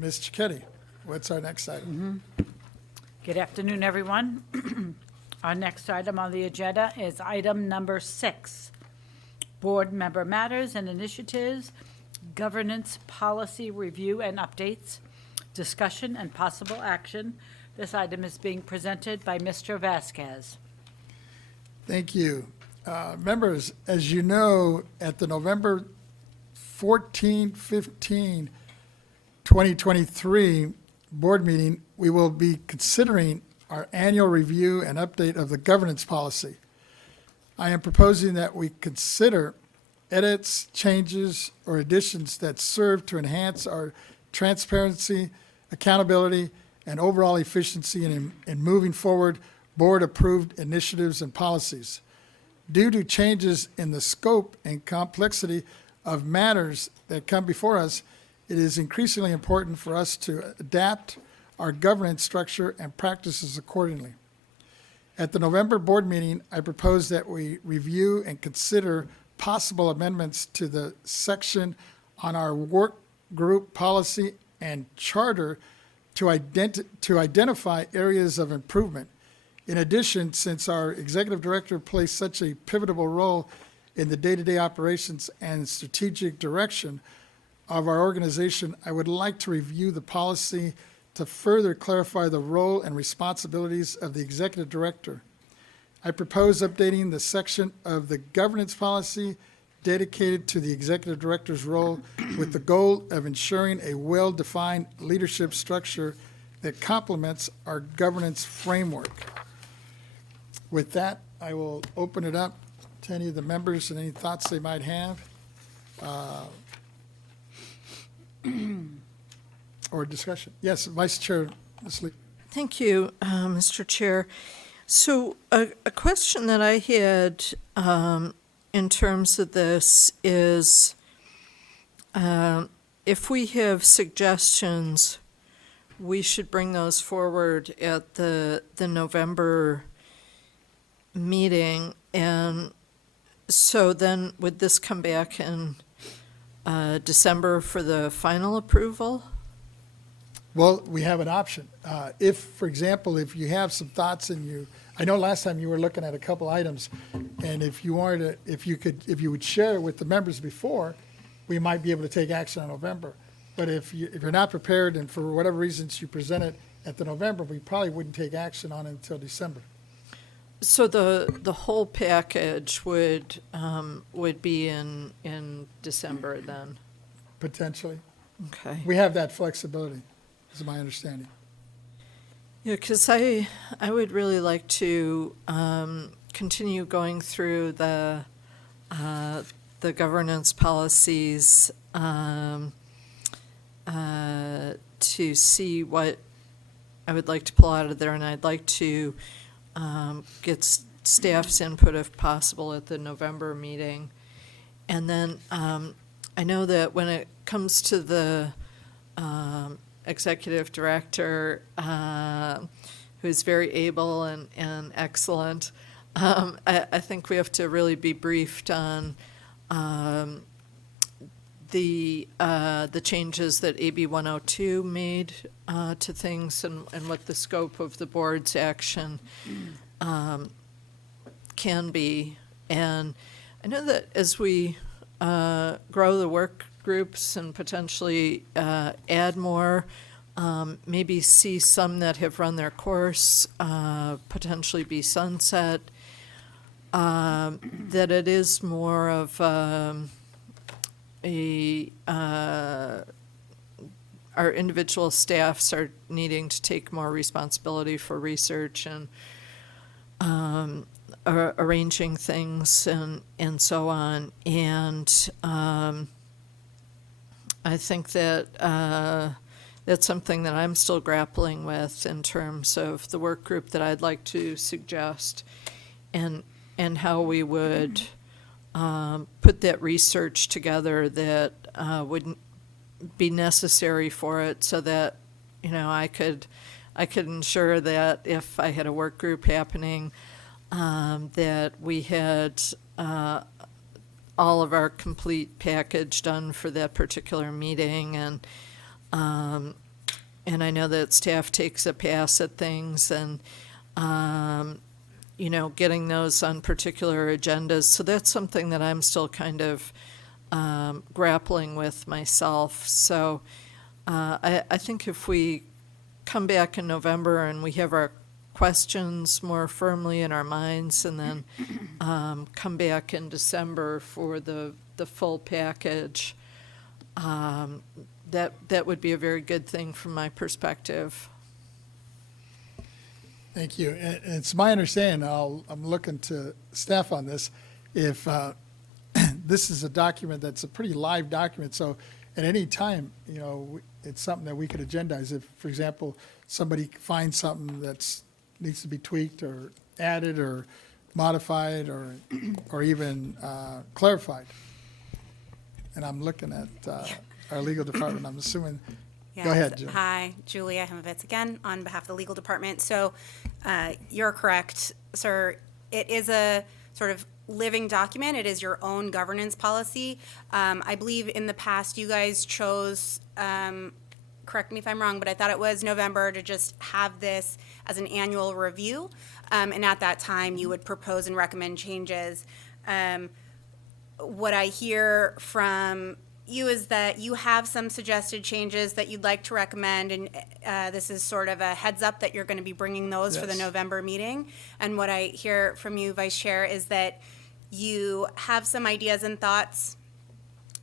Ms. Cicchetti, what's our next item? Good afternoon, everyone. Our next item on the agenda is item number 6, Board Member Matters and Initiatives, Governance Policy Review and Updates, Discussion and Possible Action. This item is being presented by Mr. Vasquez. Thank you. Members, as you know, at the November 15, 2023 board meeting, we will be considering our annual review and update of the governance policy. I am proposing that we consider edits, changes, or additions that serve to enhance our transparency, accountability, and overall efficiency in moving forward board-approved initiatives and policies. Due to changes in the scope and complexity of matters that come before us, it is increasingly important for us to adapt our governance structure and practices accordingly. At the November board meeting, I propose that we review and consider possible amendments to the section on our work group policy and charter to identify areas of improvement. In addition, since our executive director plays such a pivotal role in the day-to-day operations and strategic direction of our organization, I would like to review the policy to further clarify the role and responsibilities of the executive director. I propose updating the section of the governance policy dedicated to the executive director's role with the goal of ensuring a well-defined leadership structure that complements our governance framework. With that, I will open it up to any of the members and any thoughts they might have or discussion. Yes, Vice Chair Ms. Lee. Thank you, Mr. Chair. So a question that I had in terms of this is if we have suggestions, we should bring those forward at the November meeting. And so then would this come back in December for the final approval? Well, we have an option. If, for example, if you have some thoughts and I know last time you were looking at a couple items, and if you would share it with the members before, we might be able to take action in November. But if you're not prepared and for whatever reasons you present it at the November, we probably wouldn't take action on it until December. So the whole package would be in December then? Potentially. Okay. We have that flexibility, is my understanding. Yeah, because I would really like to continue going through the governance policies to see what I would like to pull out of there, and I'd like to get staff's input if possible at the November meeting. And then I know that when it comes to the executive director, who's very able and excellent, I think we have to really be briefed on the changes that AB 102 made to things and what the scope of the board's action can be. And I know that as we grow the work groups and potentially add more, maybe see some that have run their course, potentially be sunset, that it is more of our individual staffs are needing to take more responsibility for research and arranging things and so on. And I think that that's something that I'm still grappling with in terms of the work group that I'd like to suggest and how we would put that research together that would be necessary for it, so that I could ensure that if I had a work group happening, that we had all of our complete package done for that particular meeting, and I know that staff takes a pass at things and, getting those on particular agendas. So that's something that I'm still kind of grappling with myself. So I think if we come back in November and we have our questions more firmly in our minds, and then come back in December for the full package, that would be a very good thing from my perspective. Thank you. And it's my understanding, I'm looking to staff on this, if this is a document that's a pretty live document, so at any time, it's something that we could agendize. If, for example, somebody finds something that's needs to be tweaked or added or modified or even clarified. And I'm looking at our legal department, I'm assuming. Yes. Go ahead, Jill. Hi, Julia Himovitz again on behalf of the legal department. So you're correct, sir. It is a sort of living document. It is your own governance policy. I believe in the past you guys chose, correct me if I'm wrong, but I thought it was November to just have this as an annual review. And at that time, you would propose and recommend changes. What I hear from you is that you have some suggested changes that you'd like to recommend, and this is sort of a heads up that you're going to be bringing those for the Yes. November meeting. And what I hear from you, Vice Chair, is that you have some ideas and thoughts.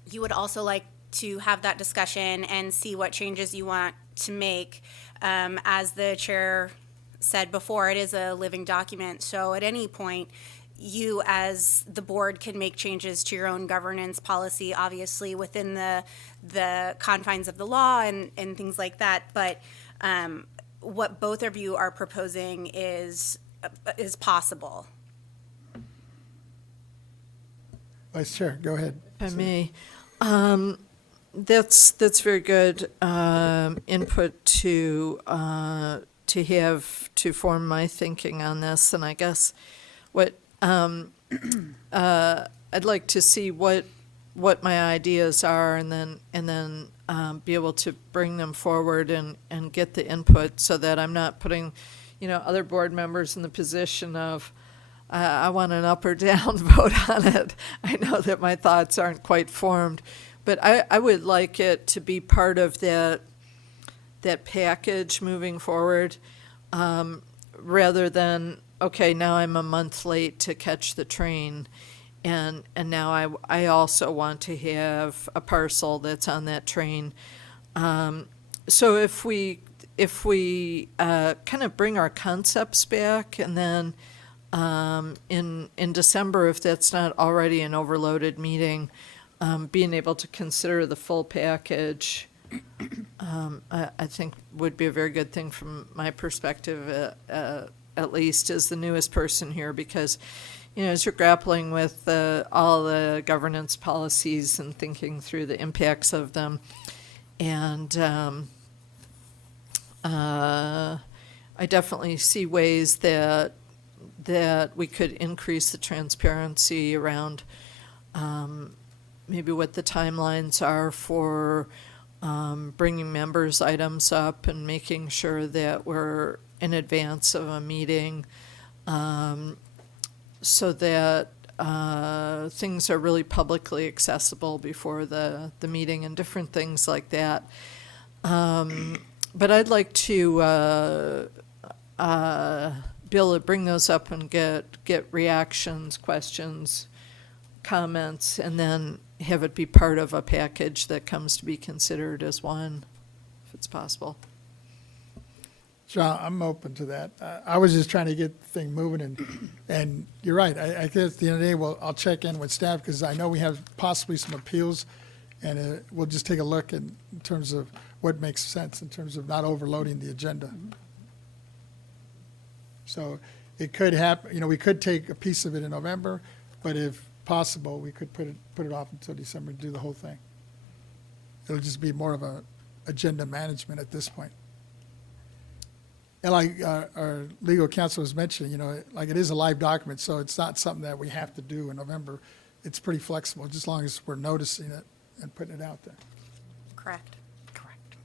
You would also like to have that discussion and see what changes you want to make. As the chair said before, it is a living document, so at any point, you as the board can make changes to your own governance policy, obviously within the confines of the law and things like that. But what both of you are proposing is possible. Vice Chair, go ahead. If I may, that's very good input to have to form my thinking on this. And I guess what I'd like to see what my ideas are, and then be able to bring them forward and get the input, so that I'm not putting, other board members in the position of I want an up or down vote on it. I know that my thoughts aren't quite formed, but I would like it to be part of that package moving forward, rather than, okay, now I'm a month late to catch the train, and now I also want to have a parcel that's on that train. So if we kind of bring our concepts back, and then in December, if that's not already an overloaded meeting, being able to consider the full package, I think would be a very good thing from my perspective, at least as the newest person here, because, as you're grappling with all the governance policies and thinking through the impacts of them, and I definitely see ways that we could increase the transparency around maybe what the timelines are for bringing members' items up and making sure that we're in advance of a meeting, so that things are really publicly accessible before the meeting and different things like that. But I'd like to be able to bring those up and get reactions, questions, comments, and then have it be part of a package that comes to be considered as one, if it's possible. John, I'm open to that. I was just trying to get the thing moving, and you're right. I guess at the end of the day, I'll check in with staff, because I know we have possibly some appeals, and we'll just take a look in terms of what makes sense in terms of not overloading the agenda. So it could happen, we could take a piece of it in November, but if possible, we could put it off until December to do the whole thing. It'll just be more of a agenda management at this point. And like our legal counsel was mentioning, like it is a live document, so it's not something that we have to do in November. It's pretty flexible, just as long as we're noticing it and putting it out there. Correct. Correct.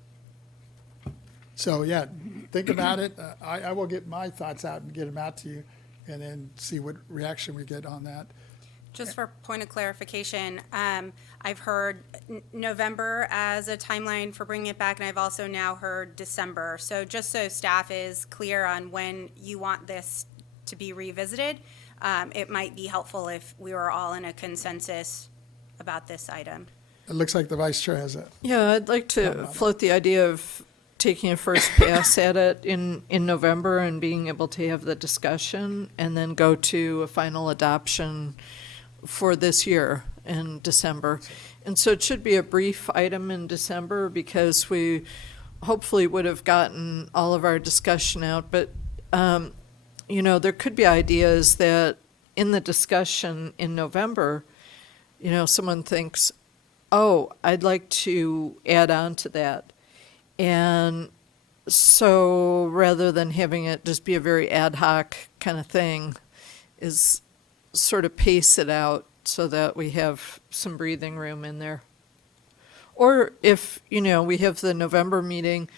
So, yeah, think about it. I will get my thoughts out and get them out to you, and then see what reaction we get on that. Just for point of clarification, I've heard November as a timeline for bringing it back, and I've also now heard December. So just so staff is clear on when you want this to be revisited, it might be helpful if we were all in a consensus about this item. It looks like the vice chair has a, Yeah, I'd like to float the idea of taking a first pass at it in November and being able to have the discussion and then go to a final adoption for this year in December. And so it should be a brief item in December because we hopefully would have gotten all of our discussion out. But, you know, there could be ideas that in the discussion in November, you know, someone thinks, oh, I'd like to add on to that. And so rather than having it just be a very ad hoc kind of thing, is sort of pace it out so that we have some breathing room in there. Or if, you know, we have the November meeting,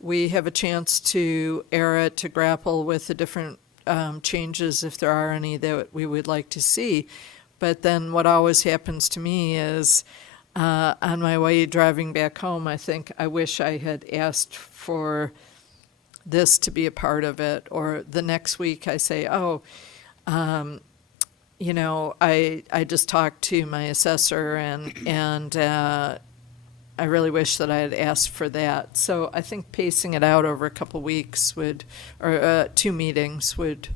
we have a chance to air it, to grapple with the different changes, if there are any that we would like to see. But then what always happens to me is on my way driving back home, I think I wish I had asked for this to be a part of it. Or the next week I say, oh, you know, I just talked to my assessor and I really wish that I had asked for that. So I think pacing it out over a couple weeks would, or 2 meetings would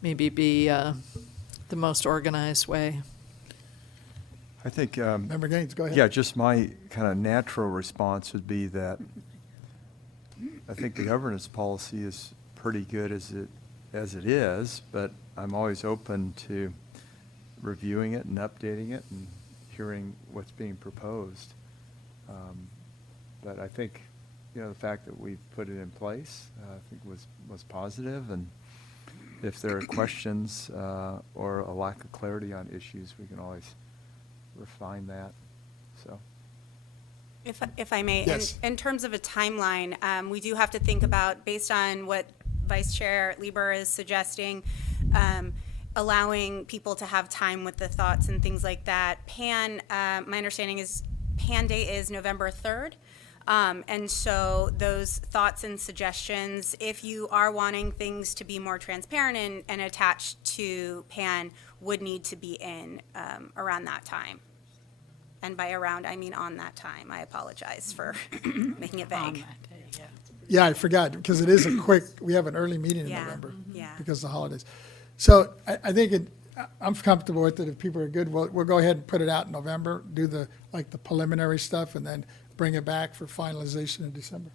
maybe be the most organized way. I think, Member Gaines, go ahead. yeah, just my kind of natural response would be that I think the governance policy is pretty good as it is, but I'm always open to reviewing it and updating it and hearing what's being proposed. But I think, you know, the fact that we've put it in place, I think was positive. And if there are questions or a lack of clarity on issues, we can always refine that. So. If I may, Yes. in terms of a timeline, we do have to think about, based on what Vice Chair Lieber is suggesting, allowing people to have time with the thoughts and things like that. My understanding is PAN Day is November 3rd. And so those thoughts and suggestions, if you are wanting things to be more transparent and attached to PAN, would need to be in around that time. And by around, I mean on that time. I apologize for making it On vague. that day, yeah. Yeah, I forgot, because it is a quick, we have an early meeting in Yeah, November. yeah. Because of the holidays. So I think I'm comfortable with it. If people are good, we'll go ahead and put it out in November, do the preliminary stuff, and then bring it back for finalization in December.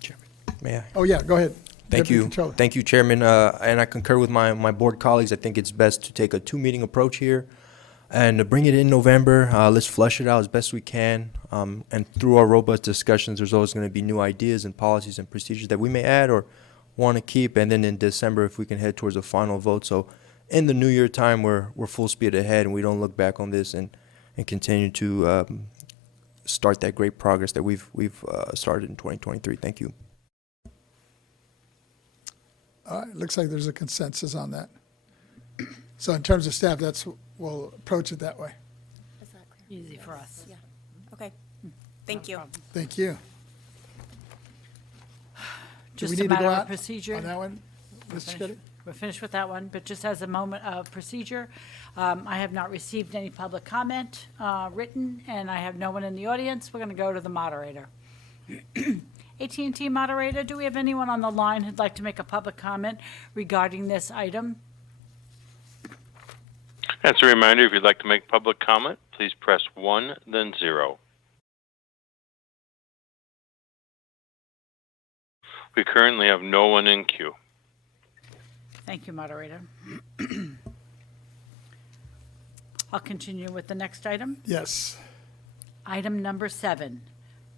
Chairman, may I? Oh, yeah, go ahead. Thank Deputy you. Controller. Thank you, Chairman. And I concur with my board colleagues. I think it's best to take a 2-meeting approach here and to bring it in November. Let's flesh it out as best we can. And through our robust discussions, there's always going to be new ideas and policies and procedures that we may add or want to keep. And then in December, if we can head towards a final vote. So in the new year time, we're full speed ahead and we don't look back on this and continue to start that great progress that we've started in 2023. Thank you. All right, looks like there's a consensus on that. So in terms of staff, we'll approach it that way. Is that clear? Easy for us. Yeah. Okay. Thank you. Thank you. Do we Just a need to go matter of out procedure. on that one, Mr. Scudy? We're finished with that one, but just as a moment of procedure, I have not received any public comment written, and I have no one in the audience. We're going to go to the moderator. AT&T moderator, do we have anyone on the line who'd like to make a public comment regarding this item? As a reminder, if you'd like to make public comment, please press 1, then 0. We currently have no one in queue. Thank you, moderator. I'll continue with the next item. Yes. Item number 7,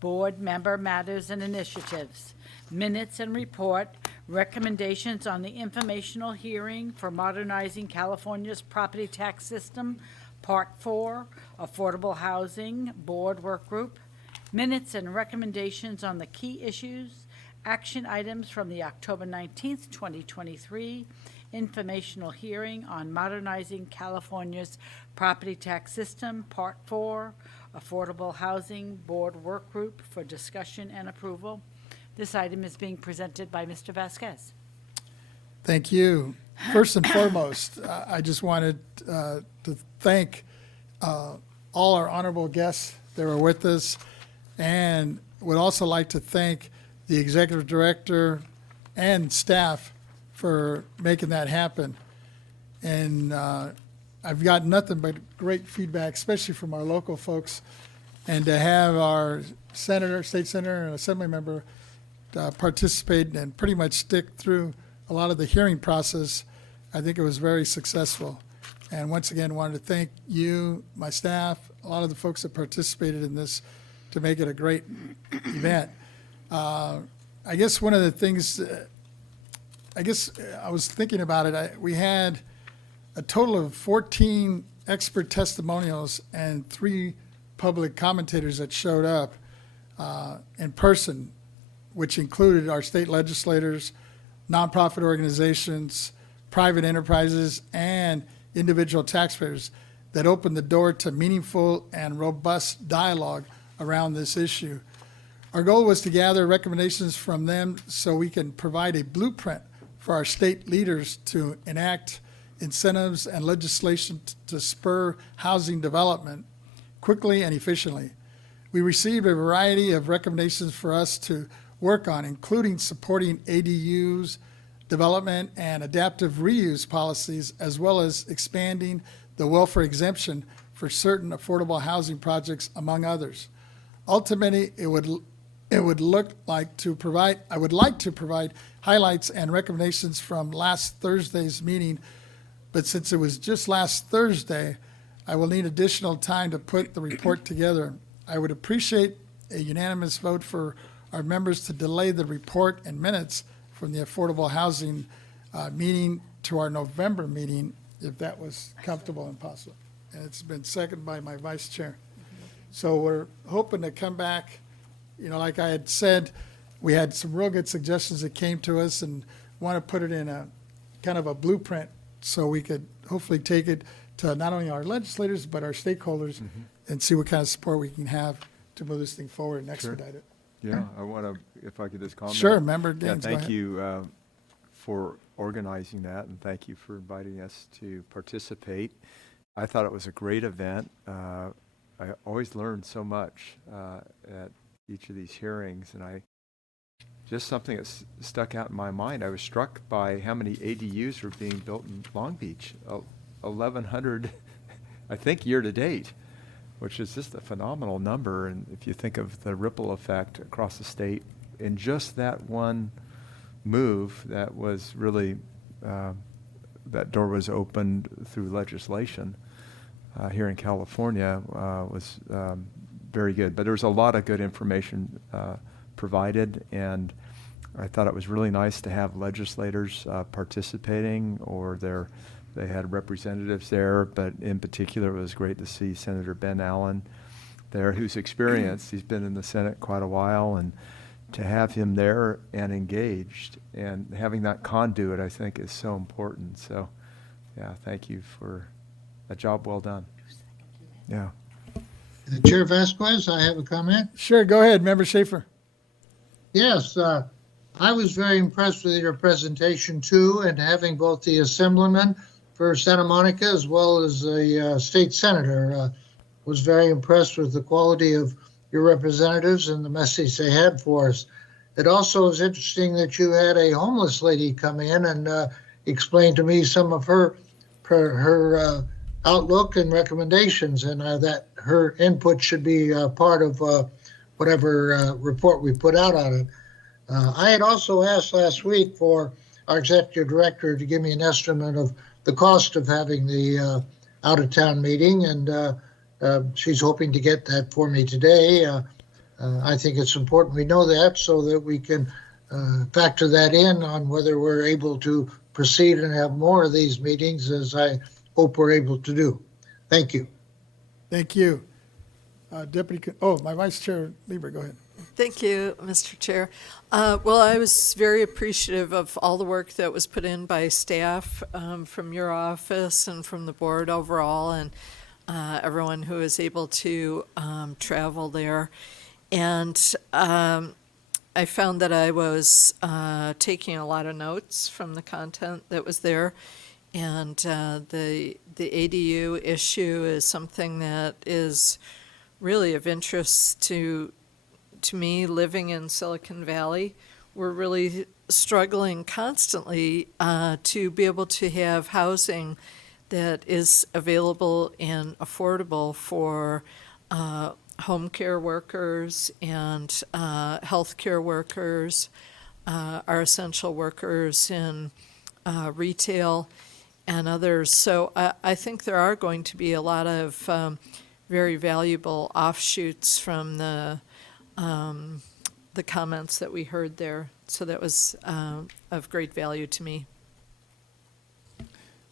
Board Member Matters and Initiatives. Minutes and report, recommendations on the informational hearing for modernizing California's property tax system, Part 4, Affordable Housing Board Work Group. Minutes and recommendations on the key issues, action items from the October 19th, 2023 informational hearing on modernizing California's property tax system, Part 4, Affordable Housing Board Work Group for discussion and approval. This item is being presented by Mr. Vasquez. Thank you. First and foremost, I just wanted to thank all our honorable guests that were with us, and would also like to thank the executive director and staff for making that happen. And I've got nothing but great feedback, especially from our local folks, and to have our senator, state senator, and assembly member participate and pretty much stick through a lot of the hearing process. I think it was very successful. And once again, wanted to thank you, my staff, a lot of the folks that participated in this to make it a great event. I guess one of the things, I was thinking about it, we had a total of 14 expert testimonials and 3 public commentators that showed up in person, which included our state legislators, nonprofit organizations, private enterprises, and individual taxpayers that opened the door to meaningful and robust dialogue around this issue. Our goal was to gather recommendations from them so we can provide a blueprint for our state leaders to enact incentives and legislation to spur housing development quickly and efficiently. We received a variety of recommendations for us to work on, including supporting ADUs, development and adaptive reuse policies, as well as expanding the welfare exemption for certain affordable housing projects, among others. Ultimately, I would like to provide highlights and recommendations from last Thursday's meeting, but since it was just last Thursday, I will need additional time to put the report together. I would appreciate a unanimous vote for our members to delay the report and minutes from the affordable housing meeting to our November meeting, if that was comfortable and possible. And it's been seconded by my vice chair. So we're hoping to come back, like I had said, we had some real good suggestions that came to us and want to put it in a kind of a blueprint so we could hopefully take it to not only our legislators, but our stakeholders and see what kind of support we can have to move this thing forward and expedite it. Yeah, I want to, if I could just comment. Sure, Member Yeah, Gaines, go thank ahead. you for organizing that, and thank you for inviting us to participate. I thought it was a great event. I always learn so much at each of these hearings, and just something that stuck out in my mind. I was struck by how many ADUs were being built in Long Beach, 1,100, I think, year to date, which is just a phenomenal number. And if you think of the ripple effect across the state in just that one move, that was really, that door was opened through legislation here in California, was very good. But there was a lot of good information provided, and I thought it was really nice to have legislators participating, or they had representatives there, but in particular it was great to see Senator Ben Allen there, who's experienced. He's been in the Senate quite a while, and to have him there and engaged and having that conduit, I think, is so important. So, yeah, thank you for a job well done. Yeah. Chair Vasquez, I have a comment. Sure, go ahead, Member Schaefer. Yes, I was very impressed with your presentation too, and having both the Assemblyman for Santa Monica as well as the state senator. Was very impressed with the quality of your representatives and the message they had for us. It also is interesting that you had a homeless lady come in and explain to me some of her outlook and recommendations, and that her input should be part of whatever report we put out on it. I had also asked last week for our executive director to give me an estimate of the cost of having the out-of-town meeting, and she's hoping to get that for me today. I think it's important we know that so that we can factor that in on whether we're able to proceed and have more of these meetings, as I hope we're able to do. Thank you. Thank you. My Vice Chair Lieber, go ahead. Thank you, Mr. Chair. Well, I was very appreciative of all the work that was put in by staff from your office and from the board overall, and everyone who was able to travel there. And I found that I was taking a lot of notes from the content that was there. And the ADU issue is something that is really of interest to me living in Silicon Valley. We're really struggling constantly to be able to have housing that is available and affordable for home care workers and healthcare workers, our essential workers in retail and others. So I think there are going to be a lot of very valuable offshoots from the comments that we heard there. So that was of great value to me.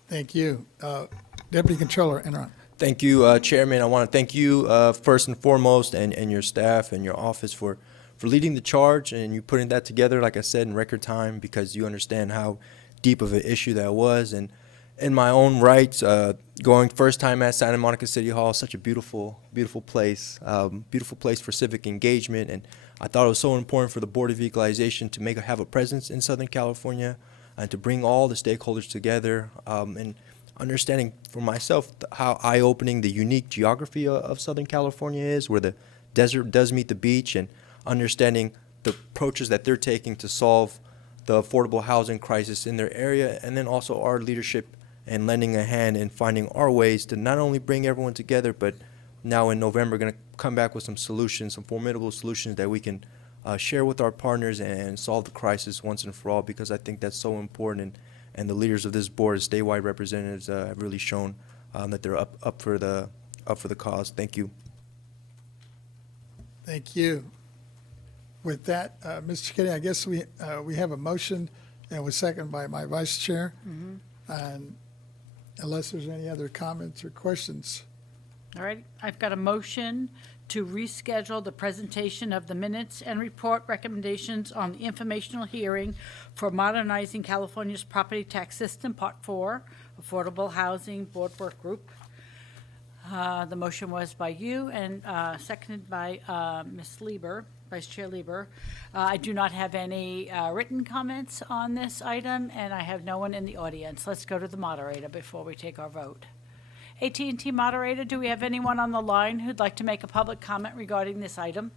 Thank you. Deputy Controller Enron. Thank you, Chairman. I want to thank you first and foremost, and your staff and your office for leading the charge and you putting that together, like I said, in record time, because you understand how deep of an issue that was. And in my own right, going first time at Santa Monica City Hall, such a beautiful, beautiful place for civic engagement. And I thought it was so important for the Board of Equalization to have a presence in Southern California and to bring all the stakeholders together, and understanding for myself how eye-opening the unique geography of Southern California is, where the desert does meet the beach, and understanding the approaches that they're taking to solve the affordable housing crisis in their area, and then also our leadership and lending a hand and finding our ways to not only bring everyone together, but now in November going to come back with some solutions, some formidable solutions that we can share with our partners and solve the crisis once and for all, because I think that's so important. And the leaders of this board, statewide representatives, have really shown that they're up for the cause. Thank you. Thank you. With that, Mr. Kitty, I guess we have a motion and was seconded by my vice chair. And unless there's any other comments or questions. All right, I've got a motion to reschedule the presentation of the minutes and report recommendations on the informational hearing for modernizing California's property tax system, Part 4, Affordable Housing Board Work Group. The motion was by you and seconded by Ms. Lieber, Vice Chair Lieber. I do not have any written comments on this item, and I have no one in the audience. Let's go to the moderator before we take our vote. AT&T moderator, do we have anyone on the line who'd like to make a public comment regarding this item?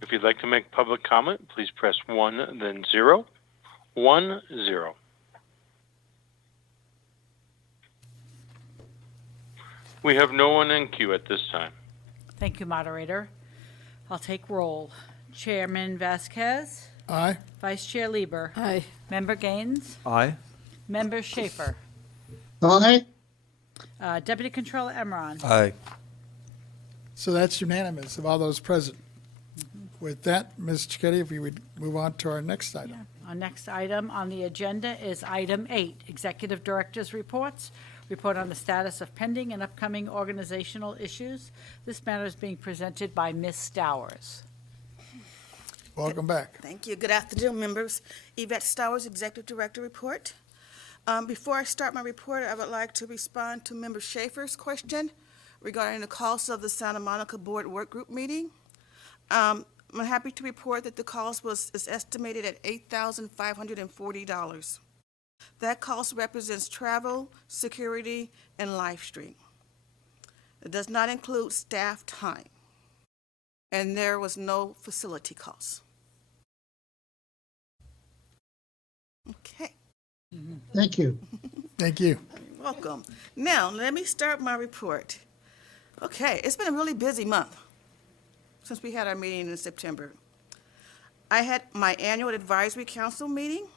If you'd like to make public comment, please press 1, then 0. 1, 0. We have no one in queue at this time. Thank you, moderator. I'll take roll. Chairman Vasquez, Aye. Vice Chair Lieber, Aye. Member Gaines, Aye. Member Schaefer, Aye. Deputy Controller Emron. Aye. So that's unanimous of all those present. With that, Ms. Chiquetti, if we would move on to our next item. Our next item on the agenda is item 8, Executive Director's Reports. Report on the status of pending and upcoming organizational issues. This matter is being presented by Ms. Stowers. Welcome back. Thank you. Good afternoon, members. Yvette Stowers, Executive Director Report. Before I start my report, I would like to respond to Member Schaefer's question regarding the cost of the Santa Monica Board Work Group meeting. I'm happy to report that the cost is estimated at $8,540. That cost represents travel, security, and live stream. It does not include staff time, and there was no facility costs. Okay. Thank you. Thank you. You're welcome. Now, let me start my report. Okay, it's been a really busy month since we had our meeting in September. I had my annual advisory council meeting,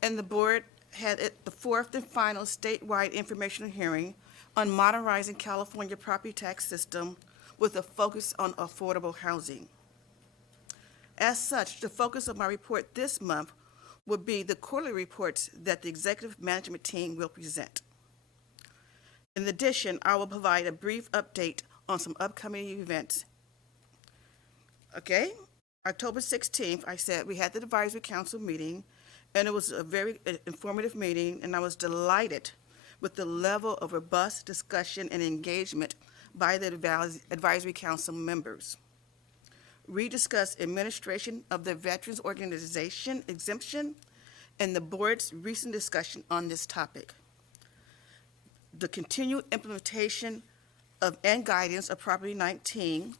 and the board had the fourth and final statewide informational hearing on modernizing California property tax system with a focus on affordable housing. As such, the focus of my report this month will be the quarterly reports that the executive management team will present. In addition, I will provide a brief update on some upcoming events. Okay, October 16th, I said we had the advisory council meeting, and it was a very informative meeting, and I was delighted with the level of robust discussion and engagement by the advisory council members. We discussed administration of the Veterans Organization exemption and the board's recent discussion on this topic. The continued implementation of and guidance of Property 19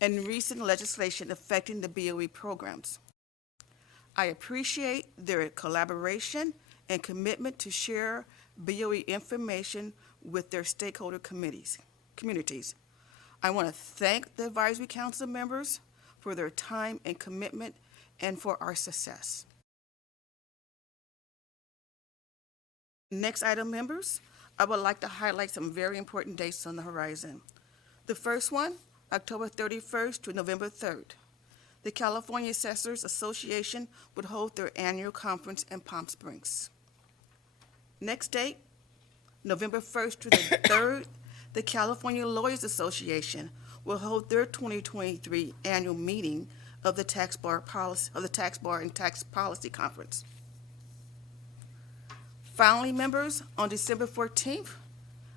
and recent legislation affecting the BoE programs. I appreciate their collaboration and commitment to share BoE information with their stakeholder communities. I want to thank the advisory council members for their time and commitment and for our success. Next item, members, I would like to highlight some very important dates on the horizon. The first one, October 31st to November 3rd. The California Assessors Association would hold their annual conference in Palm Springs. Next date, November 1st to the 3rd, the California Lawyers Association will hold their 2023 annual meeting of the Tax Bar and Tax Policy Conference. Finally, members, on December 14th,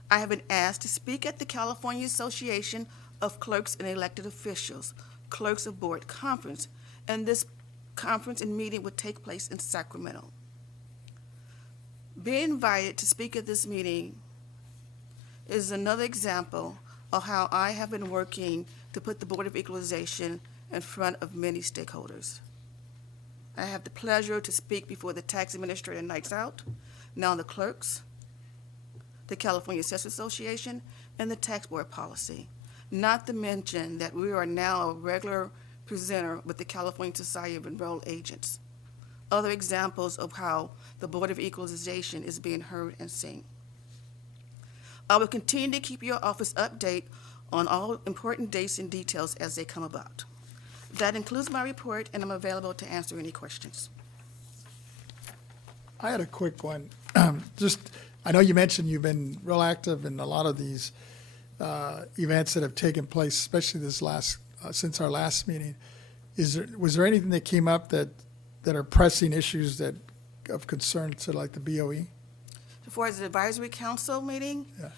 I have been asked to speak at the California Association of Clerks and Elected Officials, Clerks of Board Conference, and this conference and meeting would take place in Sacramento. Being invited to speak at this meeting is another example of how I have been working to put the Board of Equalization in front of many stakeholders. I have the pleasure to speak before the Tax Administrator Nights Out, now the clerks, the California Assessors Association, and the Tax Board Policy. Not to mention that we are now a regular presenter with the California Society of Enrolled Agents. Other examples of how the Board of Equalization is being heard and seen. I will continue to keep your office updated on all important dates and details as they come about. That includes my report, and I'm available to answer any questions. I had a quick one. I know you mentioned you've been real active in a lot of these events that have taken place, especially this since our last meeting. Was there anything that came up that are pressing issues that of concern to like the BoE? As far as the advisory council meeting, Yeah.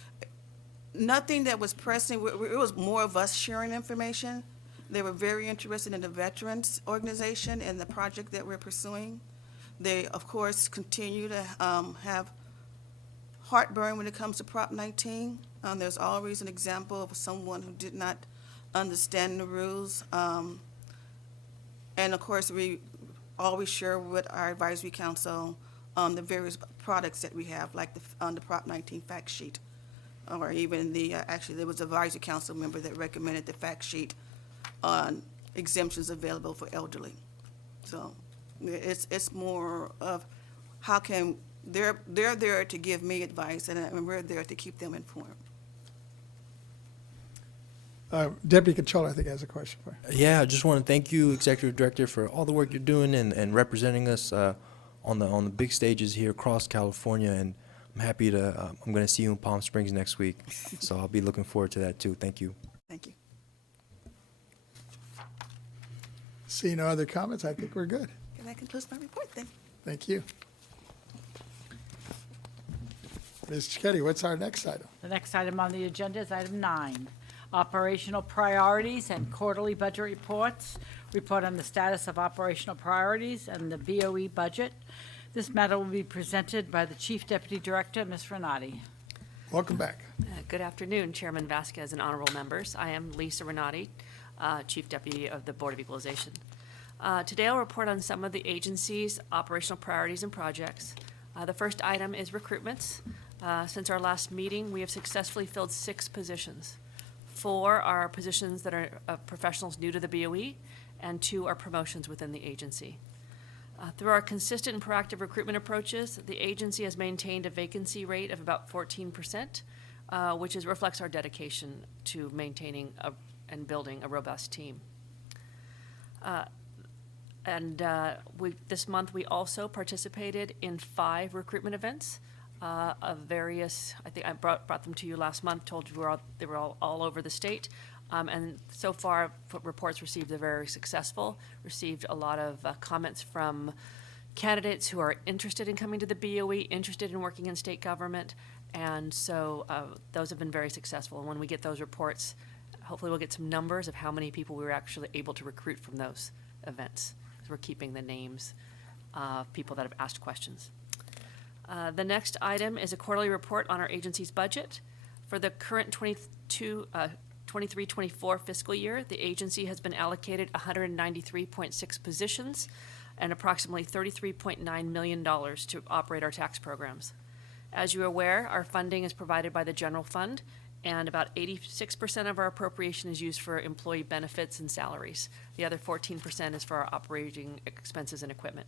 nothing that was pressing. It was more of us sharing information. They were very interested in the Veterans Organization and the project that we're pursuing. They, of course, continue to have heartburn when it comes to Prop 19. There's always an example of someone who did not understand the rules. And of course, we always share with our advisory council the various products that we have, like the Prop 19 fact sheet, or even actually there was an advisory council member that recommended the fact sheet on exemptions available for elderly. So it's more of how can, they're there to give me advice, and we're there to keep them informed. Deputy Controller, I think, has a question for you. Yeah, I just want to thank you, Executive Director, for all the work you're doing and representing us on the big stages here across California. And I'm happy to, I'm going to see you in Palm Springs next week. So I'll be looking forward to that too. Thank you. Thank you. See no other comments? I think we're good. And that concludes my report then. Thank you. Ms. Cicchetti, what's our next item? The next item on the agenda is item 9, operational priorities and quarterly budget reports. Report on the status of operational priorities and the BoE budget. This matter will be presented by the Chief Deputy Director, Ms. Renati. Welcome back. Good afternoon, Chairman Vasquez and honorable members. I am Lisa Renati, Chief Deputy of the Board of Equalization. Today I'll report on some of the agency's operational priorities and projects. The first item is recruitments. Since our last meeting, we have successfully filled 6 positions. 4 are positions that are professionals new to the BoE, and 2 are promotions within the agency. Through our consistent and proactive recruitment approaches, the agency has maintained a vacancy rate of about 14%, which reflects our dedication to maintaining and building a robust team. And this month, we also participated in 5 recruitment events of various, I think I brought them to you last month, told you they were all over the state. And so far, reports received are very successful, received a lot of comments from candidates who are interested in coming to the BoE, interested in working in state government. And so those have been very successful. And when we get those reports, hopefully we'll get some numbers of how many people we were actually able to recruit from those events. Because we're keeping the names of people that have asked questions. The next item is a quarterly report on our agency's budget. For the current 23-24 fiscal year, the agency has been allocated 193.6 positions and approximately $33.9 million to operate our tax programs. As you are aware, our funding is provided by the general fund, and about 86% of our appropriation is used for employee benefits and salaries. The other 14% is for our operating expenses and equipment.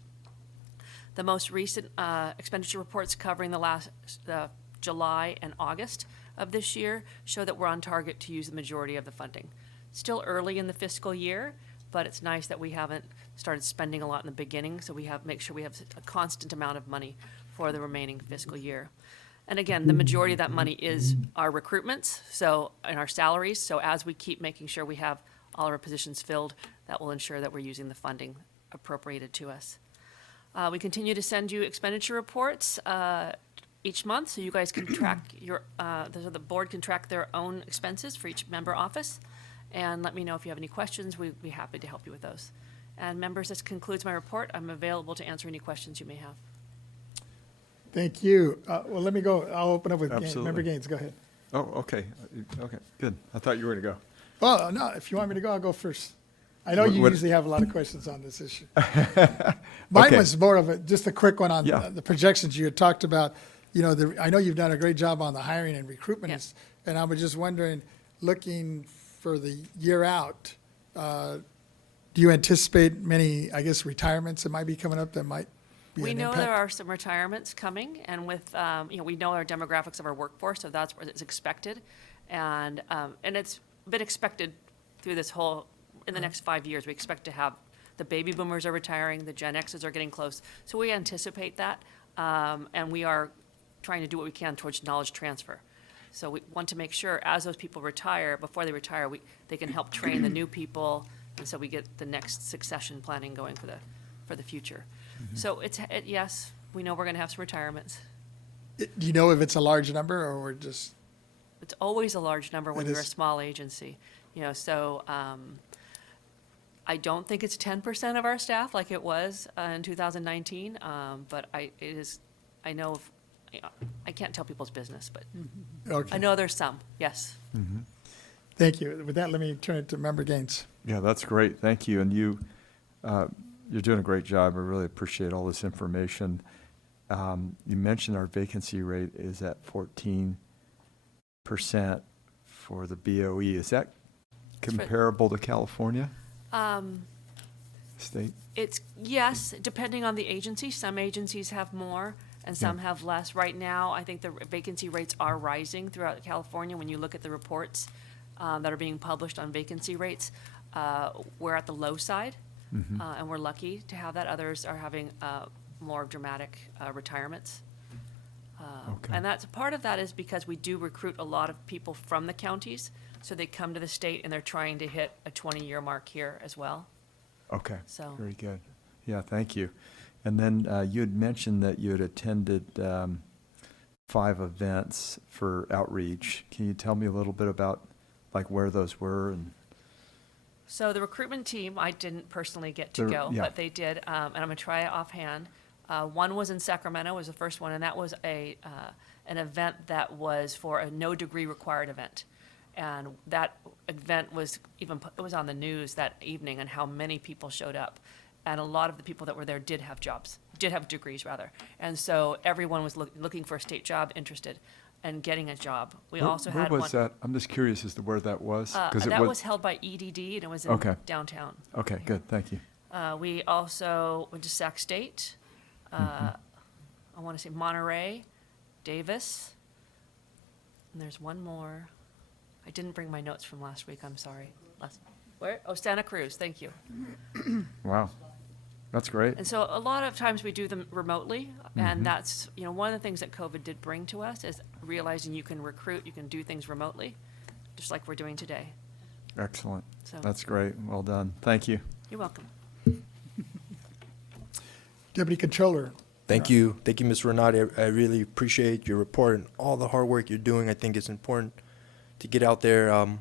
The most recent expenditure reports covering the July and August of this year show that we're on target to use the majority of the funding. Still early in the fiscal year, but it's nice that we haven't started spending a lot in the beginning, so make sure we have a constant amount of money for the remaining fiscal year. And again, the majority of that money is our recruitments, and our salaries. So as we keep making sure we have all of our positions filled, that will ensure that we're using the funding appropriated to us. We continue to send you expenditure reports each month, so you guys can track the board can track their own expenses for each member office. And let me know if you have any questions. We'd be happy to help you with those. And members, this concludes my report. I'm available to answer any questions you may have. Thank you. Well, let me go. I'll open up with Absolutely. Member Gaines. Go ahead. Oh, okay. Okay, good. I thought you were going to go. Well, no, if you want me to go, I'll go first. I know you What- usually have a lot of questions on this issue. Mine Okay. was more of just a quick one on Yeah. the projections you had talked about. You know, I know you've done a great job on the hiring and recruitment. Yes. And I was just wondering, looking for the year out, do you anticipate many, I guess, retirements that might be coming up that might be We an know impact? there are some retirements coming, and with, we know our demographics of our workforce, so that's what is expected. And it's been expected through this whole, in the next 5 years, we expect to have, the baby boomers are retiring, the Gen X's are getting close. So we anticipate that, and we are trying to do what we can towards knowledge transfer. So we want to make sure as those people retire, before they retire, they can help train the new people, and so we get the next succession planning going for the future. So yes, we know we're going to have some retirements. Do you know if it's a large number or we're just, It's always a large number when It you're a is. small agency, so I don't think it's 10% of our staff like it was in 2019, but I know, I can't tell people's business, but okay. I know there's some, yes. Thank you. With that, let me turn it to Member Gaines. Yeah, that's great. Thank you. And you're doing a great job. I really appreciate all this information. You mentioned our vacancy rate is at 14% for the BoE. Is that comparable to California state? It's, yes, depending on the agency. Some agencies have more and some Yeah. have less. Right now, I think the vacancy rates are rising throughout California. When you look at the reports that are being published on vacancy rates, we're at the low side, and we're lucky to have that. Others are having more dramatic retirements. Okay. And part of that is because we do recruit a lot of people from the counties, so they come to the state and they're trying to hit a 20-year mark here as well. Okay, So- very good. Yeah, thank you. And then you had mentioned that you had attended 5 events for outreach. Can you tell me a little bit about like where those were? And So the recruitment team, I didn't personally get to There- go, yeah. but they did, and I'm gonna try it offhand. One was in Sacramento, was the first one, and that was an event that was for a no degree required event. And that event was it was on the news that evening and how many people showed up. And a lot of the people that were there did have degrees rather. And so everyone was looking for a state job, interested in getting a job. We also had where one. was that? I'm just curious as to where that was. 'Cause it That was held by EDD, and it was in Okay. downtown. Okay, good, thank you. We also went to Sac State, I want to say Monterey, Davis, and there's one more. I didn't bring my notes from last week, I'm sorry. Where? Oh, Santa Cruz, thank you. Wow. That's great. And so a lot of times we do them remotely, and that's, one of the things that COVID did bring to us is realizing you can recruit, you can do things remotely, just like we're doing today. Excellent. So- That's great. Well done. Thank you. You're welcome. Deputy Controller. Thank you, Ms. Renati. I really appreciate your report and all the hard work you're doing. I think it's important to get out there on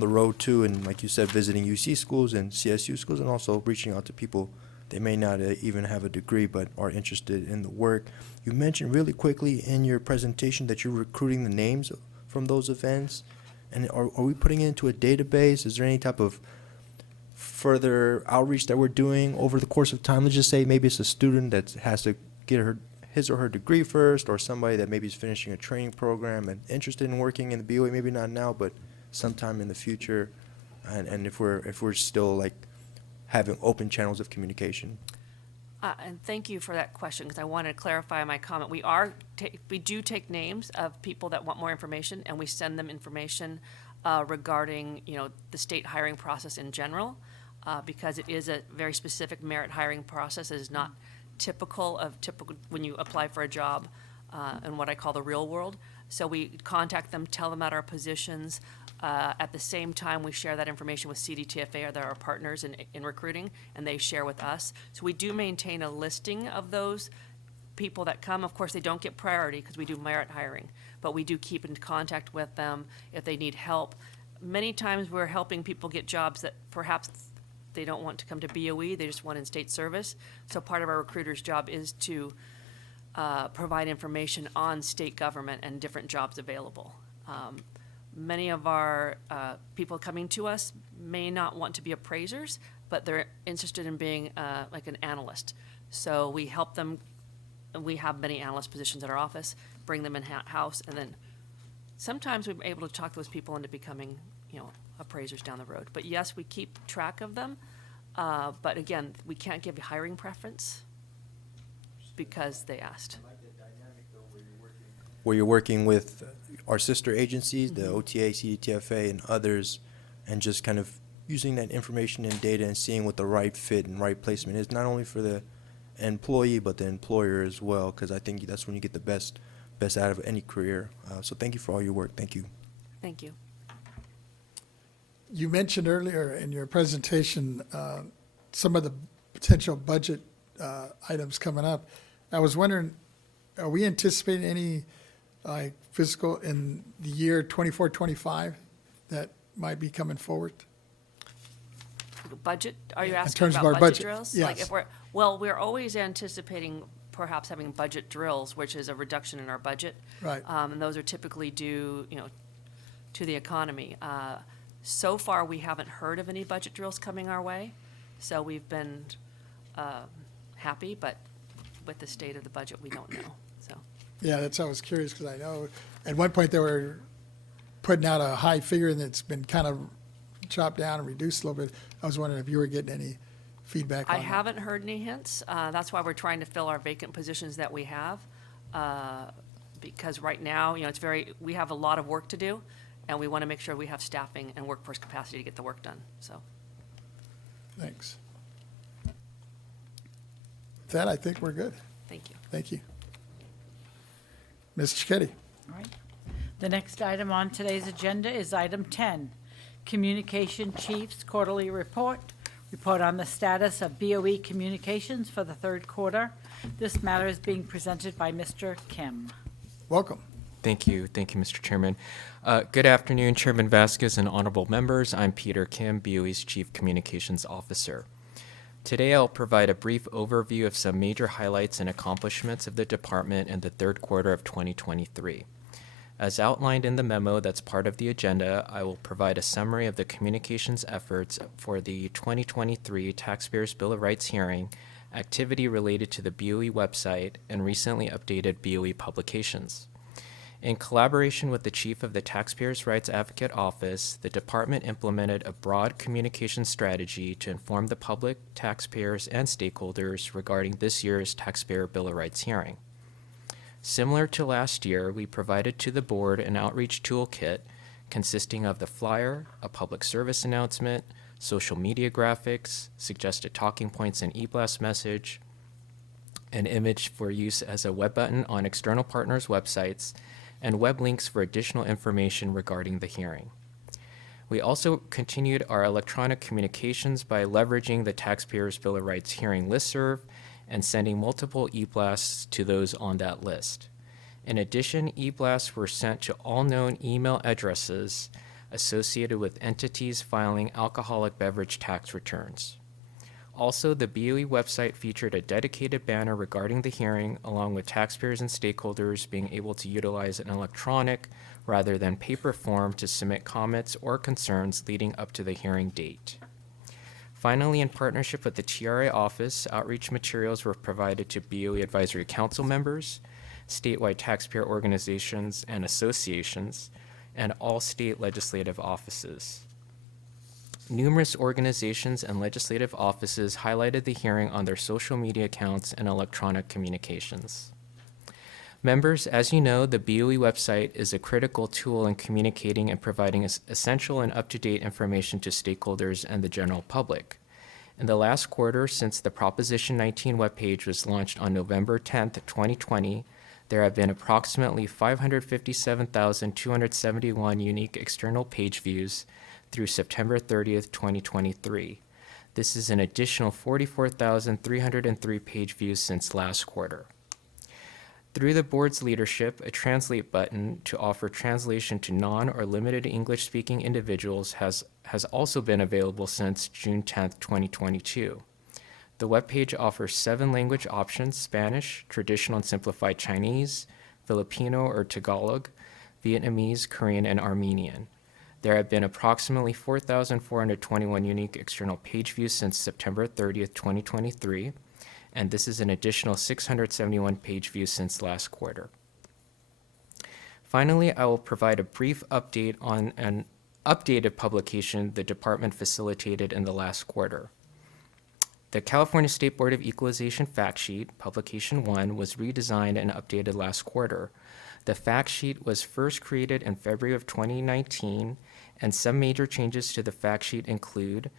the road too, and like you said, visiting UC schools and CSU schools, and also reaching out to people. They may not even have a degree, but are interested in the work. You mentioned really quickly in your presentation that you're recruiting the names from those events, and are we putting it into a database? Is there any type of further outreach that we're doing over the course of time? Let's just say maybe it's a student that has to get his or her degree first, or somebody that maybe is finishing a training program and interested in working in the BoE, maybe not now, but sometime in the future. And if we're still like having open channels of communication. And thank you for that question, because I wanted to clarify my comment. We do take names of people that want more information, and we send them information regarding, the state hiring process in general, because it is a very specific merit hiring process. It is not typical when you apply for a job in what I call the real world. So we contact them, tell them about our positions. At the same time, we share that information with CDTFA, they're our partners in recruiting, and they share with us. So we do maintain a listing of those people that come. Of course, they don't get priority because we do merit hiring, but we do keep in contact with them if they need help. Many times we're helping people get jobs that perhaps they don't want to come to BoE, they just want in-state service. So part of our recruiter's job is to provide information on state government and different jobs available. Many of our people coming to us may not want to be appraisers, but they're interested in being like an analyst. So we help them. We have many analyst positions at our office, bring them in-house, and then sometimes we're able to talk those people into becoming, appraisers down the road. But yes, we keep track of them. But again, we can't give a hiring preference because they asked. Where you're working with our sister agencies, the OTA, CDTFA, and others, and just kind of using that information and data and seeing what the right fit and right placement is, not only for the employee but the employer as well, because I think that's when you get the best out of any career. So thank you for all your work. Thank you. Thank you. You mentioned earlier in your presentation some of the potential budget items coming up. I was wondering, are we anticipating any fiscal in the year 24-25 that might be coming forward? Budget, are you In asking terms of about our budget budget, drills? yes. Like if we're always anticipating perhaps having budget drills, which is a reduction in our budget. Right. And those are typically due, to the economy. So far, we haven't heard of any budget drills coming our way, so we've been happy, but with the state of the budget, we don't know, so. Yeah, that's why I was curious, because I know at one point they were putting out a high figure and it's been kind of chopped down and reduced a little bit. I was wondering if you were getting any feedback on I that. haven't heard any hints. That's why we're trying to fill our vacant positions that we have. Because right now, we have a lot of work to do, and we want to make sure we have staffing and workforce capacity to get the work done, so. Thanks. With that, I think we're good. Thank you. Thank you. Ms. Cicchetti. All right. The next item on today's agenda is item 10, Communication Chief's Quarterly Report. Report on the status of BoE communications for the third quarter. This matter is being presented by Mr. Kim. Welcome. Thank you, Mr. Chairman. Good afternoon, Chairman Vasquez and honorable members. I'm Peter Kim, BoE's Chief Communications Officer. Today, I'll provide a brief overview of some major highlights and accomplishments of the department in the third quarter of 2023. As outlined in the memo that's part of the agenda, I will provide a summary of the communications efforts for the 2023 Taxpayers' Bill of Rights hearing, activity related to the BoE website, and recently updated BoE publications. In collaboration with the Chief of the Taxpayers' Rights Advocate Office, the department implemented a broad communication strategy to inform the public, taxpayers, and stakeholders regarding this year's Taxpayer Bill of Rights hearing. Similar to last year, we provided to the board an outreach toolkit consisting of the flyer, a public service announcement, social media graphics, suggested talking points and e-blast message, an image for use as a web button on external partners' websites, and web links for additional information regarding the hearing. We also continued our electronic communications by leveraging the Taxpayers' Bill of Rights hearing listserv and sending multiple e-blasts to those on that list. In addition, e-blasts were sent to all known email addresses associated with entities filing alcoholic beverage tax returns. Also, the BoE website featured a dedicated banner regarding the hearing, along with taxpayers and stakeholders being able to utilize an electronic rather than paper form to submit comments or concerns leading up to the hearing date. Finally, in partnership with the TRA office, outreach materials were provided to BoE Advisory Council members, statewide taxpayer organizations and associations, and all state legislative offices. Numerous organizations and legislative offices highlighted the hearing on their social media accounts and electronic communications. Members, as you know, the BoE website is a critical tool in communicating and providing essential and up-to-date information to stakeholders and the general public. In the last quarter, since the Proposition 19 webpage was launched on November 10, 2020, there have been approximately 557,271 unique external page views through September 30th, 2023. This is an additional 44,303 page views since last quarter. Through the board's leadership, a translate button to offer translation to non- or limited English-speaking individuals has also been available since June 10th, 2022. The webpage offers 7 language options: Spanish, traditional and simplified Chinese, Filipino or Tagalog, Vietnamese, Korean, and Armenian. There have been approximately 4,421 unique external page views since September 30th, 2023, and this is an additional 671 page views since last quarter. Finally, I will provide a brief update on an updated publication the department facilitated in the last quarter. The California State Board of Equalization Fact Sheet, Publication 1, was redesigned and updated last quarter. The fact sheet was first created in February of 2019, and some major changes to the fact sheet include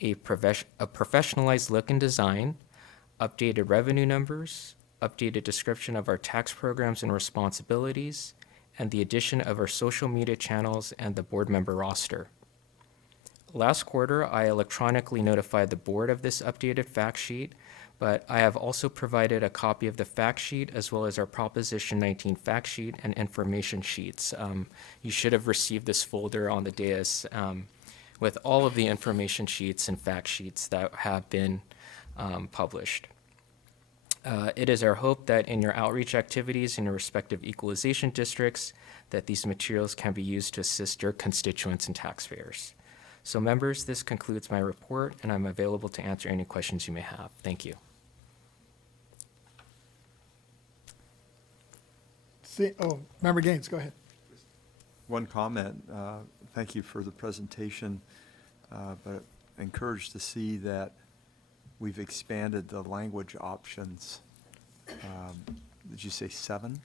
a professionalized look and design, updated revenue numbers, updated description of our tax programs and responsibilities, and the addition of our social media channels and the board member roster. Last quarter, I electronically notified the board of this updated fact sheet, but I have also provided a copy of the fact sheet as well as our Proposition 19 fact sheet and information sheets. You should have received this folder on the dais with all of the information sheets and fact sheets that have been published. It is our hope that in your outreach activities in your respective equalization districts, that these materials can be used to assist your constituents and taxpayers. So members, this concludes my report, and I'm available to answer any questions you may have. Thank you. Member Gaines, go ahead. One comment. Thank you for the presentation, but encouraged to see that we've expanded the language options. Did you say 7?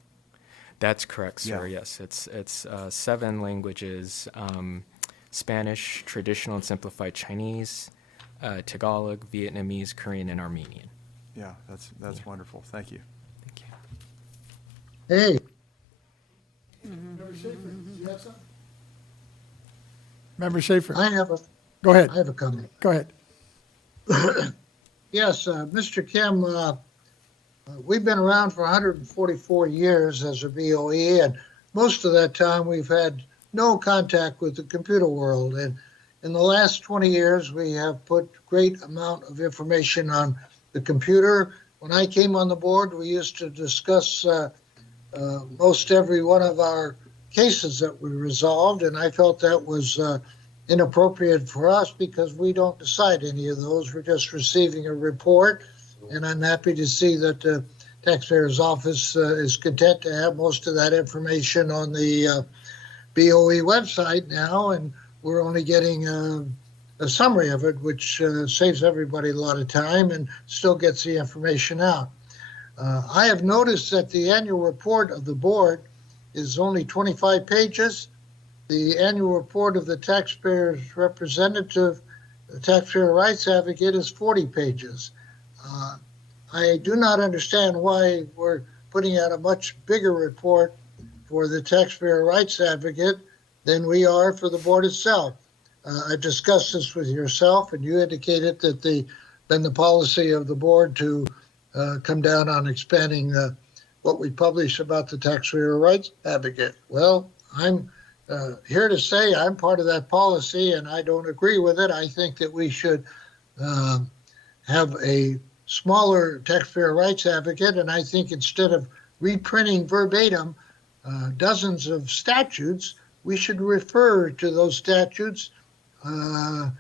That's correct, sir. Yeah. Yes, it's 7 languages: Spanish, traditional and simplified Chinese, Tagalog, Vietnamese, Korean, and Armenian. Yeah, that's wonderful. Thank you. Thank you. Hey, Member Schaefer, do you have something? Member Schaefer, I have go ahead. a comment. Go ahead. Yes, Mr. Kim, we've been around for 144 years as a BoE, and most of that time we've had no contact with the computer world. And in the last 20 years, we have put great amount of information on the computer. When I came on the board, we used to discuss most every one of our cases that we resolved, and I felt that was inappropriate for us because we don't decide any of those. We're just receiving a report, and I'm happy to see that the taxpayer's office is content to have most of that information on the BoE website now, and we're only getting a summary of it, which saves everybody a lot of time and still gets the information out. I have noticed that the annual report of the board is only 25 pages. The annual report of the taxpayer's representative the Taxpayer Rights Advocate is 40 pages. I do not understand why we're putting out a much bigger report for the Taxpayer Rights Advocate than we are for the board itself. I discussed this with yourself, and you indicated that been the policy of the board to come down on expanding what we publish about the Taxpayer Rights Advocate. Well, I'm here to say I'm part of that policy, and I don't agree with it. I think that we should have a smaller Taxpayer Rights Advocate, and I think instead of reprinting verbatim dozens of statutes, we should refer to those statutes on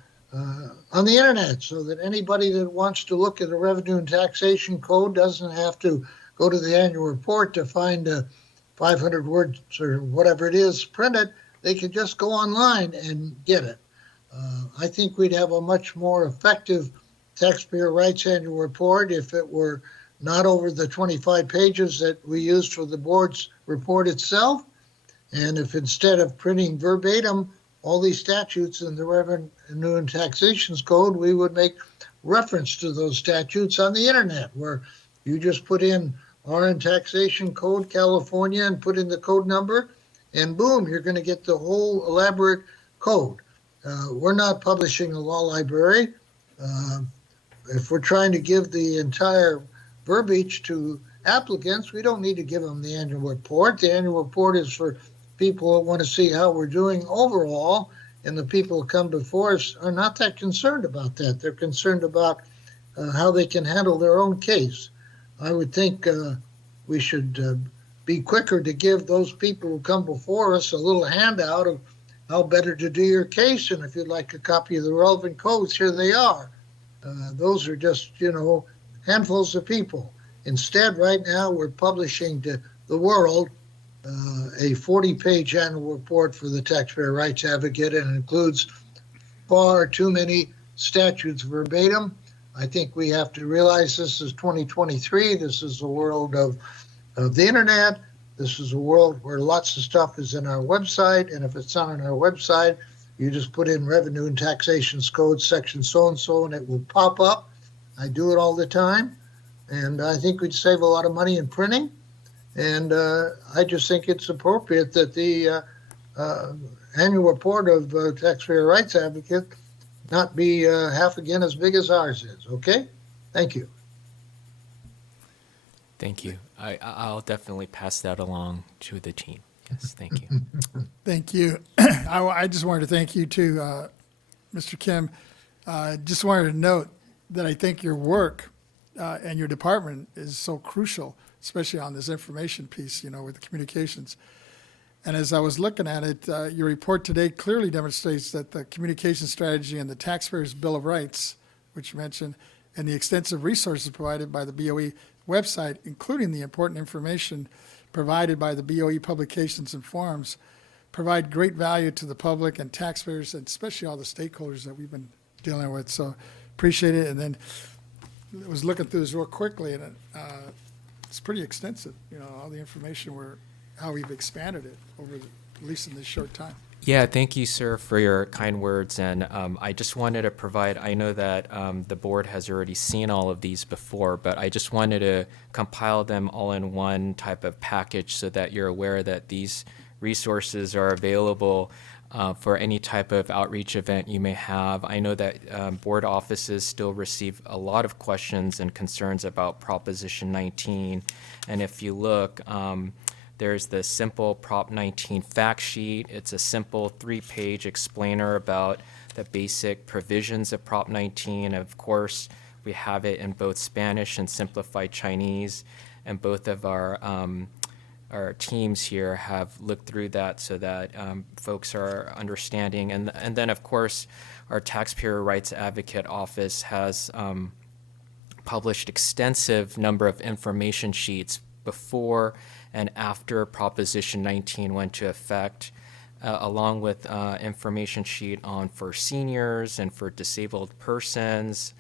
the internet so that anybody that wants to look at the Revenue and Taxation Code doesn't have to go to the annual report to find 500 words or whatever it is printed. They can just go online and get it. I think we'd have a much more effective Taxpayer Rights Annual Report if it were not over the 25 pages that we used for the board's report itself. And if instead of printing verbatim all these statutes in the Revenue and Taxation Code, we would make reference to those statutes on the internet, where you just put in RN Taxation Code California and put in the code number, and boom, you're going to get the whole elaborate code. We're not publishing a law library. If we're trying to give the entire verbiage to applicants, we don't need to give them the annual report. The annual report is for people that want to see how we're doing overall, and the people who come before us are not that concerned about that. They're concerned about how they can handle their own case. I would think we should be quicker to give those people who come before us a little handout of how better to do your case, and if you'd like a copy of the relevant codes, here they are. Those are just, handfuls of people. Instead, right now, we're publishing to the world a 40-page annual report for the Taxpayer Rights Advocate, and it includes far too many statutes verbatim. I think we have to realize this is 2023. This is the world of the internet. This is a world where lots of stuff is in our website, and if it's not on our website, you just put in Revenue and Taxation Code section so-and-so, and it will pop up. I do it all the time, and I think we'd save a lot of money in printing. And I just think it's appropriate that the annual report of Taxpayer Rights Advocate not be half again as big as ours is. Okay? Thank you. Thank you. I'll definitely pass that along to the team. Yes, thank you. Thank you. I just wanted to thank you too, Mr. Kim. Just wanted to note that I think your work and your department is so crucial, especially on this information piece, with the communications. And as I was looking at it, your report today clearly demonstrates that the communication strategy and the Taxpayers' Bill of Rights, which you mentioned, and the extensive resources provided by the BoE website, including the important information provided by the BoE publications and forums, provide great value to the public and taxpayers, and especially all the stakeholders that we've been dealing with. So appreciate it. And then I was looking through this real quickly, and it's pretty extensive, all the information, how we've expanded it over, at least in this short time. Yeah, thank you, sir, for your kind words. And I just wanted to provide, I know that the board has already seen all of these before, but I just wanted to compile them all in one type of package so that you're aware that these resources are available for any type of outreach event you may have. I know that board offices still receive a lot of questions and concerns about Proposition 19. And if you look, there's the simple Prop 19 fact sheet. It's a simple 3-page explainer about the basic provisions of Prop 19. Of course, we have it in both Spanish and simplified Chinese, and both of our teams here have looked through that so that folks are understanding. And then, of course, our Taxpayer Rights Advocate Office has published extensive number of information sheets before and after Proposition 19 went into effect, along with information sheet for seniors and for disabled persons.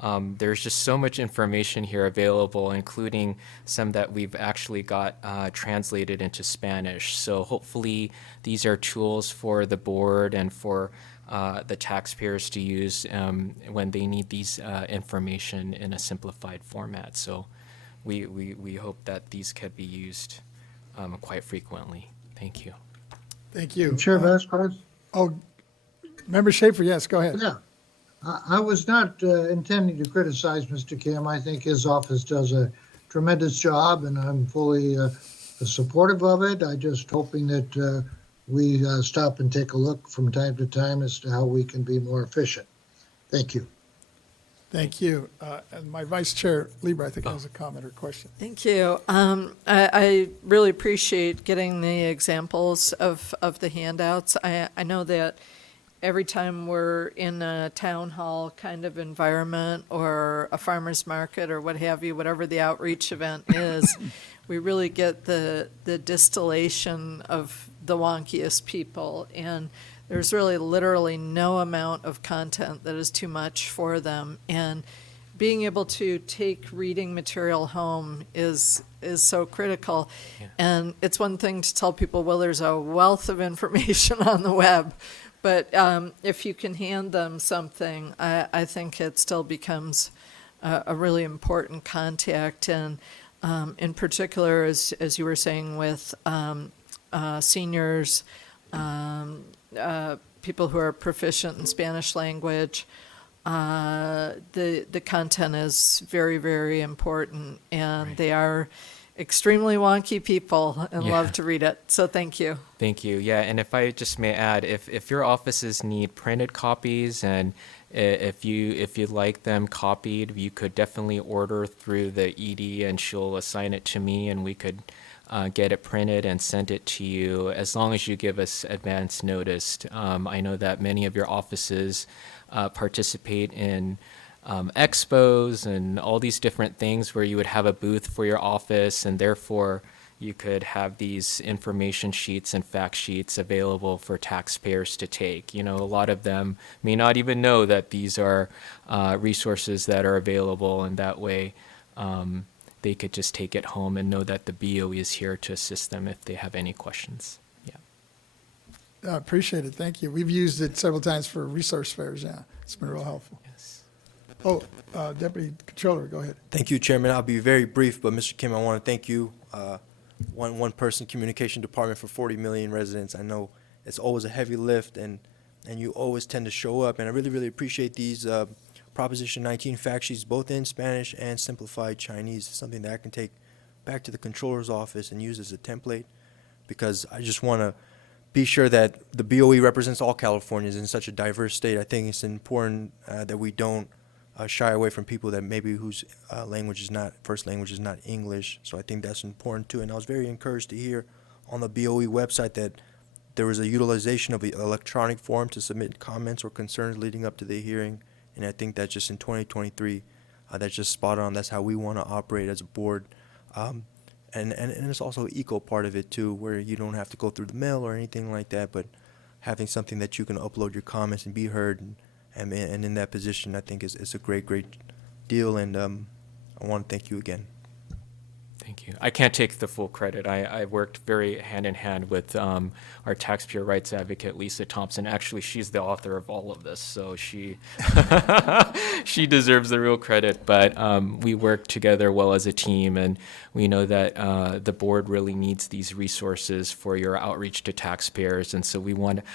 There's just so much information here available, including some that we've actually got translated into Spanish. So hopefully these are tools for the board and for the taxpayers to use when they need these information in a simplified format. So we hope that these could be used quite frequently. Thank you. Thank you. Chair Vasquez? Oh, Member Schaefer, yes, go ahead. Yeah. I was not intending to criticize Mr. Kim. I think his office does a tremendous job, and I'm fully supportive of it. I just hoping that we stop and take a look from time to time as to how we can be more efficient. Thank you. Thank you. And my Vice Chair Lieber, I think, has a comment or question. Thank you. I really appreciate getting the examples of the handouts. I know that every time we're in a town hall kind of environment or a farmer's market or what have you, whatever the outreach event is, we really get the distillation of the wonkiest people. And there's really literally no amount of content that is too much for them. And being able to take reading material home is so critical. Yeah. And it's one thing to tell people, well, there's a wealth of information on the web. But if you can hand them something, I think it still becomes a really important contact. And in particular, as you were saying, with seniors, people who are proficient in Spanish language, the content is very, very important. And they are extremely wonky people and Yeah. love to read it. So thank you. Thank you. Yeah, and if I just may add, if your offices need printed copies and if you'd like them copied, you could definitely order through the ED and she'll assign it to me and we could get it printed and send it to you as long as you give us advance notice. I know that many of your offices participate in expos and all these different things where you would have a booth for your office and therefore you could have these information sheets and fact sheets available for taxpayers to take. You know, a lot of them may not even know that these are resources that are available, and that way they could just take it home and know that the BoE is here to assist them if they have any questions. Yeah. Appreciate it. Thank you. We've used it several times for resource fairs. Yeah, it's been real helpful. Yes. Oh, Deputy Controller, go ahead. Thank you, Chairman. I'll be very brief, but Mr. Kim, I want to thank you, one-person communication department for 40 million residents. I know it's always a heavy lift, and you always tend to show up, and I really, really appreciate these Proposition 19 fact sheets, both in Spanish and simplified Chinese. It's something that I can take back to the Controller's office and use as a template, because I just want to be sure that the BoE represents all Californians in such a diverse state. I think it's important that we don't shy away from people that maybe whose first language is not English. So I think that's important too. And I was very encouraged to hear on the BoE website that there was a utilization of an electronic form to submit comments or concerns leading up to the hearing. And I think that just in 2023, that's just spot on. That's how we want to operate as a board. And it's also an eco part of it too, where you don't have to go through the mail or anything like that, but having something that you can upload your comments and be heard and in that position, I think is a great deal. And I want to thank you again. Thank you. I can't take the full credit. I worked very hand in hand with our taxpayer rights advocate, Lisa Thompson. Actually, she's the author of all of this, so she she deserves the real credit. But we work together well as a team, and we know that the board really needs these resources for your outreach to taxpayers. And so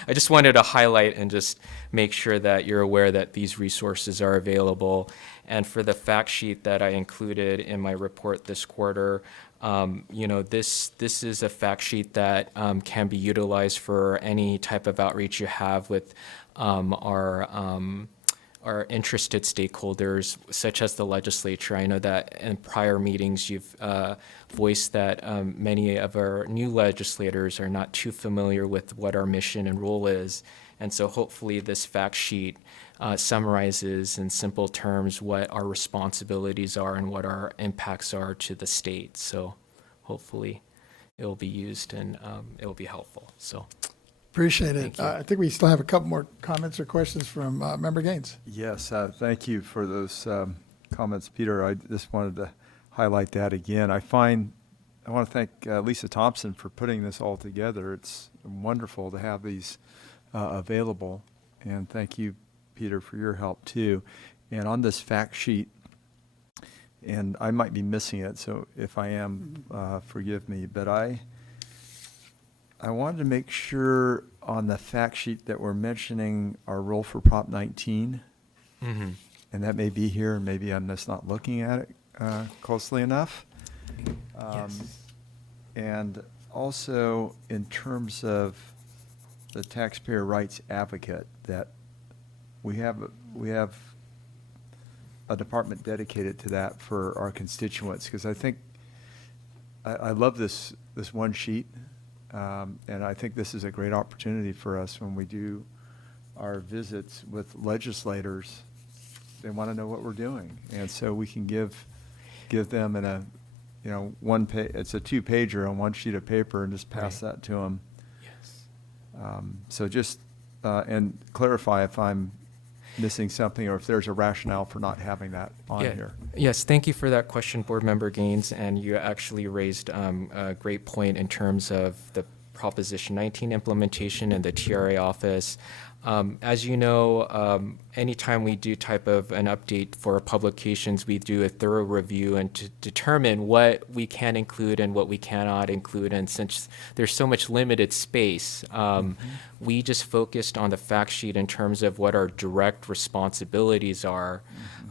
I just wanted to highlight and just make sure that you're aware that these resources are available. And for the fact sheet that I included in my report this quarter, this is a fact sheet that can be utilized for any type of outreach you have with our interested stakeholders, such as the legislature. I know that in prior meetings you've voiced that many of our new legislators are not too familiar with what our mission and role is. And so hopefully this fact sheet summarizes in simple terms what our responsibilities are and what our impacts are to the state. So hopefully it will be used and it will be helpful. So Appreciate Thank it. you. I think we still have a couple more comments or questions from Member Gaines. Yes, thank you for those comments, Peter. I just wanted to highlight that again. I want to thank Lisa Thompson for putting this all together. It's wonderful to have these available. And thank you, Peter, for your help too. And on this fact sheet, and I might be missing it, so if I am, forgive me, but I wanted to make sure on the fact sheet that we're mentioning our role for Prop 19. Mm-hmm. And that may be here, and maybe I'm just not looking at it closely enough. Yes. And also, in terms of the taxpayer rights advocate, that we have a department dedicated to that for our constituents, because I think I love this one sheet, and I think this is a great opportunity for us when we do our visits with legislators. They want to know what we're doing, and so we can give them in a, one page. It's a 2-pager on one sheet of paper, and just pass Right. that to them. Yes. So just and clarify if I'm missing something, or if there's a rationale for not having that on here. Yes, thank you for that question, Board Member Gaines, and you actually raised a great point in terms of the Proposition 19 implementation and the TRA office. As you know, anytime we do type of an update for our publications, we do a thorough review and to determine what we can include and what we cannot include. And since there's so much limited space, we just focused on the fact sheet in terms of what our direct responsibilities are.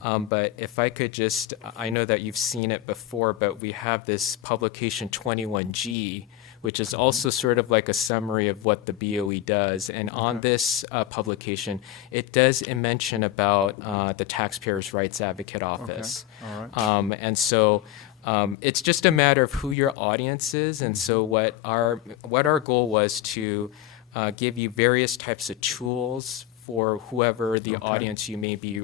But if I could just, I know that you've seen it before, but we have this publication 21G, which is also sort of like a summary of what the BoE does. And on this publication, it does mention about the Taxpayers' Rights Advocate Office. All right. And so it's just a matter of who your audience is. And so what our goal was to give you various types of tools for whoever the audience you may be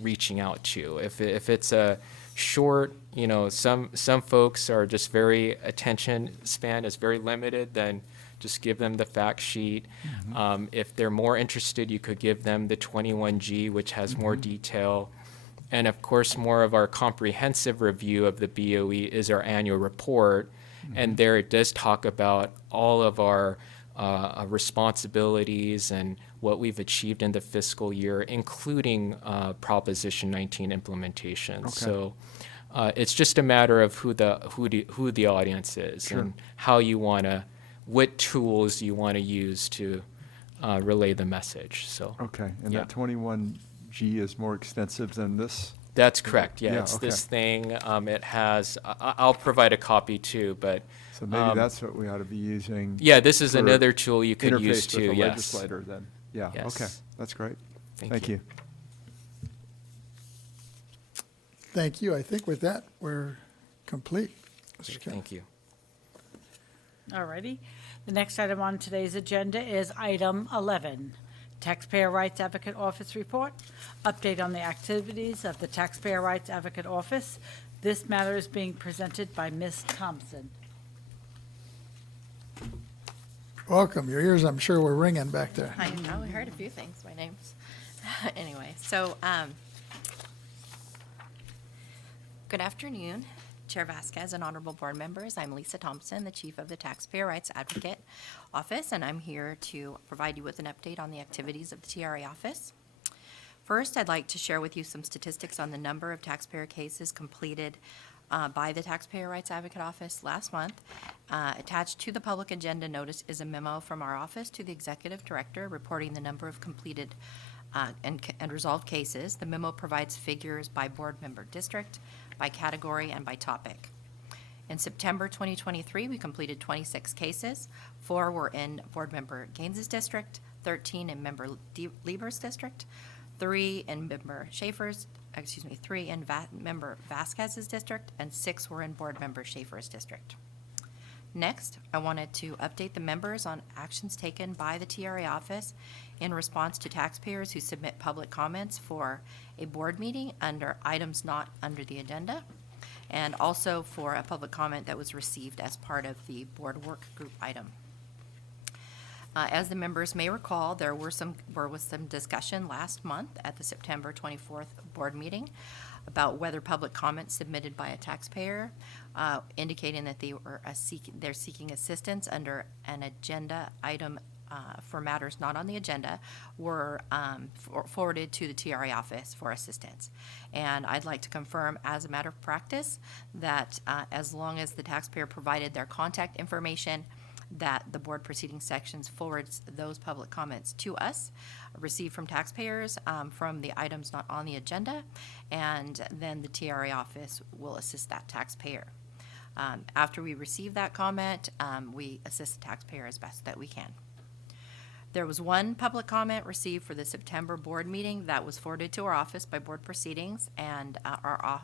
reaching out to. If it's a short, some folks are just very, attention span is very limited, then just give them the fact sheet. If they're more interested, you could give them the 21G, which has more detail. And of course, more of our comprehensive review of the BoE is our annual report. And there it does talk about all of our responsibilities and what we've achieved in the fiscal year, including Proposition 19 implementation. Okay. So it's just a matter of who the audience is Sure. and how you want to, what tools you want to use to relay the message. So Okay, and Yeah. that 21G is more extensive than this? that's correct. Yeah, Yeah, it's okay. this thing. It has. I'll provide a copy too, but. So maybe that's what we ought to be using. Yeah, this is for another tool you could interface use with too. the Yes. legislator then. Yeah, Yes. okay, that's great. Thank you. Thank you. I think with that, we're complete. Mr. Kim. Thank you. All righty. The next item on today's agenda is item 11, Taxpayer Rights Advocate Office Report, update on the activities of the Taxpayer Rights Advocate Office. This matter is being presented by Ms. Thompson. Welcome. Your ears, I'm sure, were ringing back there. I probably heard a few things, my name's, anyway, so, good afternoon, Chair Vasquez and honorable board members. I'm Lisa Thompson, the Chief of the Taxpayer Rights Advocate Office, and I'm here to provide you with an update on the activities of the TRA office. First, I'd like to share with you some statistics on the number of taxpayer cases completed by the Taxpayer Rights Advocate Office last month. Attached to the public agenda notice is a memo from our office to the Executive Director reporting the number of completed and resolved cases. The memo provides figures by board member district, by category, and by topic. In September 2023, we completed 26 cases. 4 were in board member Gaines's district, 13 in member Lieber's district, 3 in member Schaefer's, 3 in member Vasquez's district, and 6 were in board member Schaefer's district. Next, I wanted to update the members on actions taken by the TRA office in response to taxpayers who submit public comments for a board meeting under items not under the agenda, and also for a public comment that was received as part of the board work group item. As the members may recall, there was some discussion last month at the September 24th board meeting about whether public comments submitted by a taxpayer indicating that they're seeking assistance under an agenda item for matters not on the agenda were forwarded to the TRA office for assistance. And I'd like to confirm, as a matter of practice, that as long as the taxpayer provided their contact information, that the board proceeding sections forwards those public comments to us, received from taxpayers from the items not on the agenda, and then the TRA office will assist that taxpayer. After we receive that comment, we assist the taxpayer as best that we can. There was one public comment received for the September board meeting that was forwarded to our office by board proceedings, and our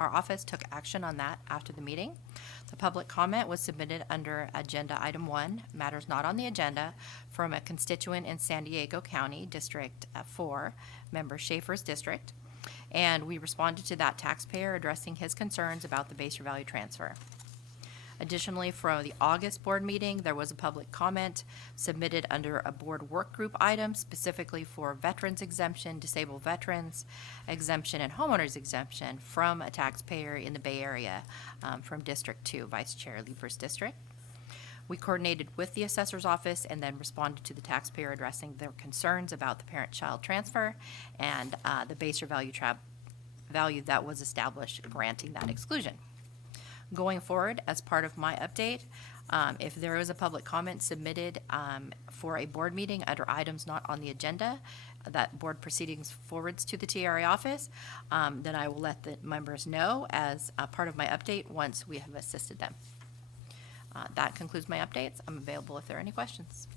office took action on that after the meeting. The public comment was submitted under Agenda Item 1, Matters Not on the Agenda, from a constituent in San Diego County, District 4, Member Schaefer's district, and we responded to that taxpayer addressing his concerns about the base year value transfer. Additionally, for the August board meeting, there was a public comment submitted under a board work group item specifically for veterans exemption, disabled veterans exemption, and homeowners exemption from a taxpayer in the Bay Area from District 2, Vice Chair Lieber's district. We coordinated with the assessor's office and then responded to the taxpayer addressing their concerns about the parent-child transfer and the base year value that was established granting that exclusion. Going forward, as part of my update, if there is a public comment submitted for a board meeting under items not on the agenda that board proceedings forwards to the TRA office, then I will let the members know as a part of my update once we have assisted them. That concludes my updates. I'm available if there are any questions.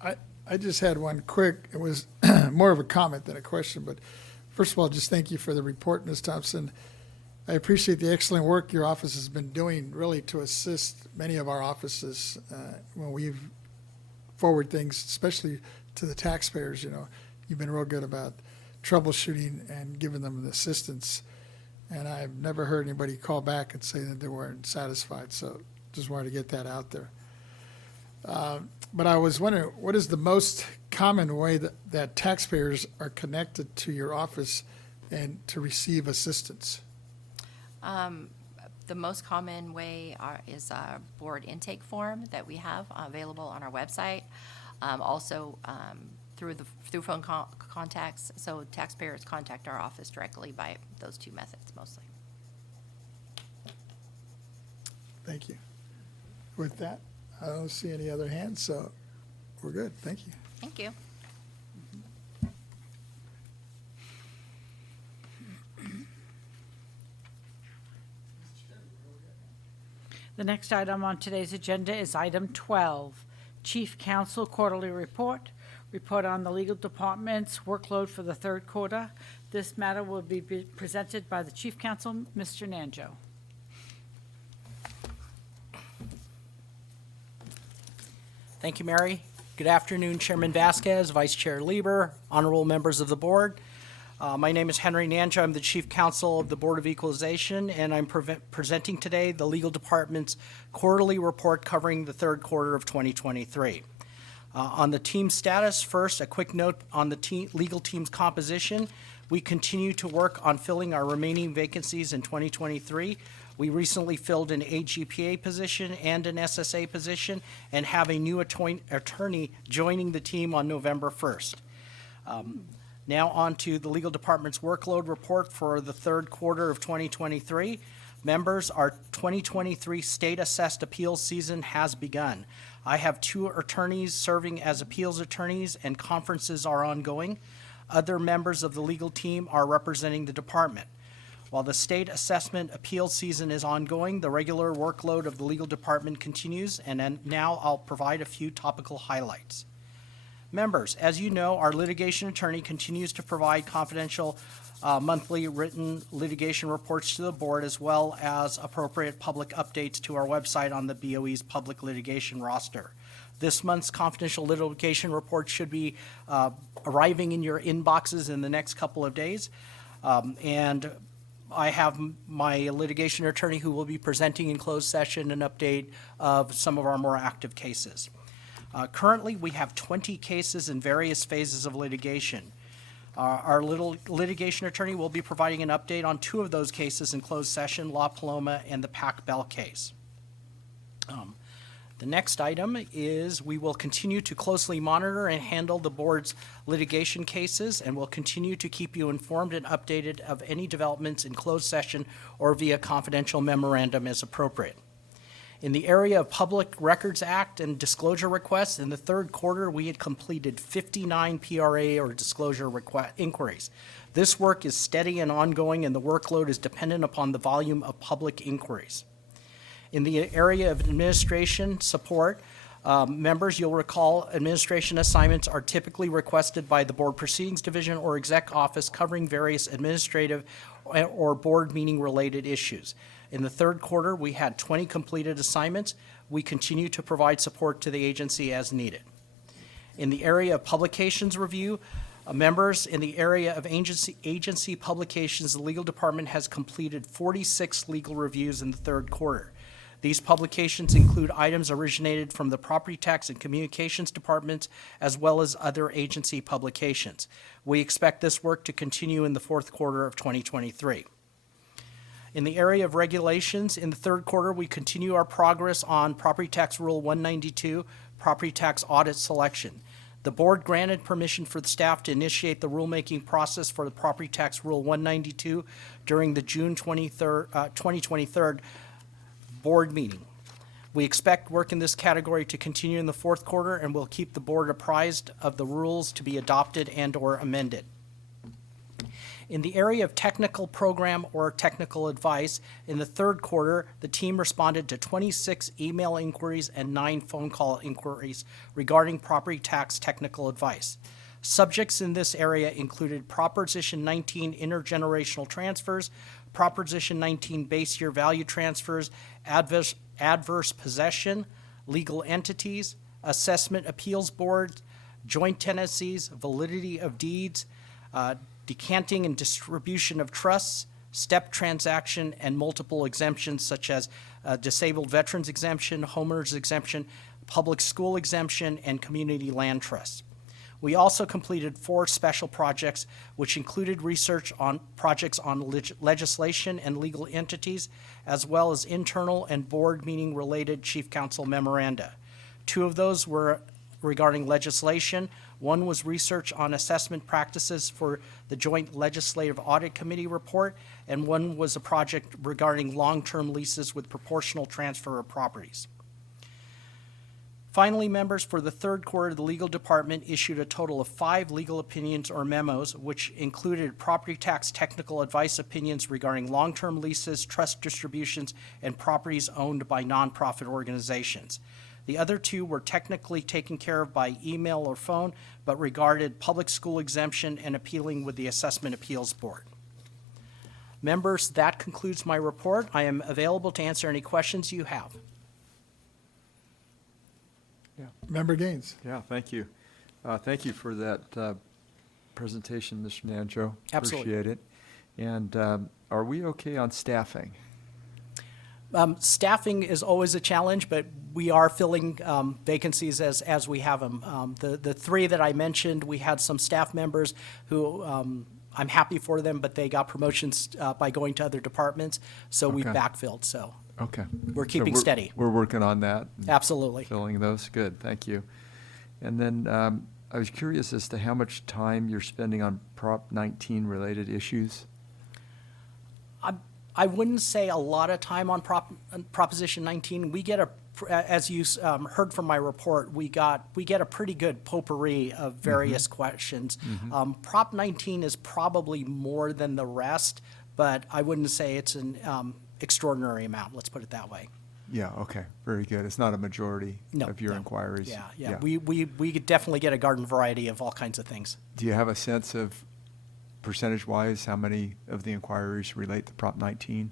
I just had one quick, it was more of a comment than a question, but first of all, just thank you for the report, Ms. Thompson. I appreciate the excellent work your office has been doing really to assist many of our offices when we forward things, especially to the taxpayers. You know, you've been real good about troubleshooting and giving them the assistance. And I've never heard anybody call back and say that they weren't satisfied. So just wanted to get that out there. But I was wondering, what is the most common way that taxpayers are connected to your office and to receive assistance? The most common way is a board intake form that we have available on our website. Also through phone contacts, so taxpayers contact our office directly by those two methods mostly. Thank you. With that, I don't see any other hands, so we're good. Thank you. Thank you. The next item on today's agenda is item 12, Chief Counsel Quarterly Report. Report on the legal department's workload for the third quarter. This matter will be presented by the Chief Counsel, Mr. Nanjo. Thank you, Mary. Good afternoon, Chairman Vasquez, Vice Chair Lieber, honorable members of the board. My name is Henry Nanjo. I'm the Chief Counsel of the Board of Equalization, and I'm presenting today the Legal Department's quarterly report covering the third quarter of 2023. On the team status, first, a quick note on the legal team's composition. We continue to work on filling our remaining vacancies in 2023. We recently filled an AGPA position and an SSA position and have a new attorney joining the team on November 1st. Now on to the legal department's workload report for the third quarter of 2023. Members, our 2023 state assessed appeals season has begun. I have 2 attorneys serving as appeals attorneys and conferences are ongoing. Other members of the legal team are representing the department. While the state assessment appeal season is ongoing, the regular workload of the legal department continues, and then now I'll provide a few topical highlights. Members, as you know, our litigation attorney continues to provide confidential monthly written litigation reports to the board, as well as appropriate public updates to our website on the BoE's public litigation roster. This month's confidential litigation report should be arriving in your inboxes in the next couple of days. And I have my litigation attorney who will be presenting in closed session an update of some of our more active cases. Currently, we have 20 cases in various phases of litigation. Our litigation attorney will be providing an update on 2 of those cases in closed session, La Paloma and the Pac Bell case. The next item is we will continue to closely monitor and handle the board's litigation cases, and will continue to keep you informed and updated of any developments in closed session or via confidential memorandum as appropriate. In the area of Public Records Act and disclosure requests, in the third quarter, we had completed 59 PRA or disclosure inquiries. This work is steady and ongoing, and the workload is dependent upon the volume of public inquiries. In the area of administration support, members, you'll recall administration assignments are typically requested by the Board Proceedings Division or Exec Office covering various administrative or board meeting-related issues. In the third quarter, we had 20 completed assignments. We continue to provide support to the agency as needed. In the area of publications review, members, in the area of agency publications, the legal department has completed 46 legal reviews in the third quarter. These publications include items originated from the property tax and communications departments, as well as other agency publications. We expect this work to continue in the fourth quarter of 2023. In the area of regulations, in the third quarter, we continue our progress on Property Tax Rule 192, Property Tax Audit Selection. The board granted permission for the staff to initiate the rulemaking process for the Property Tax Rule 192 during the June 2023 board meeting. We expect work in this category to continue in the fourth quarter, and will keep the board apprised of the rules to be adopted and/or amended. In the area of technical program or technical advice, in the third quarter, the team responded to 26 email inquiries and 9 phone call inquiries regarding property tax technical advice. Subjects in this area included Proposition 19 intergenerational transfers, Proposition 19 base year value transfers, adverse possession, legal entities, assessment appeals boards, joint tenancies, validity of deeds, decanting and distribution of trusts, step transaction, and multiple exemptions such as disabled veterans exemption, homeowners exemption, public school exemption, and community land trusts. We also completed 4 special projects, which included research on projects on legislation and legal entities, as well as internal and board meeting-related chief counsel memoranda. 2 of those were regarding legislation. 1 was research on assessment practices for the Joint Legislative Audit Committee report, and 1 was a project regarding long-term leases with proportional transfer of properties. Finally, members, for the third quarter, the legal department issued a total of 5 legal opinions or memos, which included property tax technical advice opinions regarding long-term leases, trust distributions, and properties owned by nonprofit organizations. The other 2 were technically taken care of by email or phone, but regarded public school exemption and appealing with the Assessment Appeals Board. Members, that concludes my report. I am available to answer any questions you have. Member Gaines. Yeah, thank you. Thank you for that presentation, Mr. Nanjo. Absolutely. Appreciate it. And are we okay on staffing? Staffing is always a challenge, but we are filling vacancies as we have them. The 3 that I mentioned, we had some staff members who I'm happy for them, but they got promotions by going to other departments, so we've Okay. backfilled. So Okay. we're keeping So steady. We're working on that. and Absolutely. Filling those. Good, thank you. And then I was curious as to how much time you're spending on Prop 19 related issues? I wouldn't say a lot of time on Proposition 19. We get as you heard from my report, we get a pretty good potpourri of various questions. Prop 19 is probably more than the rest, but I wouldn't say it's an extraordinary amount. Let's put it that way. Yeah, okay, very good. It's not a majority No, of your no. inquiries? Yeah. We definitely get a garden variety of all kinds of things. Do you have a sense of percentage-wise how many of the inquiries relate to Prop 19?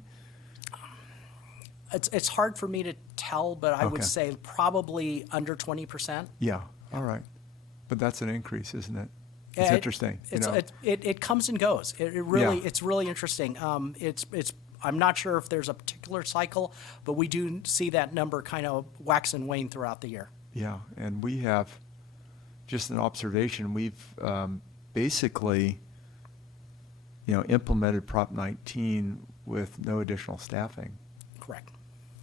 It's hard for me to tell, but I would Okay. say probably under 20%. Yeah, all right. But that's an increase, isn't it? It's interesting, you know. It comes and goes. It really, Yeah. it's really interesting. I'm not sure if there's a particular cycle, but we do see that number kind of wax and wane throughout the year. Yeah, and we have, just an observation, we've basically, implemented Prop 19 with no additional staffing, Correct.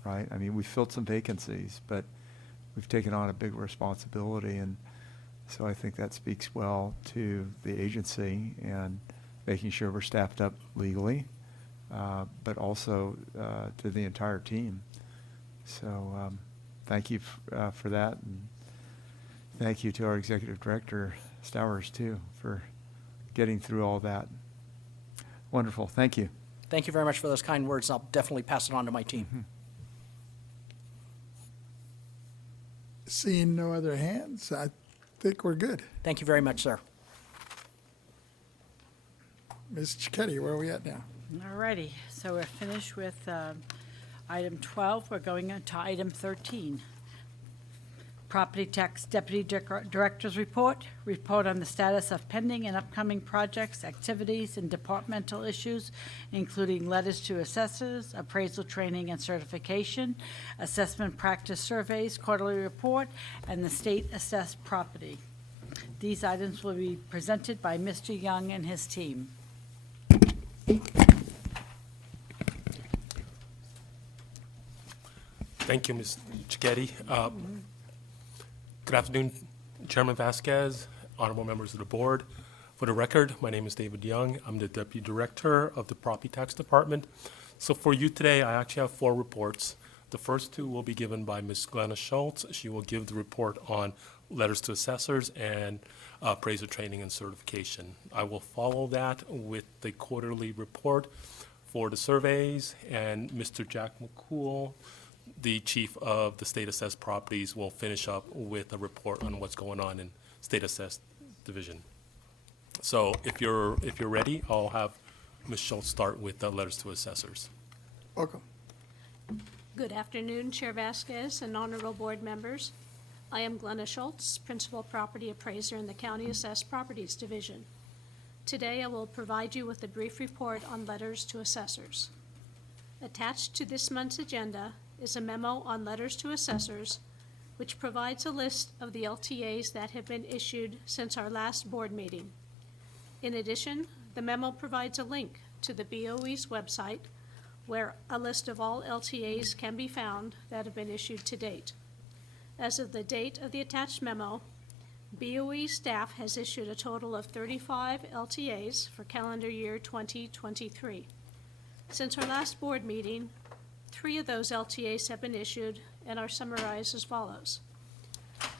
right? I mean, we filled some vacancies, but we've taken on a big responsibility, and so I think that speaks well to the agency and making sure we're staffed up legally, but also to the entire team. So thank you for that, and thank you to our Executive Director, Stowers, too, for getting through all that. Wonderful. Thank you. Thank you very much for those kind words. I'll definitely pass it on to my team. Mm-hmm. Seeing no other hands, I think we're good. Thank you very much, sir. Ms. Cicchetti, where are we at now? All righty, so we're finished with item 12. We're going on to item 13. Property Tax Deputy Director's Report. Report on the status of pending and upcoming projects, activities, and departmental issues, including letters to assessors, appraisal training and certification, assessment practice surveys, quarterly report, and the state assessed property. These items will be presented by Mr. Young and his team. Thank you, Ms. Cicchetti. Good afternoon, Chairman Vasquez, honorable members of the board. For the record, my name is David Young. I'm the Deputy Director of the Property Tax Department. So for you today, I actually have 4 reports. The first 2 will be given by Ms. Glenna Schultz. She will give the report on letters to assessors and appraiser training and certification. I will follow that with the quarterly report for the surveys, and Mr. Jack McCool, the chief of the state assessed properties, will finish up with a report on what's going on in state assessed division. So if you're ready, I'll have Ms. Schultz start with the letters to assessors. Welcome. Good afternoon, Chair Vasquez and honorable board members. I am Glenna Schultz, Principal Property Appraiser in the County Assessed Properties Division. Today, I will provide you with a brief report on letters to assessors. Attached to this month's agenda is a memo on letters to assessors, which provides a list of the LTAs that have been issued since our last board meeting. In addition, the memo provides a link to the BoE's website, where a list of all LTAs can be found that have been issued to date. As of the date of the attached memo, BoE staff has issued a total of 35 LTAs for calendar year 2023. Since our last board meeting, 3 of those LTAs have been issued and are summarized as follows.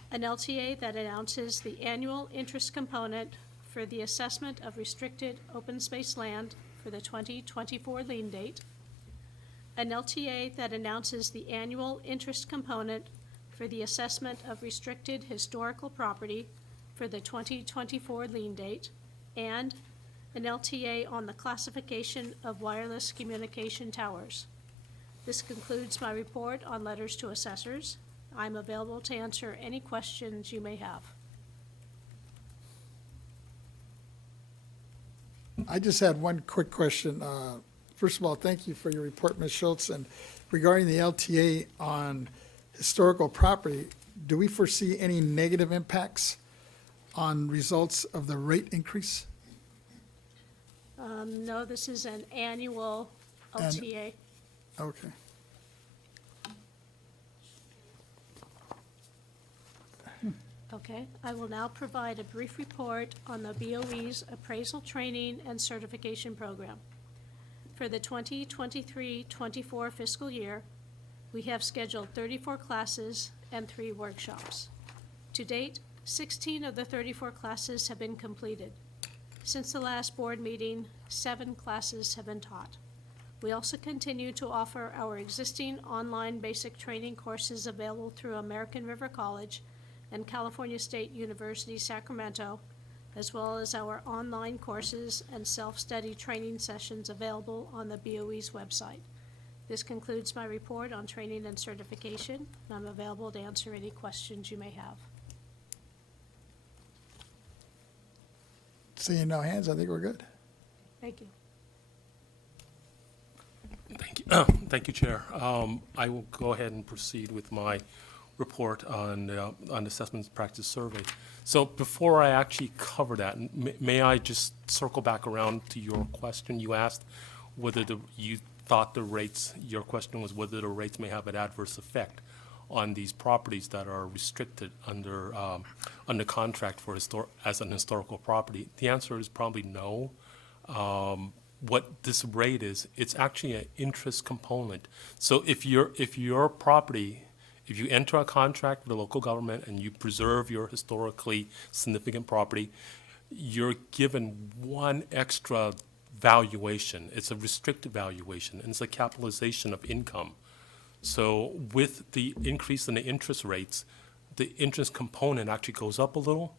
An LTA that announces the annual interest component for the assessment of restricted open space land for the 2024 lien date. An LTA that announces the annual interest component for the assessment of restricted historical property for the 2024 lien date, and an LTA on the classification of wireless communication towers. This concludes my report on letters to assessors. I'm available to answer any questions you may have. I just had one quick question. First of all, thank you for your report, Ms. Schultz. And regarding the LTA on historical property, do we foresee any negative impacts on results of the rate increase? No, this is an annual LTA. Okay. Okay, I will now provide a brief report on the BoE's appraisal training and certification program. For the 2023-24 fiscal year, we have scheduled 34 classes and 3 workshops. To date, 16 of the 34 classes have been completed. Since the last board meeting, 7 classes have been taught. We also continue to offer our existing online basic training courses available through American River College and California State University, Sacramento, as well as our online courses and self-study training sessions available on the BoE's website. This concludes my report on training and certification, and I'm available to answer any questions you may have. Seeing no hands, I think we're good. Thank you. Thank you. Thank you, Chair. I will go ahead and proceed with my report on the assessment practice survey. So before I actually cover that, may I just circle back around to your question? You asked whether you thought the rates, your question was whether the rates may have an adverse effect on these properties that are restricted under contract for as an historical property? The answer is probably no. What this rate is, it's actually an interest component. So if your property, if you enter a contract with the local government and you preserve your historically significant property, you're given one extra valuation. It's a restricted valuation, and it's a capitalization of income. So with the increase in the interest rates, the interest component actually goes up a little.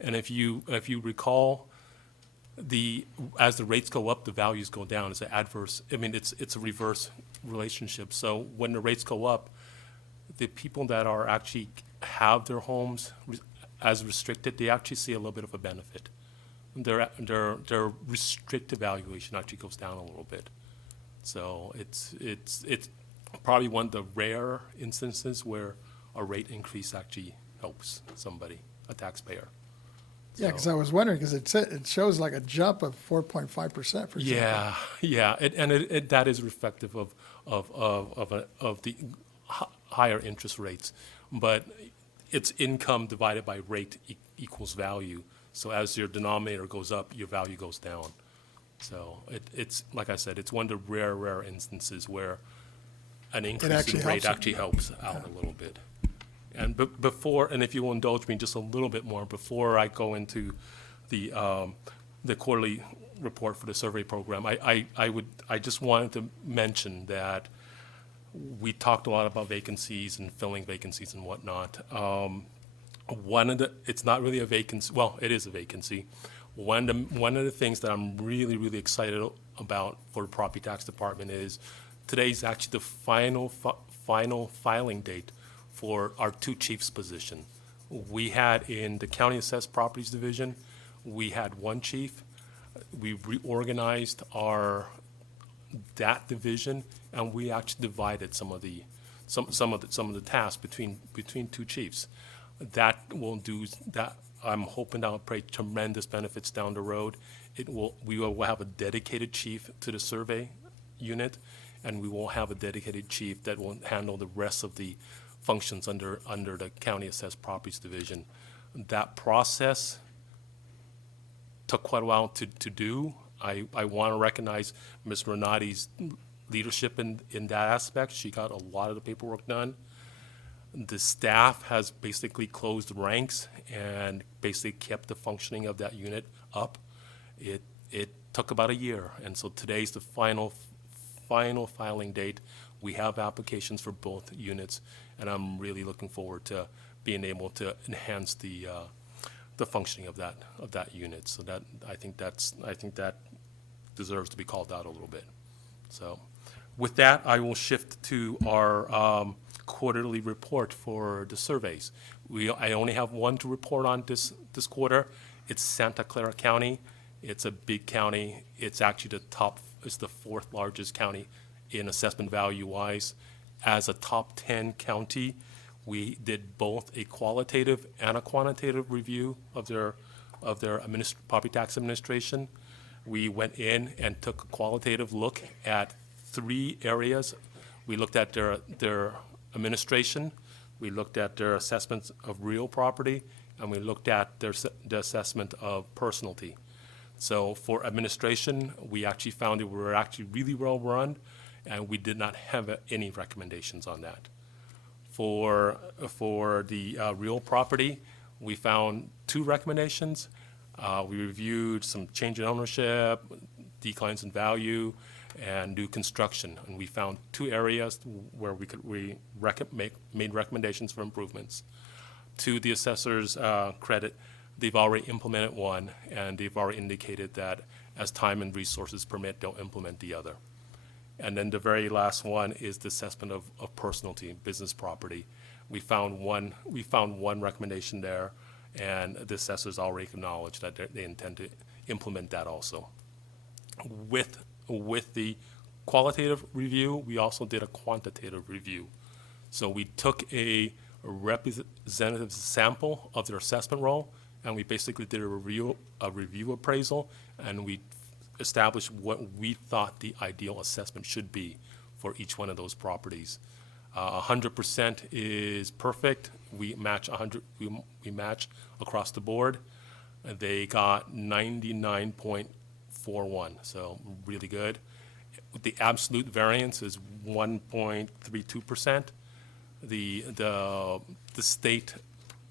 And if you recall, as the rates go up, the values go down. It's an adverse. I mean, it's a reverse relationship. So when the rates go up, the people that are actually have their homes as restricted, they actually see a little bit of a benefit. Their restricted valuation actually goes down a little bit. So it's probably one of the rare instances where a rate increase actually helps somebody, a taxpayer. Yeah, because I was wondering, because it shows like a jump of 4.5%, for example. Yeah, that is reflective of the higher interest rates, but it's income divided by rate equals value. So as your denominator goes up, your value goes down. So it's like I said, it's one of the rare instances where an increase in rate actually helps out a little bit. And and if you will indulge me just a little bit more, before I go into the quarterly report for the survey program, I just wanted to mention that we talked a lot about vacancies and filling vacancies and whatnot. It's not really a vacancy. Well, it is a vacancy. One of the things that I'm really excited about for the property tax department is today's actually the final filing date for our 2 chiefs position. We had in the county assessed properties division, we had 1 chief. We reorganized that division, and we actually divided some of the tasks between 2 chiefs. That will do that. I'm hoping that will bring tremendous benefits down the road. We will have a dedicated chief to the survey unit, and we will have a dedicated chief that will handle the rest of the functions under the county assessed properties division. That process took quite a while to do. I want to recognize Ms. Renati's leadership in that aspect. She got a lot of the paperwork done. The staff has basically closed ranks and basically kept the functioning of that unit up. It took about a year, and so today's the final filing date. We have applications for both units, and I'm really looking forward to being able to enhance the functioning of that unit. So that I think that deserves to be called out a little bit. So with that, I will shift to our quarterly report for the surveys. I only have one to report on this quarter. It's Santa Clara County. It's a big county. It's actually it's the 4th largest county in assessment value wise. As a top 10 county, we did both a qualitative and a quantitative review of their property tax administration. We went in and took a qualitative look at 3 areas. We looked at their administration, we looked at their assessments of real property, and we looked at their assessment of personality. So for administration, we actually found that we were actually really well run, and we did not have any recommendations on that. For the real property, we found 2 recommendations. We reviewed some change in ownership, declines in value, and new construction. And we found 2 areas where we made recommendations for improvements. To the assessor's credit, they've already implemented one, and they've already indicated that as time and resources permit, they'll implement the other. And then the very last one is the assessment of personality, business property. We found one recommendation there, and the assessors already acknowledged that they intend to implement that also. With the qualitative review, we also did a quantitative review. So we took a representative sample of their assessment role, and we basically did a review appraisal, and we established what we thought the ideal assessment should be for each one of those properties. 100% is perfect. We match 100. We match across the board. They got 99.41, so really good. The absolute variance is 1.32%. The state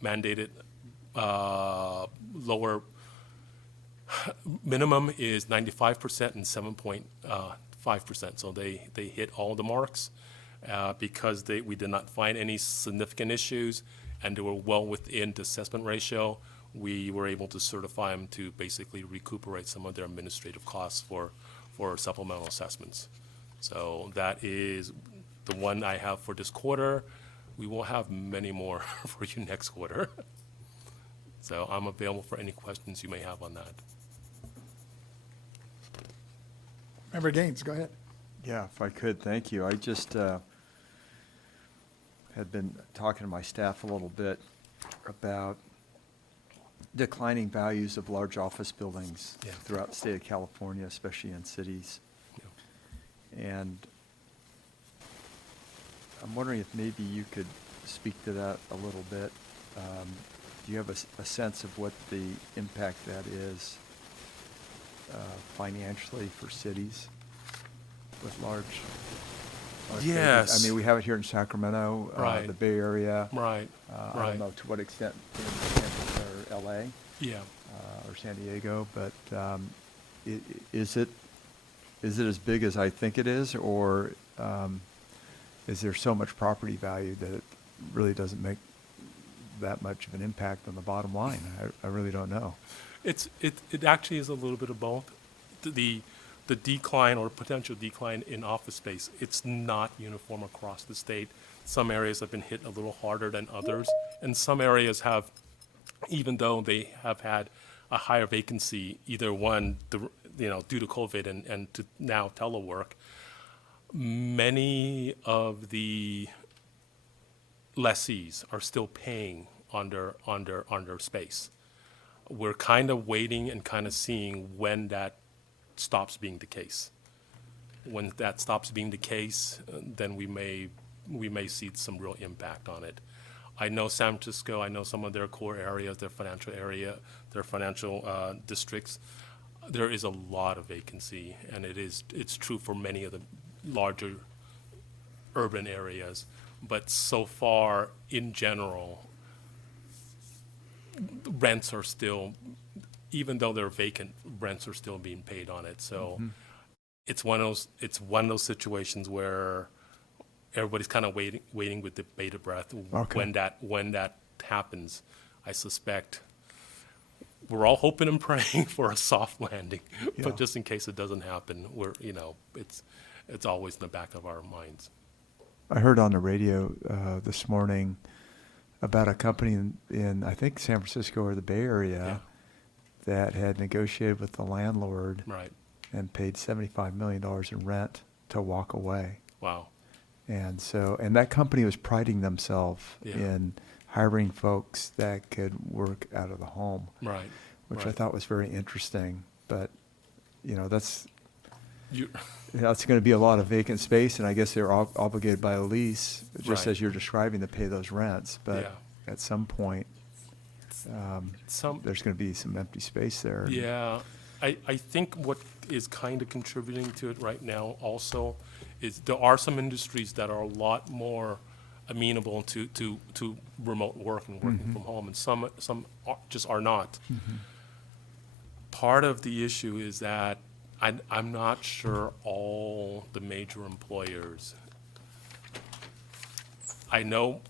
mandated lower minimum is 95% and 7.5%. So they hit all the marks because we did not find any significant issues, and they were well within the assessment ratio. We were able to certify them to basically recuperate some of their administrative costs for supplemental assessments. So that is the one I have for this quarter. We will have many more for you next quarter. So I'm available for any questions you may have on that. Member Gaines, go ahead. Yeah, if I could, thank you. I just had been talking to my staff a little bit about declining values of large office buildings throughout the state of California, especially in cities. And I'm wondering if maybe you could speak to that a little bit. Do you have a sense of what the impact that is financially for cities with large Yes. buildings? I mean, we have it here in Sacramento, Right. the Bay Area. Right. I don't know to what extent in or LA. Yeah. Or San Diego, but is it as big as I think it is, or is there so much property value that it really doesn't make that much of an impact on the bottom line? I really don't know. It actually is a little bit of both. The decline or potential decline in office space, it's not uniform across the state. Some areas have been hit a little harder than others, and some areas have, even though they have had a higher vacancy, either one, due to COVID and to now telework, many of the lessees are still paying on their space. We're kind of waiting and kind of seeing when that stops being the case. When that stops being the case, then we may see some real impact on it. I know San Francisco, I know some of their core areas, their financial districts. There is a lot of vacancy, and it's true for many of the larger urban areas. But so far, in general, rents are still, even though they're vacant, rents are still being paid on it. So it's one of those situations where everybody's kind of waiting with the bated breath. Okay. When that happens, I suspect we're all hoping and praying for a soft landing. Yeah. But just in case it doesn't happen, it's always in the back of our minds. I heard on the radio this morning about a company in I think San Francisco or the Bay Area that had negotiated with the landlord Right. and paid $75 million in rent to walk away. Wow. And that company was priding themselves Yeah. in hiring folks that could work out of the home, Right. which I Right. thought was very interesting. But, that's You, going to be a lot of vacant space, and I guess they're obligated by a lease, just Right. as you're describing, to pay those rents. But Yeah. at some point, there's going to be some empty space there. Yeah, I think what is kind of contributing to it right now also is there are some industries that are a lot more amenable to remote work and working from home, and some just are not. Part of the issue is that I'm not sure all the major employers, I know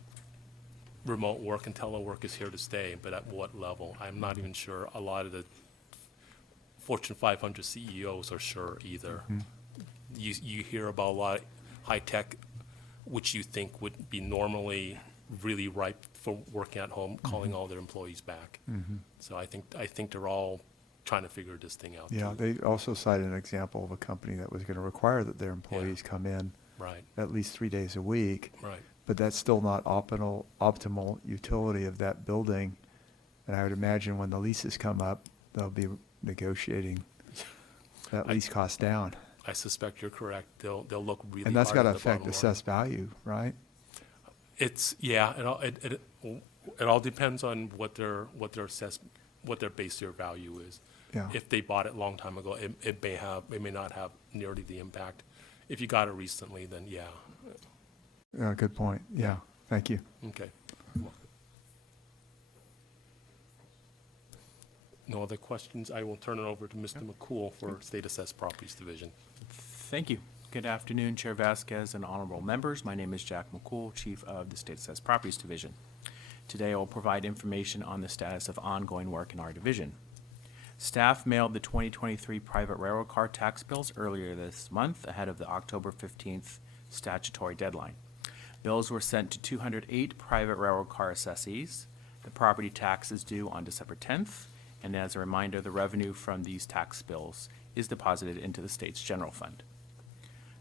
remote work and telework is here to stay, but at what level? I'm not even sure a lot of the Fortune 500 CEOs are sure either. You hear about a lot of high tech, which you think would be normally really ripe for working at home, calling all their employees back. So I think they're all trying to figure this thing out. Yeah, too. they also cited an example of a company that was going to require that their employees come in Right. at least 3 days a week. Right. But that's still not optimal utility of that building. And I would imagine when the leases come up, they'll be negotiating that lease cost down. I suspect you're correct. They'll look really And that's hard got to at the affect bottom line. assessed value, right? It all depends on what their base year value is. Yeah. If they bought it a long time ago, it may not have nearly the impact. If you got it recently, then yeah. Yeah, good point. Yeah, thank you. Okay. No other questions? I will turn it over to Mr. McCool for State Assessed Properties Division. Thank you. Good afternoon, Chair Vasquez and honorable members. My name is Jack McCool, Chief of the State Assessed Properties Division. Today, I will provide information on the status of ongoing work in our division. Staff mailed the 2023 private railroad car tax bills earlier this month ahead of the October 15th statutory deadline. Bills were sent to 208 private railroad car assessees. The property tax is due on December 10th, and as a reminder, the revenue from these tax bills is deposited into the state's general fund.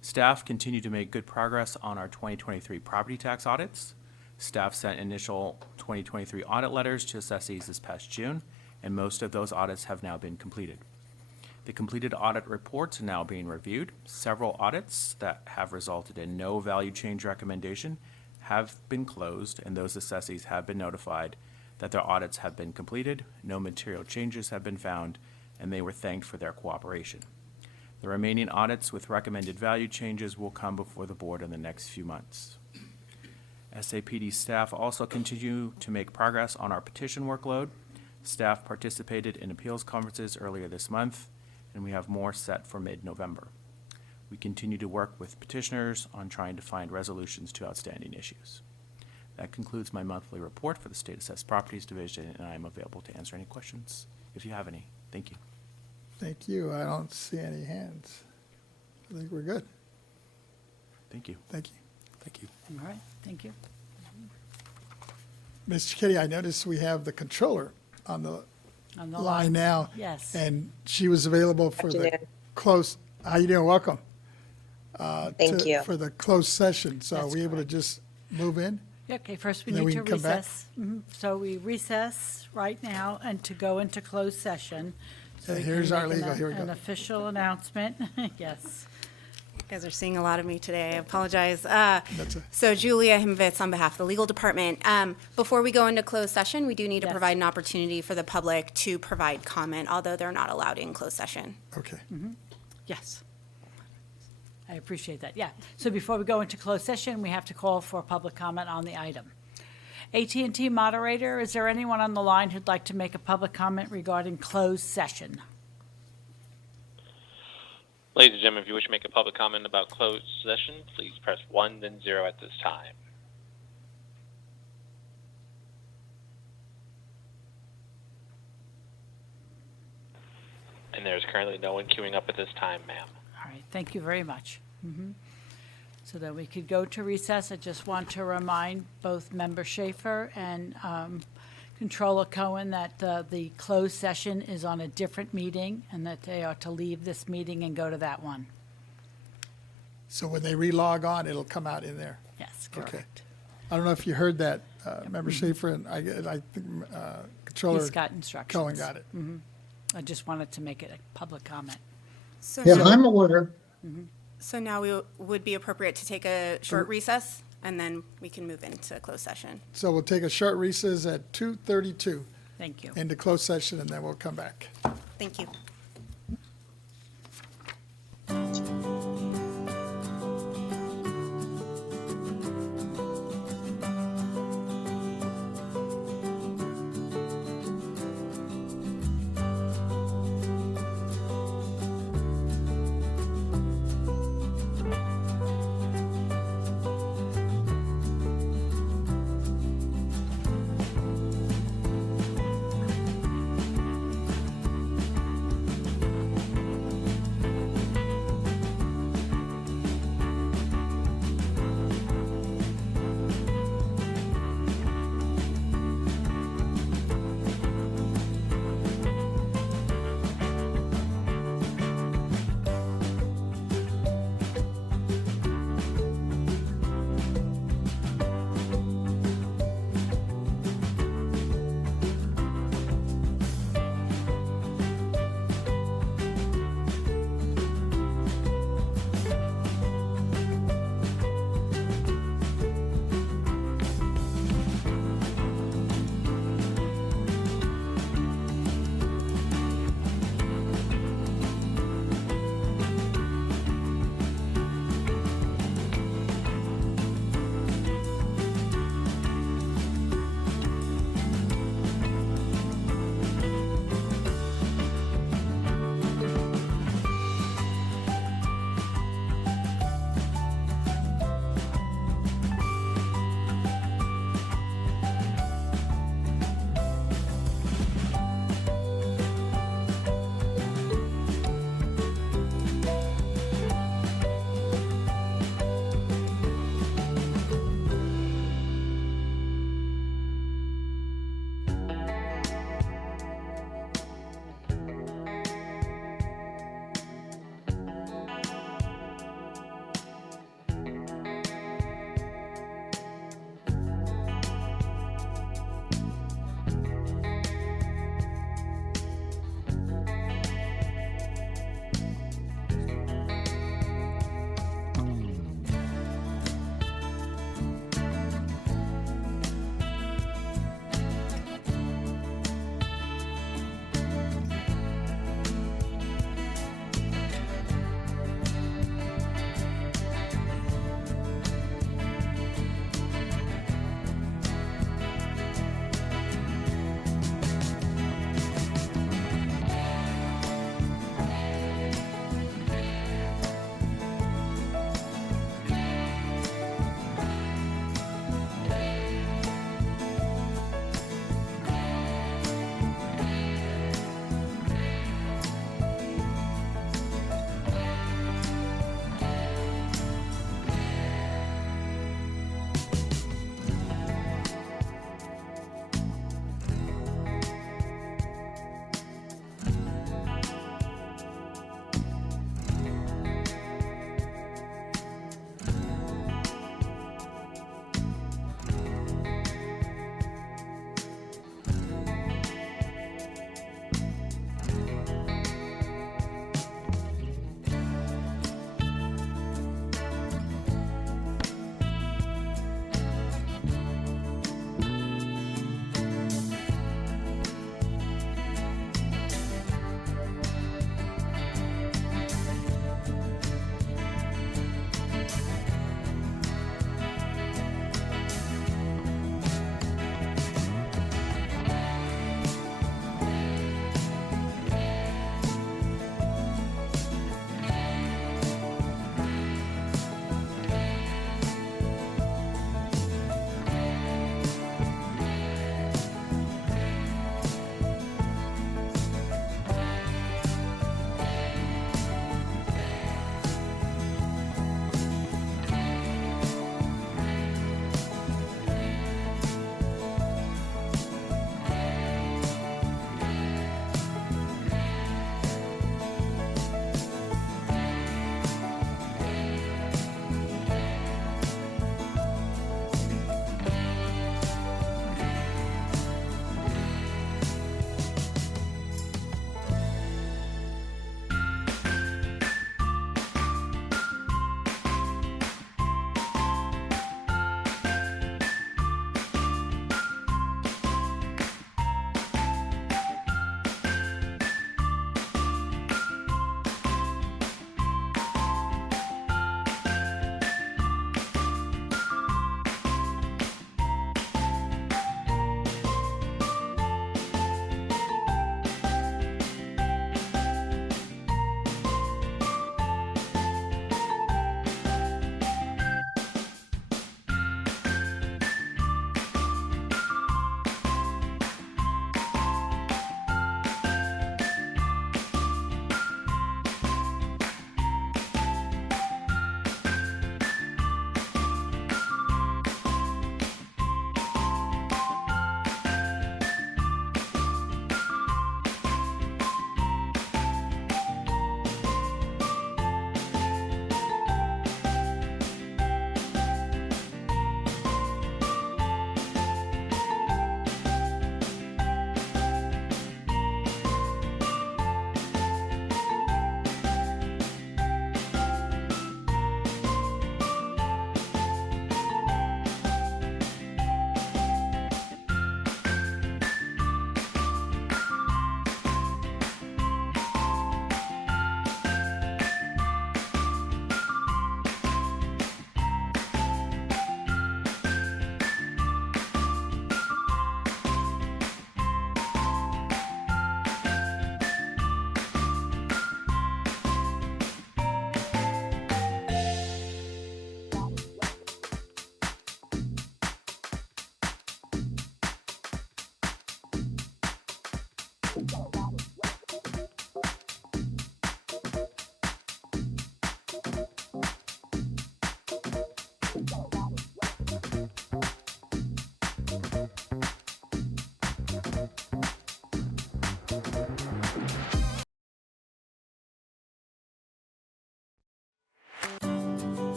Staff continue to make good progress on our 2023 property tax audits. Staff sent initial 2023 audit letters to assessees this past June, and most of those audits have now been completed. The completed audit reports are now being reviewed. Several audits that have resulted in no value change recommendation have been closed, and those assessees have been notified that their audits have been completed, no material changes have been found, and they were thanked for their cooperation. The remaining audits with recommended value changes will come before the board in the next few months. SAPD staff also continue to make progress on our petition workload. Staff participated in appeals conferences earlier this month, and we have more set for mid-November. We continue to work with petitioners on trying to find resolutions to outstanding issues. That concludes my monthly report for the State Assessed Properties Division, and I am available to answer any questions if you have any. Thank you. Thank you. I don't see any hands. I think we're good. Thank you. Thank you. Thank you. All right, thank you. Mr. Kitty, I noticed we have the controller on the On the line now. Yes. And she was available for the Afternoon. close, how you doing? Welcome. Thank you. For the closed session. So are That's we able to just move in? Yeah, okay, first we And then need we to can come back? recess. So we recess right now and to go into closed session. So And we can here's our make legal. Here we an go. official announcement. Yes. You guys are seeing a lot of me today. I apologize. That's it. So Julia Himvitz on behalf of the legal department. Before we go into closed session, we do need to Yes. provide an opportunity for the public to provide comment, although they're not allowed in closed session. Okay. Yes. I appreciate that, yeah. So before we go into closed session, we have to call for public comment on the item. AT&T moderator, is there anyone on the line who'd like to make a public comment regarding closed session? Ladies and gentlemen, if you wish to make a public comment about closed session, please press 1, then 0 at this time. And there's currently no one queuing up at this time, ma'am. All right, thank you very much. So that we could go to recess, I just want to remind both Member Schaefer and Controller Cohen that the closed session is on a different meeting and that they are to leave this meeting and go to that one. So when they re-log on, it'll come out in there. Yes, Okay. correct. I don't know if you heard that, Member Schaefer, and I think Controller He's got instructions. Cohen got it. I just wanted to make it a public comment. So Yeah, now, I'm aware. so now we would be appropriate to take a short recess, and then we can move into closed session. So we'll take a short recess at 2:32 Thank you. into closed session, and then we'll come back. Thank you.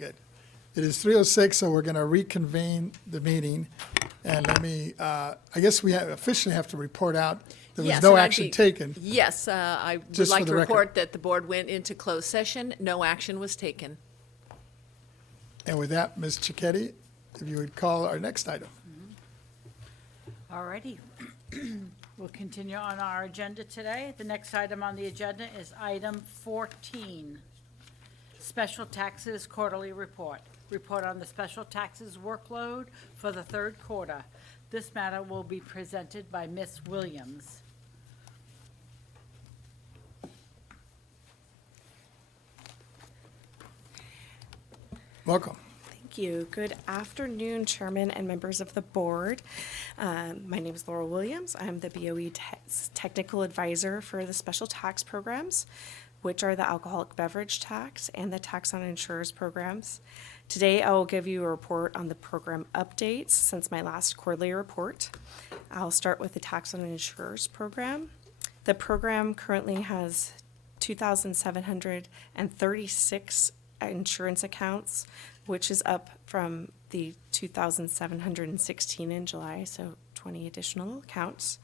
good. It is 3:06, so we're going to reconvene the meeting. And let me, I guess we officially have to report out there was Yes, no and I'd action be- taken. Yes, I would Just for like the to record. report that the board went into closed session. No action was taken. And with that, Ms. Cicchetti, if you would call our next item. All righty. We'll continue on our agenda today. The next item on the agenda is item 14, Special Taxes Quarterly Report. Report on the special taxes workload for the third quarter. This matter will be presented by Ms. Williams. Welcome. Thank you. Good afternoon, Chairman and members of the board. My name is Laurel Williams. I'm the BoE Technical Advisor for the Special Tax Programs, which are the alcoholic beverage tax and the tax on insurers programs. Today, I will give you a report on the program updates since my last quarterly report. I'll start with the tax on insurers program. The program currently has 2,736 insurance accounts, which is up from the 2,716 in July, so 20 additional accounts.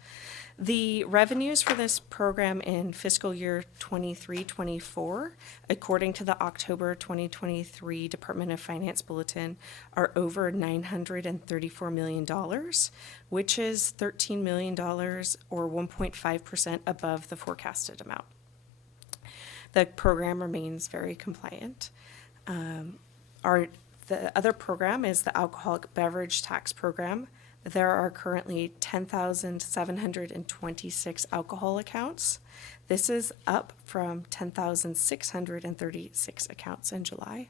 The revenues for this program in fiscal year 23-24, according to the October 2023 Department of Finance Bulletin, are over $934 million, which is $13 million or 1.5% above the forecasted amount. The program remains very compliant. The other program is the alcoholic beverage tax program. There are currently 10,726 alcohol accounts. This is up from 10,636 accounts in July.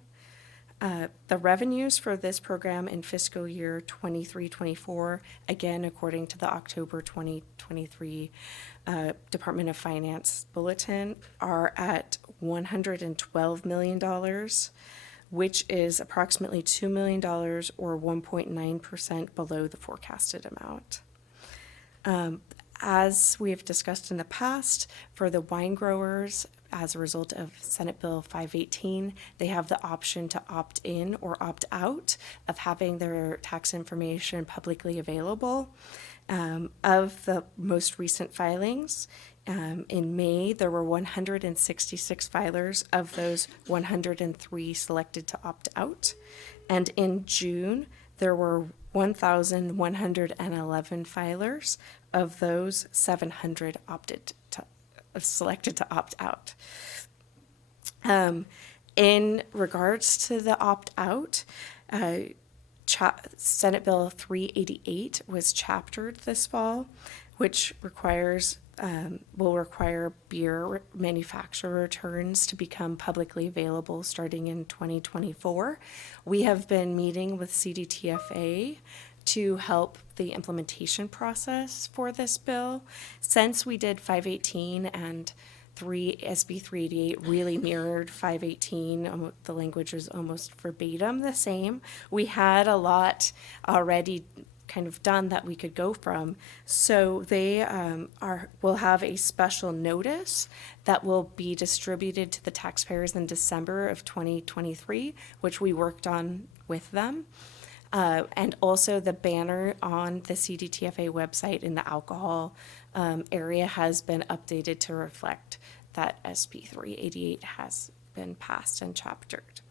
The revenues for this program in fiscal year 23-24, again, according to the October 2023 Department of Finance Bulletin, are at $112 million, which is approximately $2 million or 1.9% below the forecasted amount. As we have discussed in the past, for the wine growers, as a result of Senate Bill 518, they have the option to opt in or opt out of having their tax information publicly available. Of the most recent filings, in May, there were 166 filers. Of those, 103 selected to opt out. And in June, there were 1,111 filers. Of those, 700 selected to opt out. In regards to the opt-out, Senate Bill 388 was chaptered this fall, which will require beer manufacturer returns to become publicly available starting in 2024. We have been meeting with CDTFA to help the implementation process for this bill. Since we did 518 and SB 388 really mirrored 518, the language was almost verbatim the same. We had a lot already kind of done that we could go from. So they will have a special notice that will be distributed to the taxpayers in December of 2023, which we worked on with them. And also the banner on the CDTFA website in the alcohol area has been updated to reflect that SB 388 has been passed and chaptered.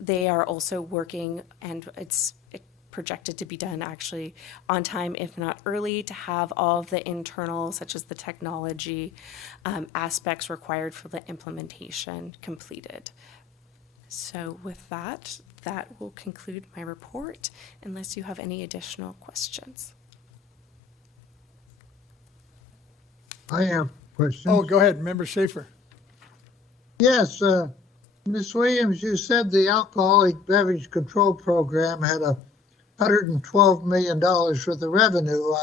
They are also working, and it's projected to be done actually on time, if not early, to have all of the internal, such as the technology aspects required for the implementation completed. So with that will conclude my report, unless you have any additional questions. I have questions. Oh, go ahead, Member Schaefer. Yes, Ms. Williams, you said the Alcoholic Beverage Control Program had $112 million for the revenue.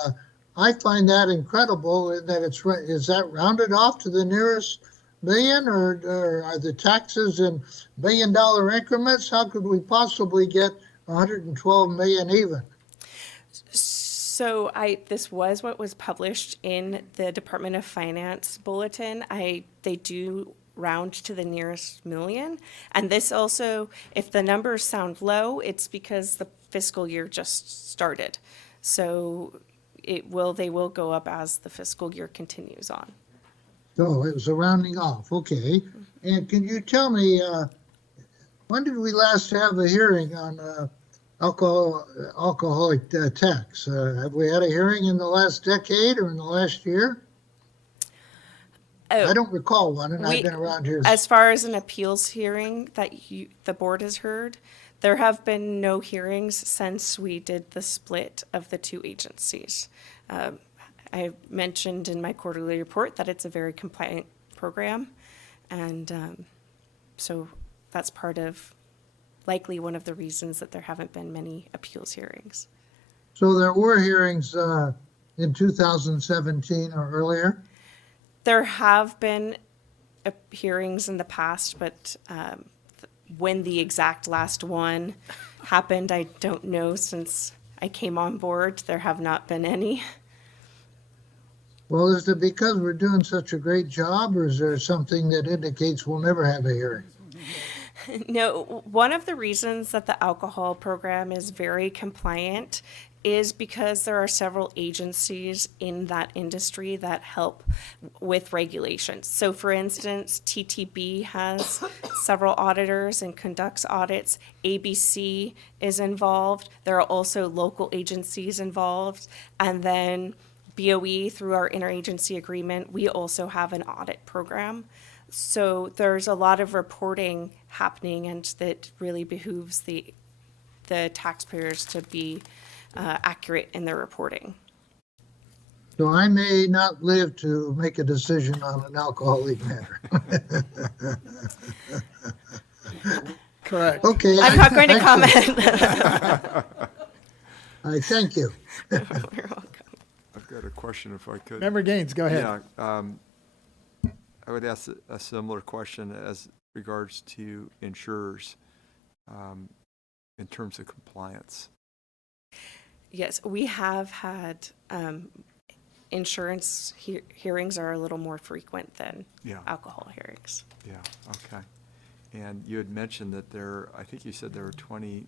I find that incredible in that is that rounded off to the nearest million, or are the taxes in $1 billion increments? How could we possibly get 112 million even? So this was what was published in the Department of Finance Bulletin. They do round to the nearest million. And this also, if the numbers sound low, it's because the fiscal year just started. So they will go up as the fiscal year continues on. So it was a rounding off, okay. And can you tell me, when did we last have a hearing on alcoholic tax? Have we had a hearing in the last decade or in the last year? Oh, I don't recall one, and I've been around here. As far as an appeals hearing that the board has heard, there have been no hearings since we did the split of the two agencies. I mentioned in my quarterly report that it's a very compliant program, and so that's part of likely one of the reasons that there haven't been many appeals hearings. So there were hearings in 2017 or earlier? There have been hearings in the past, but when the exact last one happened, I don't know. Since I came on board, there have not been any. Well, is it because we're doing such a great job, or is there something that indicates we'll never have a hearing? No, one of the reasons that the alcohol program is very compliant is because there are several agencies in that industry that help with regulations. So for instance, TTB has several auditors and conducts audits. ABC is involved. There are also local agencies involved. And then BoE, through our interagency agreement, we also have an audit program. So there's a lot of reporting happening, and that really behooves the taxpayers to be accurate in their reporting. So I may not live to make a decision on an alcoholic matter. Correct. Okay. I'm not going to comment. I thank you. You're welcome. I've got a question if I could. Member Gaines, go ahead. Yeah, I would ask a similar question as regards to insurers in terms of compliance. Yes, we have had insurance hearings are a little more frequent than alcohol hearings. Yeah, okay. And you had mentioned that I think you said there were 20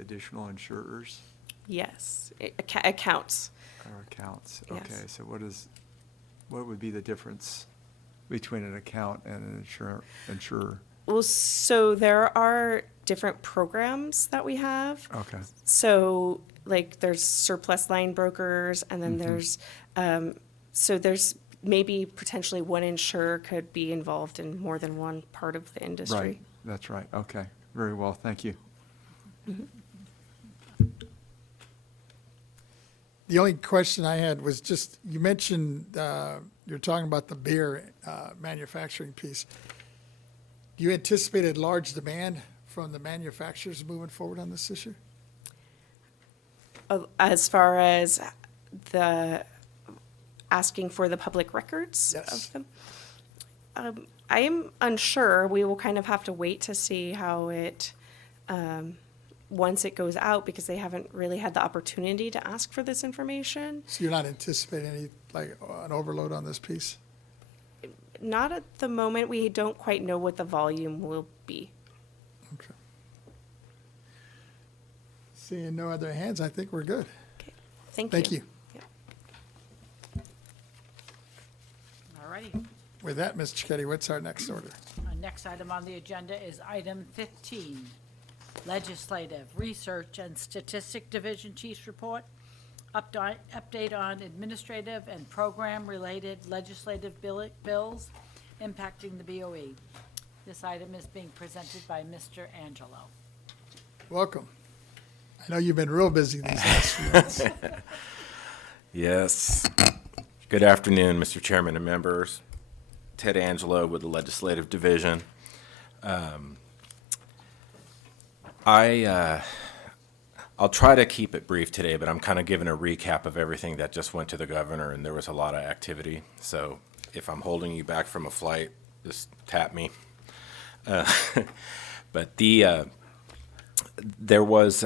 additional insurers? Yes, accounts. Or accounts, Yes. okay. So what would be the difference between an account and an insurer? Well, so there are different programs that we have. Okay. So like there's surplus line brokers, and then there's maybe potentially one insurer could be involved in more than one part of the industry. Right, that's right. Okay, very well, thank you. Mm-hmm. The only question I had was just, you mentioned you're talking about the beer manufacturing piece. Do you anticipated large demand from the manufacturers moving forward on this issue? As far as the asking for the public records of them, I am unsure. We will kind of have to wait to see how it, once it goes out, because they haven't really had the opportunity to ask for this information. So you're not anticipating any, like, an overload on this piece? Not at the moment. We don't quite know what the volume will be. Okay. Seeing no other hands, I think we're good. Okay. Thank Thank you. Yep. All righty. With that, Ms. Cicchetti, what's our next order? Our next item on the agenda is item 15, Legislative Research and Statistic Division Chief's Report, update on administrative and program-related legislative bills impacting the BoE. This item is being presented by Mr. Angelo. Welcome. I know you've been real busy these last few months. Yes. Good afternoon, Mr. Chairman and members. Ted Angelo with the Legislative Division. I'll try to keep it brief today, but I'm kind of giving a recap of everything that just went to the governor, and there was a lot of activity. So if I'm holding you back from a flight, just tap me. But there was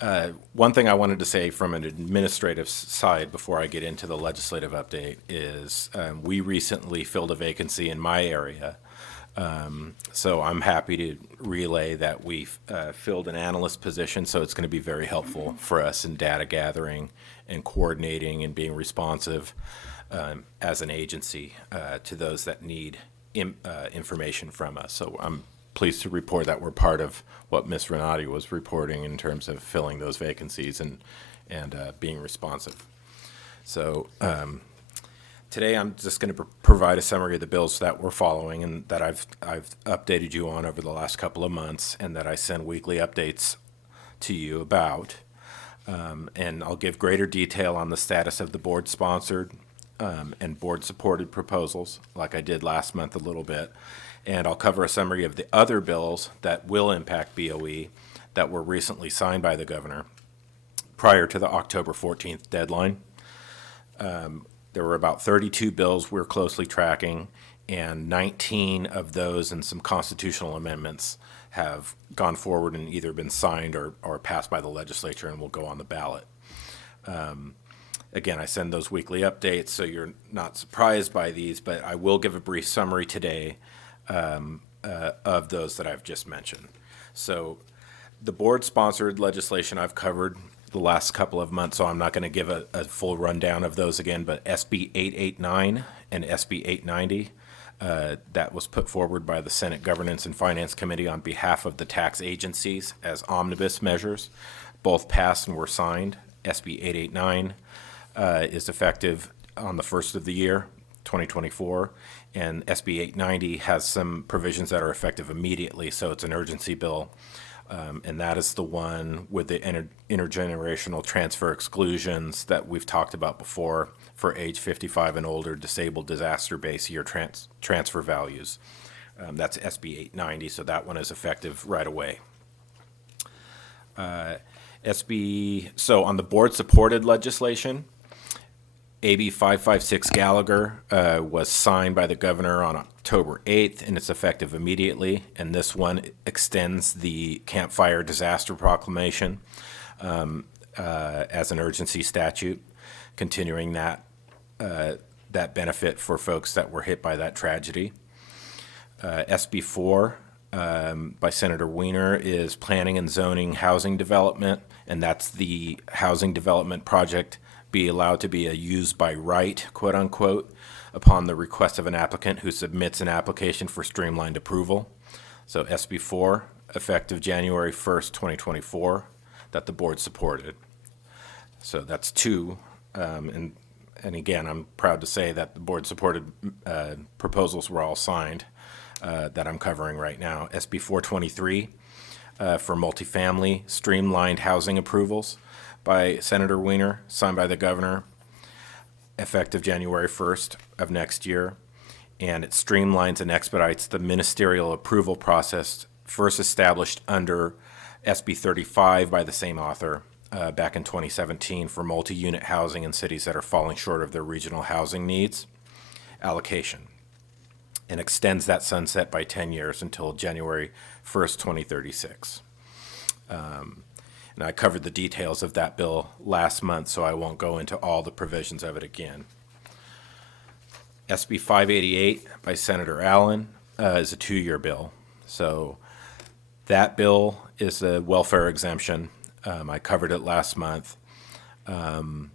One thing I wanted to say from an administrative side before I get into the legislative update is we recently filled a vacancy in my area. So I'm happy to relay that we've filled an analyst position, so it's going to be very helpful for us in data gathering and coordinating and being responsive as an agency to those that need information from us. So I'm pleased to report that we're part of what Ms. Renati was reporting in terms of filling those vacancies and being responsive. So today I'm just going to provide a summary of the bills that we're following and that I've updated you on over the last couple of months and that I send weekly updates to you about. And I'll give greater detail on the status of the board-sponsored and board-supported proposals, like I did last month a little bit. And I'll cover a summary of the other bills that will impact BoE that were recently signed by the governor prior to the October 14th deadline. There were about 32 bills we're closely tracking, and 19 of those and some constitutional amendments have gone forward and either been signed or passed by the legislature and will go on the ballot. Again, I send those weekly updates, so you're not surprised by these, but I will give a brief summary today of those that I've just mentioned. So the board-sponsored legislation I've covered the last couple of months, so I'm not going to give a full rundown of those again, but SB 889 and SB 890, that was put forward by the Senate Governance and Finance Committee on behalf of the tax agencies as omnibus measures. Both passed and were signed. SB 889 is effective on the first of the year, 2024, and SB 890 has some provisions that are effective immediately, so it's an urgency bill. And that is the one with the intergenerational transfer exclusions that we've talked about before for age 55 and older disabled disaster-based year transfer values. That's SB 890, so that one is effective right away. So on the board-supported legislation, AB 556 Gallagher was signed by the governor on October 8th, and it's effective immediately. And this one extends the Camp Fire Disaster Proclamation as an urgency statute, continuing that benefit for folks that were hit by that tragedy. SB 4 by Senator Wiener is planning and zoning housing development, and that's the housing development project be allowed to be a used by right, quote unquote, upon the request of an applicant who submits an application for streamlined approval. So SB 4, effective January 1st, 2024, that the board supported. So that's two. And again, I'm proud to say that the board supported proposals were all signed that I'm covering right now. SB 423 for multifamily streamlined housing approvals by Senator Wiener, signed by the governor, effective January 1st of next year. And it streamlines and expedites the ministerial approval process first established under SB 35 by the same author back in 2017 for multi-unit housing in cities that are falling short of their regional housing needs allocation, and extends that sunset by 10 years until January 1st, 2036. And I covered the details of that bill last month, so I won't go into all the provisions of it again. SB 588 by Senator Allen is a 2-year bill. So that bill is a welfare exemption. I covered it last month. And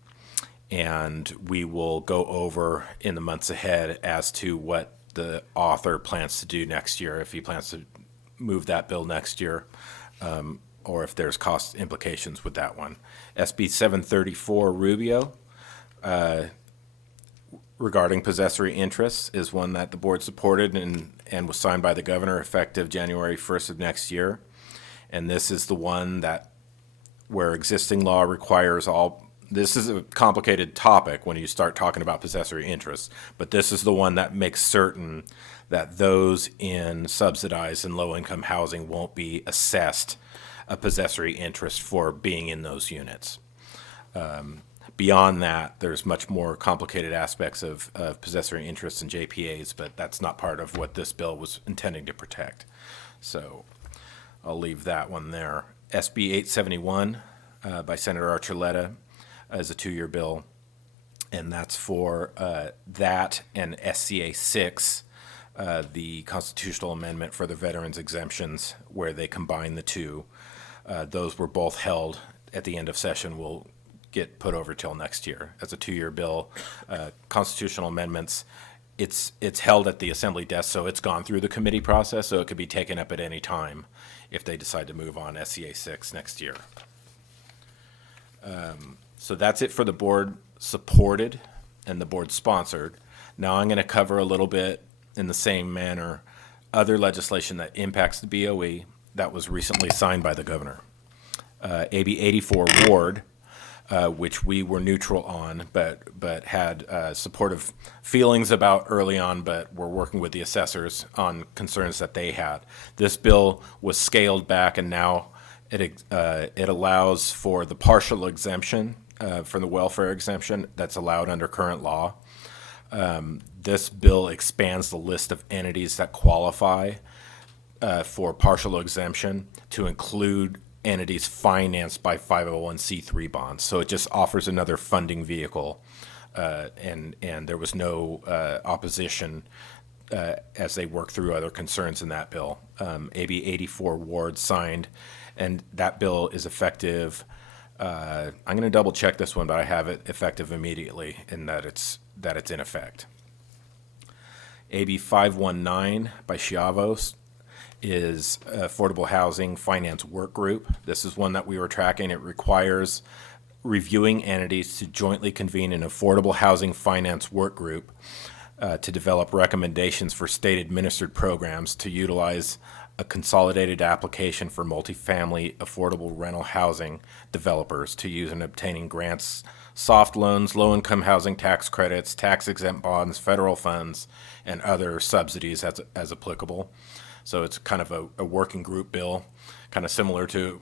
we will go over in the months ahead as to what the author plans to do next year, if he plans to move that bill next year, or if there's cost implications with that one. SB 734 Rubio, regarding possessory interests, is one that the board supported and was signed by the governor effective January 1st of next year. And this is the one that where existing law requires all. This is a complicated topic when you start talking about possessory interests, but this is the one that makes certain that those in subsidized and low-income housing won't be assessed a possessory interest for being in those units. Beyond that, there's much more complicated aspects of possessory interests and JPAs, but that's not part of what this bill was intending to protect. So I'll leave that one there. SB 871 by Senator Archuleta as a 2-year bill. And that's for that and SCA 6, the constitutional amendment for the veterans exemptions, where they combine the two. Those were both held at the end of session, will get put over till next year as a 2-year bill. Constitutional amendments, it's held at the assembly desk, so it's gone through the committee process, so it could be taken up at any time if they decide to move on SCA 6 next year. So that's it for the board supported and the board sponsored. Now I'm going to cover a little bit in the same manner other legislation that impacts the BoE that was recently signed by the governor. AB 84 Ward, which we were neutral on, but had supportive feelings about early on, but we're working with the assessors on concerns that they had. This bill was scaled back, and now it allows for the partial exemption from the welfare exemption that's allowed under current law. This bill expands the list of entities that qualify for partial exemption to include entities financed by 501c3 bonds. So it just offers another funding vehicle, and there was no opposition as they work through other concerns in that bill. AB 84 Ward signed, and that bill is effective. I'm going to double check this one, but I have it effective immediately in that it's in effect. AB 519 by Chiavos is Affordable Housing Finance Work Group. This is one that we were tracking. It requires reviewing entities to jointly convene an affordable housing finance work group to develop recommendations for state-administered programs to utilize a consolidated application for multifamily affordable rental housing developers to use in obtaining grants, soft loans, low-income housing tax credits, tax-exempt bonds, federal funds, and other subsidies as applicable. So it's kind of a working group bill, kind of similar to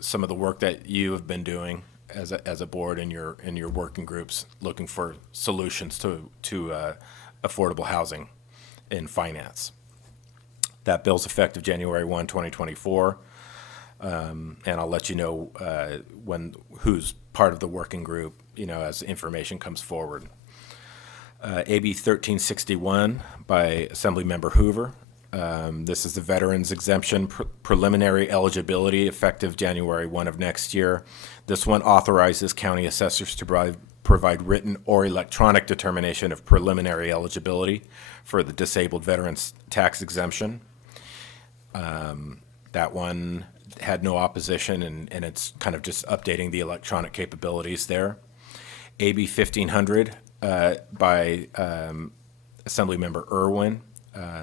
some of the work that you have been doing as a board in your working groups, looking for solutions to affordable housing in finance. That bill's effective January 1, 2024, and I'll let you know who's part of the working group, as information comes forward. AB 1361 by Assemblymember Hoover. This is the Veterans Exemption Preliminary Eligibility, effective January 1 of next year. This one authorizes county assessors to provide written or electronic determination of preliminary eligibility for the disabled veterans tax exemption. That one had no opposition, and it's kind of just updating the electronic capabilities there. AB 1500 by Assemblymember Irwin,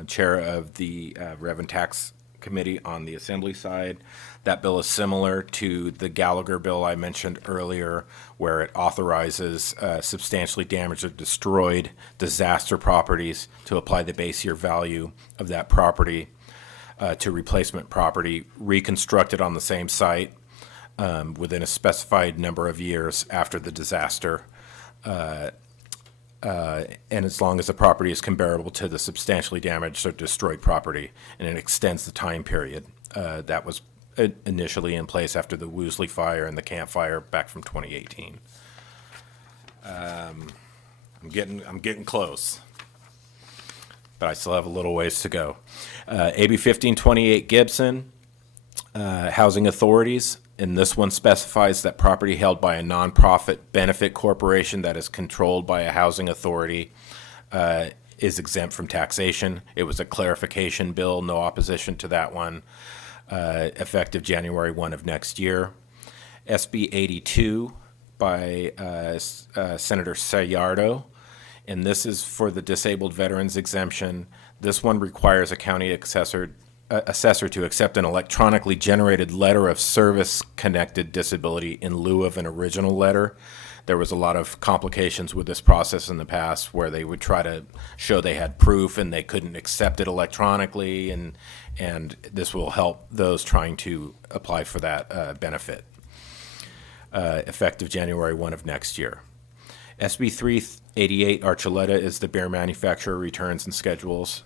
chair of the Rev and Tax Committee on the Assembly side. That bill is similar to the Gallagher bill I mentioned earlier, where it authorizes substantially damaged or destroyed disaster properties to apply the base year value of that property to replacement property reconstructed on the same site within a specified number of years after the disaster. And as long as the property is comparable to the substantially damaged or destroyed property, and it extends the time period that was initially in place after the Woosley fire and the Camp Fire back from 2018. I'm getting close, but I still have a little ways to go. AB 1528 Gibson, Housing Authorities. And this one specifies that property held by a nonprofit benefit corporation that is controlled by a housing authority is exempt from taxation. It was a clarification bill, no opposition to that one, effective January 1 of next year. SB 82 by Senator Sayardo, and this is for the disabled veterans exemption. This one requires a county assessor to accept an electronically generated letter of service-connected disability in lieu of an original letter. There was a lot of complications with this process in the past where they would try to show they had proof and they couldn't accept it electronically, and this will help those trying to apply for that benefit. Effective January 1 of next year. SB 388 Archuleta is the beer manufacturer returns and schedules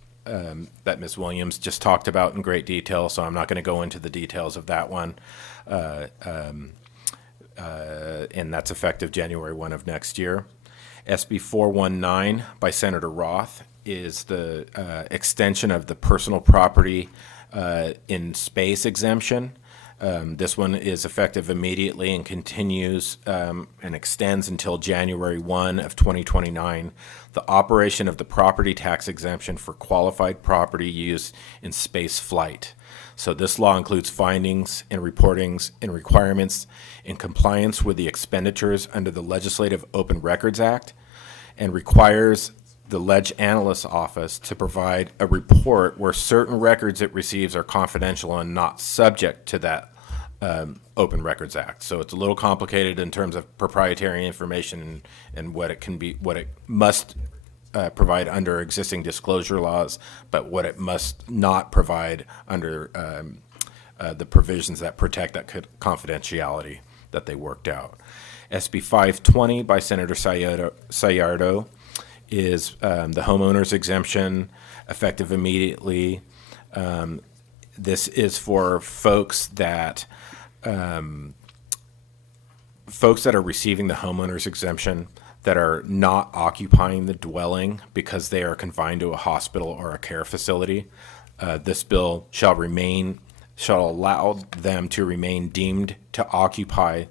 that Ms. Williams just talked about in great detail, so I'm not going to go into the details of that one. and that's effective January 1 of next year. SB 419 by Senator Roth is the extension of the personal property in space exemption. This one is effective immediately and continues and extends until January 1 of 2029. The operation of the property tax exemption for qualified property used in space flight. So this law includes findings and reportings and requirements in compliance with the expenditures under the Legislative Open Records Act and requires the Ledge Analyst's Office to provide a report where certain records it receives are confidential and not subject to that Open Records Act. So it's a little complicated in terms of proprietary information and what it can be, what it must provide under existing disclosure laws, but what it must not provide under the provisions that protect that confidentiality that they worked out. SB 520 by Senator Sayardo is the homeowner's exemption, effective immediately. This is for folks that are receiving the homeowner's exemption that are not occupying the dwelling because they are confined to a hospital or a care facility. This bill shall allow them to remain deemed to occupy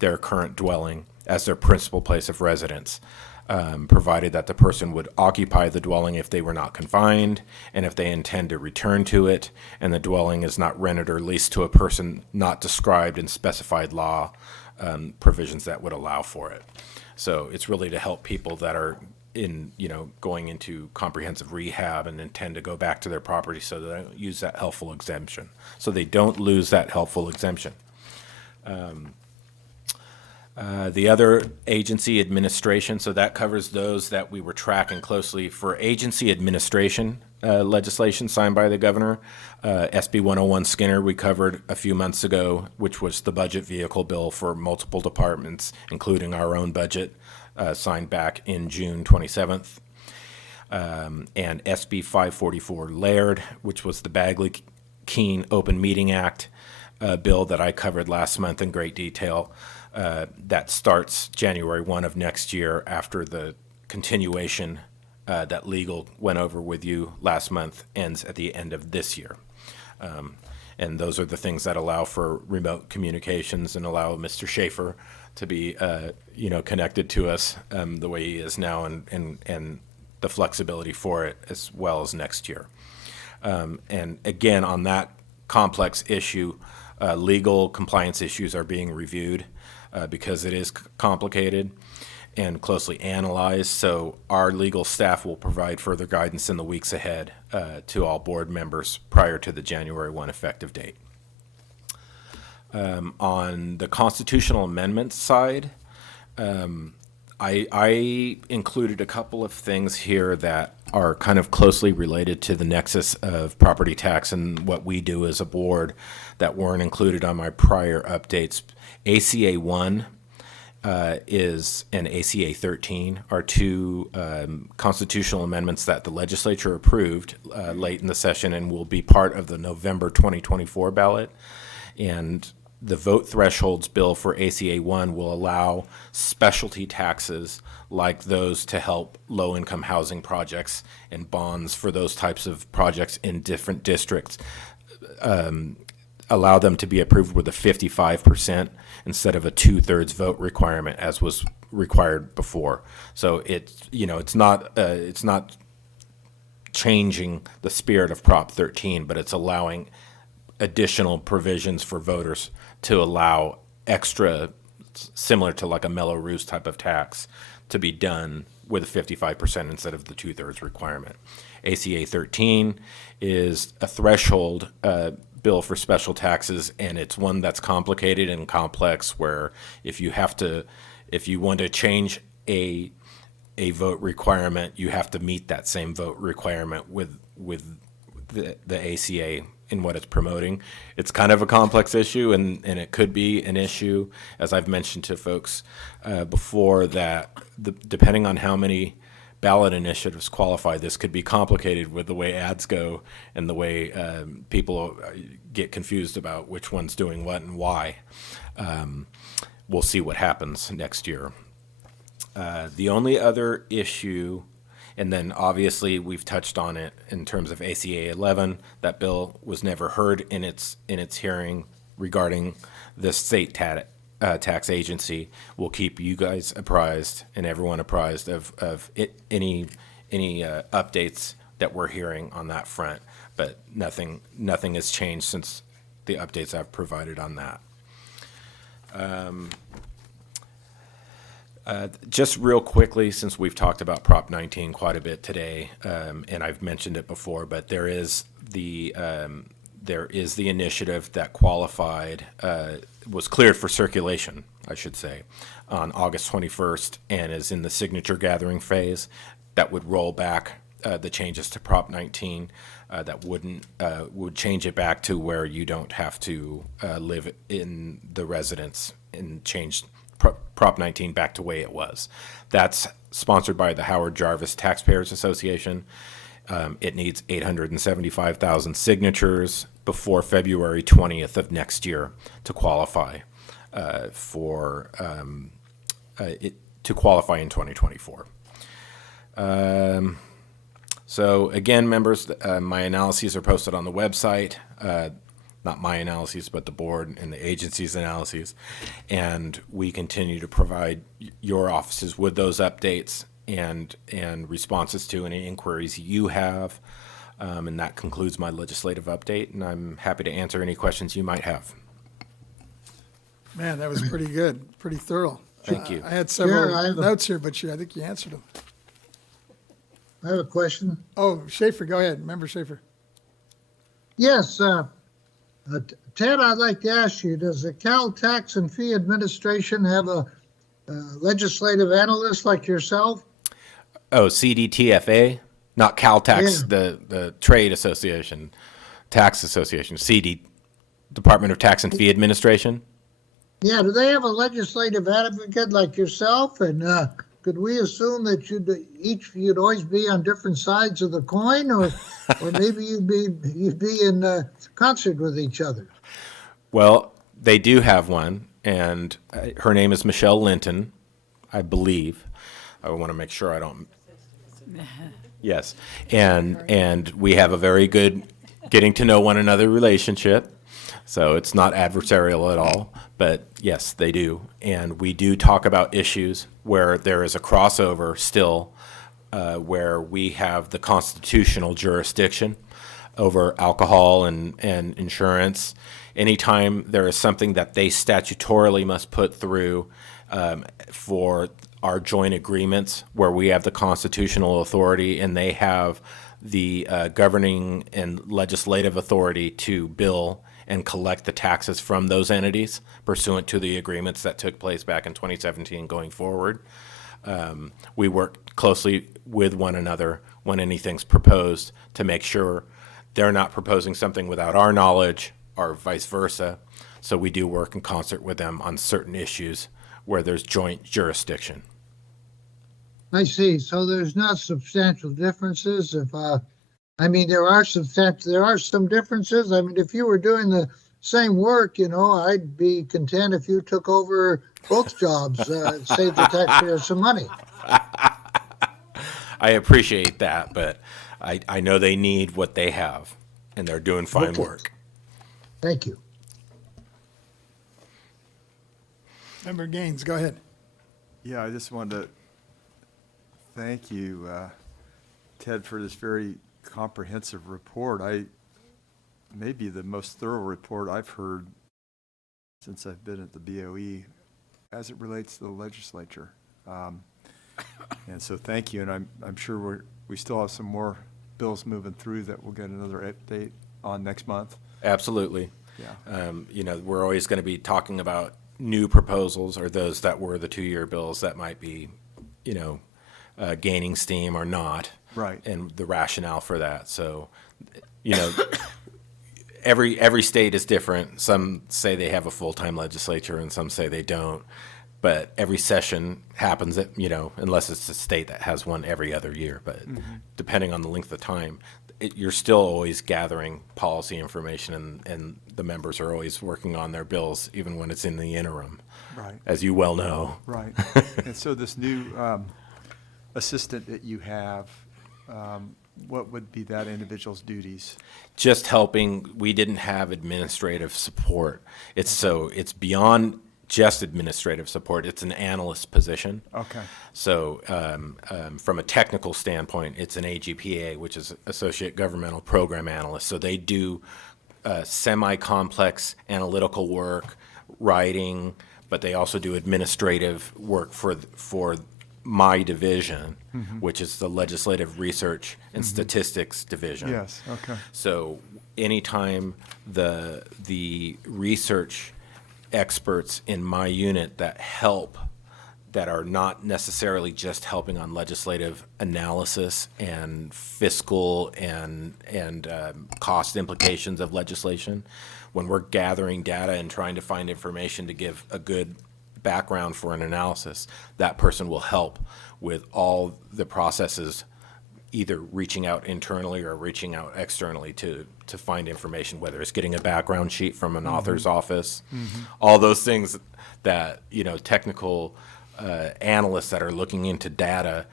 their current dwelling as their principal place of residence, provided that the person would occupy the dwelling if they were not confined, and if they intend to return to it, and the dwelling is not rented or leased to a person not described in specified law provisions that would allow for it. So it's really to help people that are going into comprehensive rehab and intend to go back to their property so they don't use that helpful exemption. So they don't lose that helpful exemption. The other agency administration, so that covers those that we were tracking closely for agency administration legislation signed by the governor. SB 101 Skinner we covered a few months ago, which was the budget vehicle bill for multiple departments, including our own budget, signed back in June 27th. And SB 544 Laird, which was the Bagley-Keene Open Meeting Act bill that I covered last month in great detail. That starts January 1 of next year after the continuation that legal went over with you last month ends at the end of this year. And those are the things that allow for remote communications and allow Mr. Schaefer to be, connected to us the way he is now and the flexibility for it as well as next year. And again, on that complex issue, legal compliance issues are being reviewed because it is complicated and closely analyzed. So our legal staff will provide further guidance in the weeks ahead to all board members prior to the January 1 effective date. On the constitutional amendments side, I included a couple of things here that are kind of closely related to the nexus of property tax and what we do as a board that weren't included on my prior updates. ACA 1 is and ACA 13 are two constitutional amendments that the legislature approved late in the session and will be part of the November 2024 ballot. And the vote thresholds bill for ACA 1 will allow specialty taxes like those to help low-income housing projects and bonds for those types of projects in different districts, allow them to be approved with a 55% instead of a 2/3 vote requirement as was required before. So it's not changing the spirit of Prop 13, but it's allowing additional provisions for voters to allow extra, similar to like a Melrose type of tax, to be done with a 55% instead of the 2/3 requirement. ACA 13 is a threshold bill for special taxes, and it's one that's complicated and complex where if you want to change a vote requirement, you have to meet that same vote requirement with the ACA in what it's promoting. It's kind of a complex issue, and it could be an issue, as I've mentioned to folks before, that depending on how many ballot initiatives qualify, this could be complicated with the way ads go and the way people get confused about which one's doing what and why. we'll see what happens next year. The only other issue, and then obviously we've touched on it in terms of ACA 11, that bill was never heard in its hearing regarding the state tax agency. We'll keep you guys apprised and everyone apprised of any updates that we're hearing on that front, but nothing has changed since the updates I've provided on that. Just real quickly, since we've talked about Prop 19 quite a bit today, and I've mentioned it before, but there is the initiative that qualified, was cleared for circulation, I should say, on August 21st, and is in the signature gathering phase. That would roll back the changes to Prop 19. That would change it back to where you don't have to live in the residence, and change Prop 19 back to the way it was. That's sponsored by the Howard Jarvis Taxpayers Association. It needs 875,000 signatures before February 20th of next year to qualify to qualify in 2024. So again, members, my analyses are posted on the website. Not my analyses, but the board and the agency's analyses. And we continue to provide your offices with those updates and responses to any inquiries you have. And that concludes my legislative update, and I'm happy to answer any questions you might have. Man, that was pretty good, pretty thorough. Thank you. I had several Sure, I have a- notes here, but I think you answered them. I have a question. Oh, Schaefer, go ahead. Member Schaefer. Yes, Ted, I'd like to ask you, does the Cal Tax and Fee Administration have a legislative analyst like yourself? Oh, CDTFA, not Caltax, Yeah. the trade association, tax association, Department of Tax and Fee Administration. Yeah, do they have a legislative advocate like yourself? And could we assume that you'd always be on different sides of the coin, or maybe you'd be in concert with each other? Well, they do have one, and her name is Michelle Linton, I believe. I want to make sure I don't. Yes, and we have a very good getting to know one another relationship. So it's not adversarial at all, but yes, they do. And we do talk about issues where there is a crossover still, where we have the constitutional jurisdiction over alcohol and insurance. Anytime there is something that they statutorily must put through for our joint agreements, where we have the constitutional authority and they have the governing and legislative authority to bill and collect the taxes from those entities pursuant to the agreements that took place back in 2017 going forward. We work closely with one another when anything's proposed to make sure they're not proposing something without our knowledge or vice versa. So we do work in concert with them on certain issues where there's joint jurisdiction. I see. So there's not substantial differences. There are some differences. I mean, if you were doing the same work, I'd be content if you took over both jobs, save the taxpayers some money. I appreciate that, but I know they need what they have, and they're doing fine Okay. work. Thank you. Member Gaines, go ahead. Yeah, I just wanted to thank you, Ted, for this very comprehensive report. Maybe the most thorough report I've heard since I've been at the BoE as it relates to the legislature. And so thank you, and I'm sure we still have some more bills moving through that we'll get another update on next month. Absolutely. Yeah. We're always going to be talking about new proposals or those that were the 2-year bills that might be, gaining steam or not. Right. And the rationale for that. So, every state is different. Some say they have a full-time legislature and some say they don't. But every session happens at, unless it's a state that has one every other year. But depending on the length of time, you're still always gathering policy information, and the members are always working on their bills, even when it's in the interim. Right. as you well know. Right. And so this new assistant that you have, what would be that individual's duties? Just helping. We didn't have administrative support. It's beyond just administrative support. It's an analyst position. Okay. So from a technical standpoint, it's an AGPA, which is Associate Governmental Program Analyst. So they do semi-complex analytical work, writing, but they also do administrative work for my division, which is the Legislative Research and Statistics Division. Yes, okay. So anytime the research experts in my unit that help, that are not necessarily just helping on legislative analysis and fiscal and cost implications of legislation, when we're gathering data and trying to find information to give a good background for an analysis, that person will help with all the processes, either reaching out internally or reaching out externally to find information, whether it's getting a background sheet from an author's office, all those things that, technical analysts that are looking into data,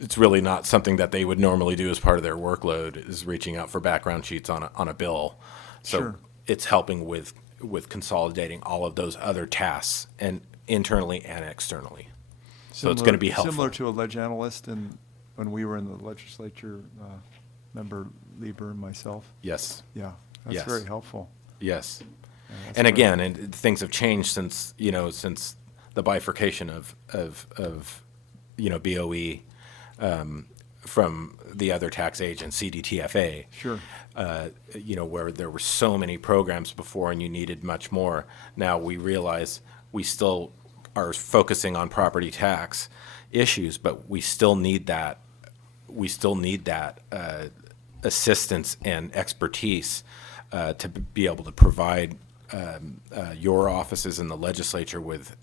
it's really not something that they would normally do as part of their workload, is reaching out for background sheets on a bill. So Sure. it's helping with consolidating all of those other tasks, and internally and externally. So it's going to be helpful. Similar to a leg analyst when we were in the legislature, member Lieber and myself. Yes. Yeah, that's Yes. very helpful. Yes. Yeah, that's And great. again, things have changed since the bifurcation of BoE from the other tax agent, CDTFA. Sure. Where there were so many programs before and you needed much more. Now we realize we still are focusing on property tax issues, but we still need that. We still need that assistance and expertise to be able to provide your offices in the legislature with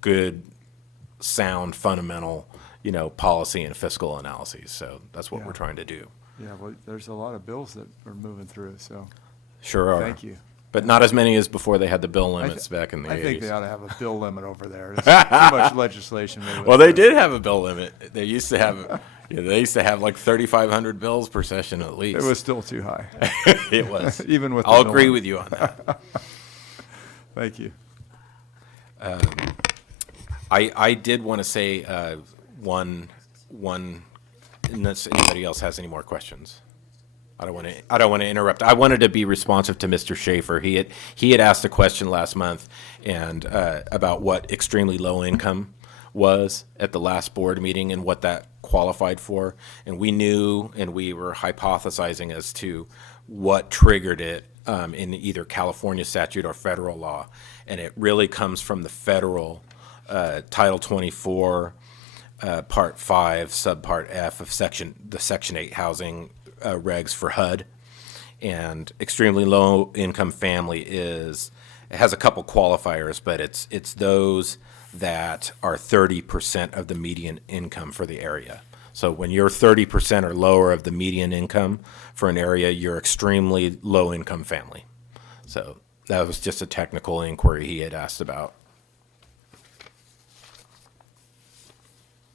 good, sound, fundamental, policy and fiscal analyses. So that's what Yeah. we're trying to do. Yeah, well, there's a lot of bills that are moving through, so. Sure are. Thank you. But not as many as before they had the bill limits back in the 80s. I think they ought to have a bill limit over there. There's too much legislation. Well, they did have a bill limit. They used to have, like 3,500 bills per session at least. It was still too high. It was. Even with. I'll the agree bill with you on that. Thank you. I did want to say one. Unless anybody else has any more questions. I don't want to interrupt. I wanted to be responsive to Mr. Schaefer. He had asked a question last month and about what extremely low income was at the last board meeting and what that qualified for. And we knew, and we were hypothesizing as to what triggered it in either California statute or federal law. And it really comes from the federal Title 24, Part 5, Subpart F of Section 8 housing regs for HUD. And extremely low income family it has a couple qualifiers, but it's those that are 30% of the median income for the area. So when you're 30% or lower of the median income for an area, you're extremely low income family. So that was just a technical inquiry he had asked about.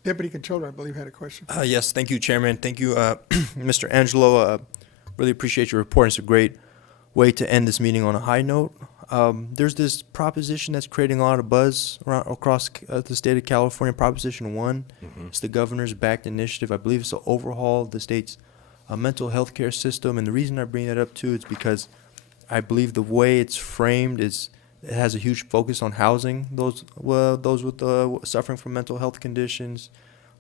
Deputy Controller, I believe, had a question. Yes, thank you, Chairman. Thank you, Mr. Angelo. Really appreciate your report. It's a great way to end this meeting on a high note. There's this proposition that's creating a lot of buzz across the state of California, Proposition 1. It's the governor's backed initiative. I believe it's to overhaul the state's mental health care system. And the reason I bring that up, too, is because I believe the way it's framed is it has a huge focus on housing those with suffering from mental health conditions.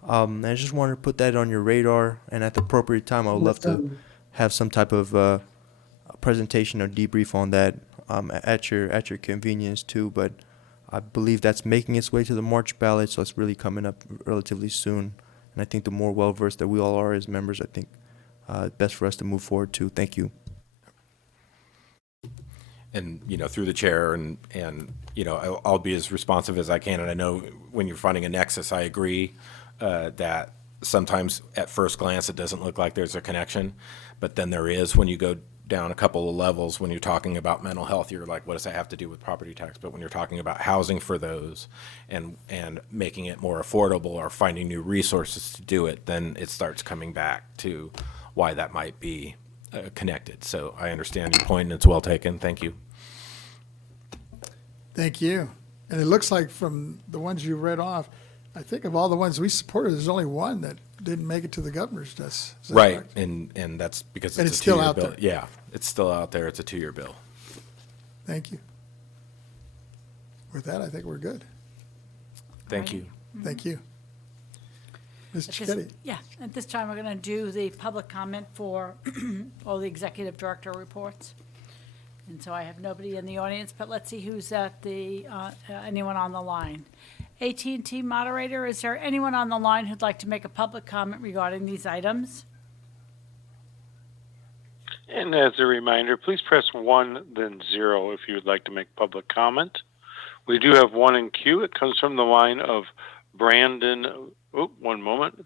And I just wanted to put that on your radar. And at the appropriate time, I would love to have some type of presentation or debrief on that at your convenience too. But I believe that's making its way to the March ballot, so it's really coming up relatively soon. And I think the more well versed that we all are as members, I think best for us to move forward too. Thank you. And, through the chair and I'll be as responsive as I can. And I know when you're finding a nexus, I agree that sometimes at first glance it doesn't look like there's a connection, but then there is when you go down a couple of levels. When you're talking about mental health, you're like, what does that have to do with property tax? But when you're talking about housing for those and making it more affordable or finding new resources to do it, then it starts coming back to why that might be connected. So I understand your point, and it's well taken. Thank you. Thank you. And it looks like from the ones you read off, I think of all the ones we supported, there's only one that didn't make it to the governor's desk. Is that Right, correct? and that's because And it's it's a still two-year out bill. there. Yeah, it's still out there. It's a 2-year bill. Thank you. With that, I think we're good. Thank you. Thank you. Ms. At this- Cicchetti? Yeah, at this time, we're going to do the public comment for all the executive director reports. And so I have nobody in the audience, but let's see who's at the, anyone on the line. AT&T moderator, is there anyone on the line who'd like to make a public comment regarding these items? And as a reminder, please press 1, then 0 if you would like to make public comment. We do have one in queue. It comes from the line of Brandon. Oh, one moment.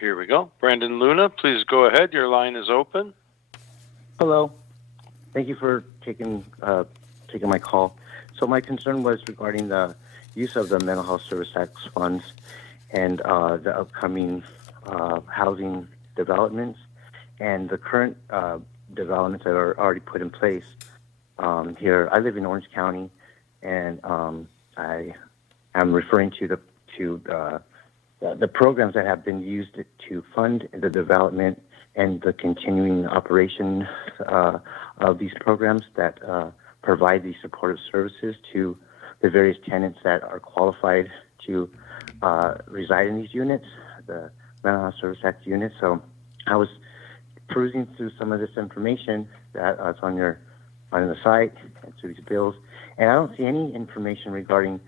Here we go. Brandon Luna, please go ahead. Your line is open. Hello. Thank you for taking my call. So my concern was regarding the use of the mental health service tax funds and the upcoming housing developments and the current developments that are already put in place here. I live in Orange County, and I am referring to the programs that have been used to fund the development and the continuing operation of these programs that provide these supportive services to the various tenants that are qualified to reside in these units, the mental health service act units. So I was perusing through some of this information that's on the site and through these bills, and I don't see any information regarding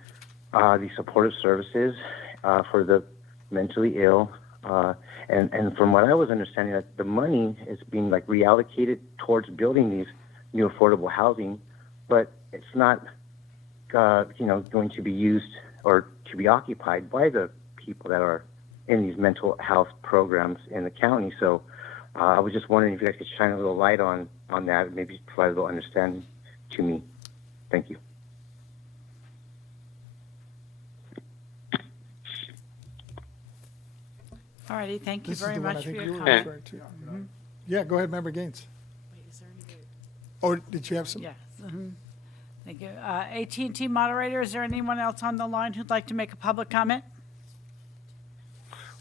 these supportive services for the mentally ill. And from what I was understanding, that the money is being like reallocated towards building these new affordable housing, but it's not, going to be used or to be occupied by the people that are in these mental health programs in the county. So I was just wondering if you guys could shine a little light on that, maybe provide a little understanding to me. Thank you. All righty, thank you This is very the one I much for think your you were comment. referring to. Yeah, go ahead, Member Gaines. Oh, did you have some? Yes. Thank you. AT&T moderator, is there anyone else on the line who'd like to make a public comment?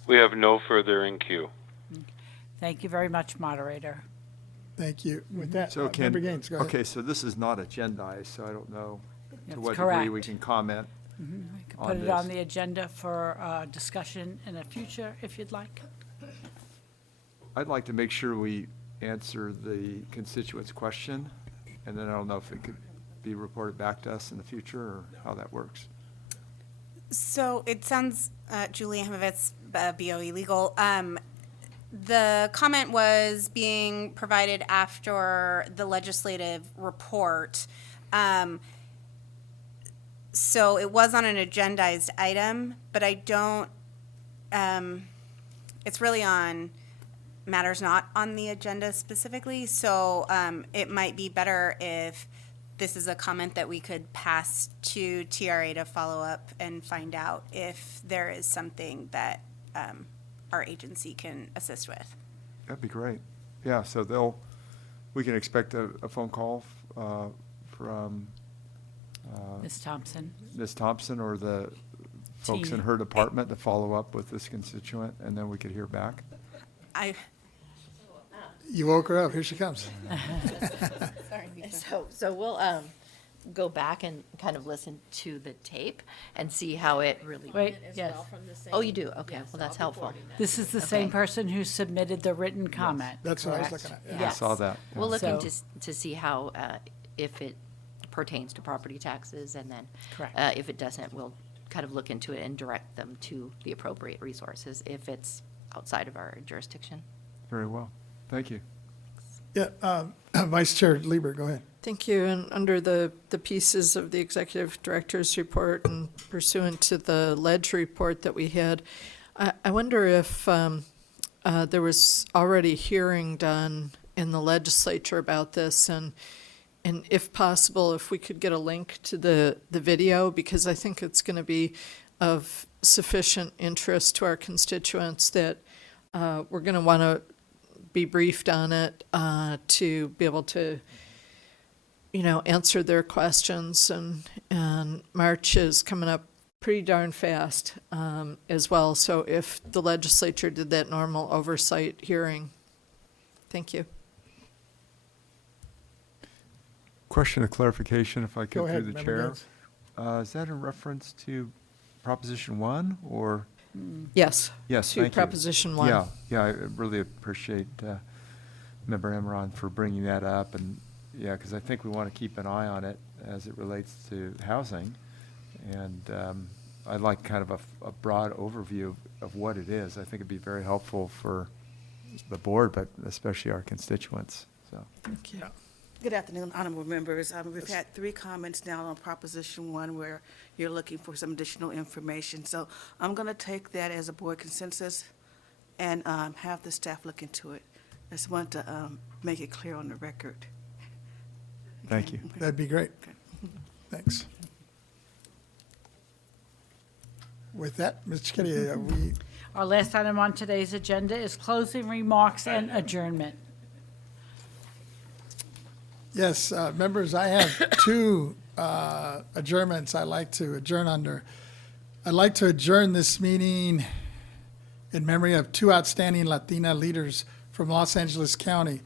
We have no further in queue. Thank you very much, moderator. Thank you. With that, So Member Gaines, go ahead. okay, so this is not agendized, so I don't know to That's what degree we correct. can comment We can on put it this. on the agenda for discussion in the future, if you'd like. I'd like to make sure we answer the constituent's question, and then I don't know if it could be reported back to us in the future or how that works. So it sounds, Julie Hamovitz, BoE Legal. The comment was being provided after the legislative report. So it was on an agendized item, but I don't, it's really on matters not on the agenda specifically. So it might be better if this is a comment that we could pass to TRA to follow up and find out if there is something that our agency can assist with. That'd be great. Yeah, so we can expect a phone call from Ms. Thompson. Ms. Thompson or the folks in Team. her department to follow up with this constituent, and then we could hear back. You woke her up. Here she comes. So we'll go back and kind of listen to the tape and see how it really. Wait, yes. Oh, you do? Okay, well, that's helpful. This is the same Okay. person who submitted the written comment. That's what I was correct? looking at, yeah. I Yes. saw that, We'll look So- into to see how, if it pertains to property taxes, and then Correct. if it doesn't, we'll kind of look into it and direct them to the appropriate resources if it's outside of our jurisdiction. Very well. Thank you. Yeah, Vice Chair Lieber, go ahead. Thank you. And under the pieces of the executive director's report and pursuant to the ledge report that we had, I wonder if there was already hearing done in the legislature about this, and if possible, if we could get a link to the video, because I think it's going to be of sufficient interest to our constituents that we're going to want to be briefed on it to be able to, answer their questions. And March is coming up pretty darn fast as well. So if the legislature did that normal oversight hearing, thank you. Question of clarification, if I Go could, ahead, through the Member chair. Is that in reference to Proposition 1 or? Yes. Yes, to thank you. Proposition 1. Yeah, I really appreciate Member Emron for bringing that up. And yeah, because I think we want to keep an eye on it as it relates to housing. And I'd like kind of a broad overview of what it is. I think it'd be very helpful for the board, but especially our constituents. So. Thank you. Good afternoon, honorable members. We've had 3 comments now on Proposition 1 where you're looking for some additional information. So I'm going to take that as a board consensus and have the staff look into it. I just want to make it clear on the record. Thank you. That'd be great. Okay. Thanks. With that, Ms. Chiketi, Our last item on today's agenda is closing remarks and adjournment. yes, members, I have 2 adjournments I'd like to adjourn under. I'd like to adjourn this meeting in memory of 2 outstanding Latina leaders from Los Angeles County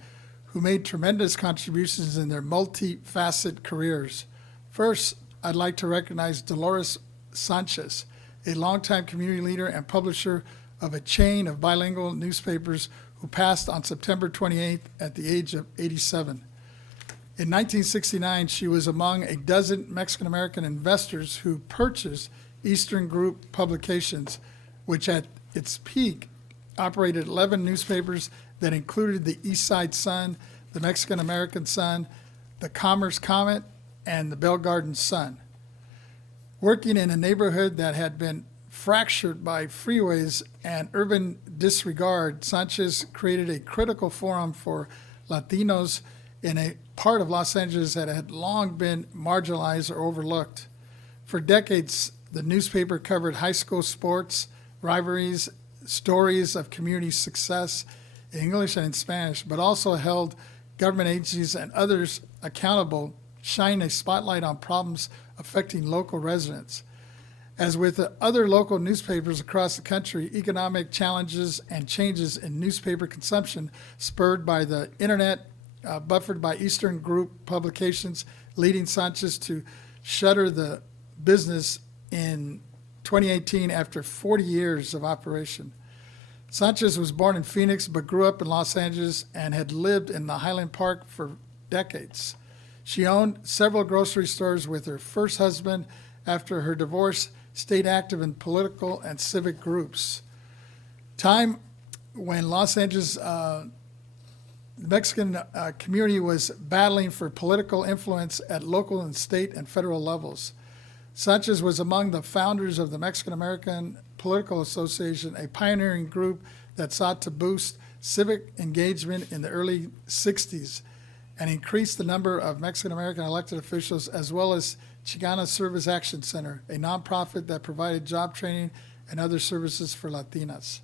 who made tremendous contributions in their multifaceted careers. First, I'd like to recognize Dolores Sanchez, a longtime community leader and publisher of a chain of bilingual newspapers who passed on September 28th at the age of 87. In 1969, she was among a dozen Mexican-American investors who purchased Eastern Group Publications, which at its peak operated 11 newspapers that included the East Side Sun, the Mexican-American Sun, the Commerce Comet, and the Bell Garden Sun. Working in a neighborhood that had been fractured by freeways and urban disregard, Sanchez created a critical forum for Latinos in a part of Los Angeles that had long been marginalized or overlooked. For decades, the newspaper covered high school sports, rivalries, stories of community success in English and in Spanish, but also held government agencies and others accountable, shining a spotlight on problems affecting local residents. As with other local newspapers across the country, economic challenges and changes in newspaper consumption spurred by the internet, buffered by Eastern Group Publications, leading Sanchez to shutter the business in 2018 after 40 years of operation. Sanchez was born in Phoenix but grew up in Los Angeles and had lived in the Highland Park for decades. She owned several grocery stores with her first husband. After her divorce, stayed active in political and civic groups. Time when Los Angeles Mexican community was battling for political influence at local and state and federal levels. Sanchez was among the founders of the Mexican American Political Association, a pioneering group that sought to boost civic engagement in the early 60s and increase the number of Mexican American elected officials, as well as Chicana Service Action Center, a nonprofit that provided job training and other services for Latinas.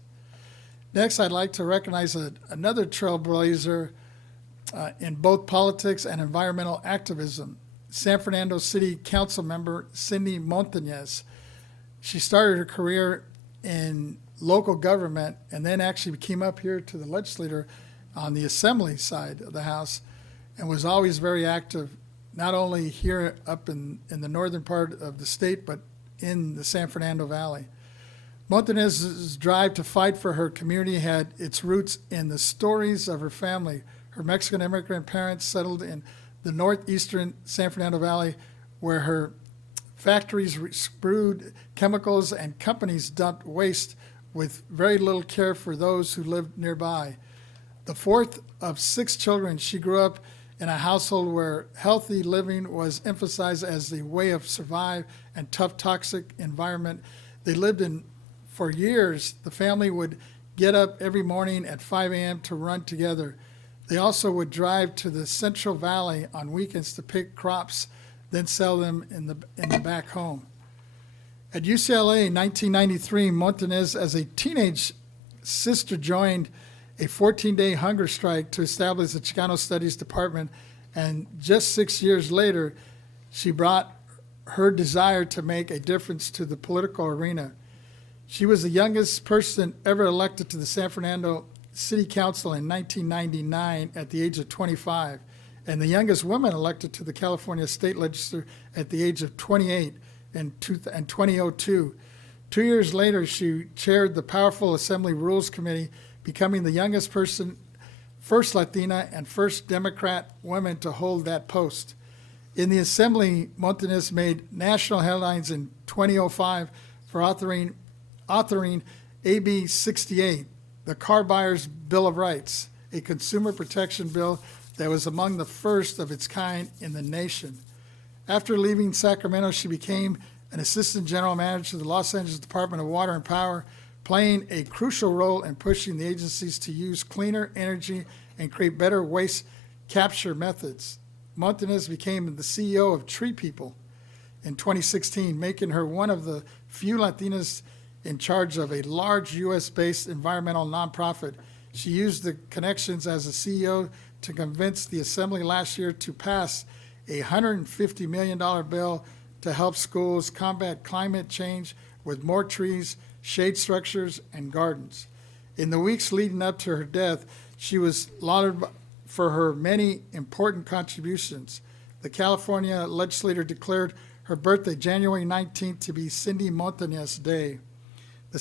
Next, I'd like to recognize another trailblazer in both politics and environmental activism, San Fernando City Council member Cindy Montañez. She started her career in local government and then actually came up here to the legislature on the assembly side of the House and was always very active, not only here up in the northern part of the state, but in the San Fernando Valley. Montañez's drive to fight for her community had its roots in the stories of her family. Her Mexican immigrant parents settled in the northeastern San Fernando Valley, where her factories spewed chemicals and companies dumped waste with very little care for those who lived nearby. The 4th of 6 children, she grew up in a household where healthy living was emphasized as the way of survive and tough, toxic environment they lived in. For years, the family would get up every morning at 5 a.m. to run together. They also would drive to the Central Valley on weekends to pick crops, then sell them in the back home. At UCLA in 1993, Montanez, as a teenage sister, joined a 14-day hunger strike to establish the Chicano Studies Department, and just 6 years later, she brought her desire to make a difference to the political arena. She was the youngest person ever elected to the San Fernando City Council in 1999 at the age of 25, and the youngest woman elected to the California State Legislature at the age of 28 in 2002. 2 years later, she chaired the powerful Assembly Rules Committee, becoming the youngest person, first Latina, and first Democrat woman to hold that post. In the Assembly, Montanez made national headlines in 2005 for authoring AB 68, the Car Buyer's Bill of Rights, a consumer protection bill that was among the first of its kind in the nation. After leaving Sacramento, she became an assistant general manager of the Los Angeles Department of Water and Power, playing a crucial role in pushing the agencies to use cleaner energy and create better waste capture methods. Montanez became the CEO of Tree People in 2016, making her one of the few Latinas in charge of a large U.S.-based environmental nonprofit. She used the connections as a CEO to convince the Assembly last year to pass a $150 million bill to help schools combat climate change with more trees, shade structures, and gardens. In the weeks leading up to her death, she was lauded for her many important contributions. The California legislature declared her birthday, January 19th, to be Cindy Montanez Day. In the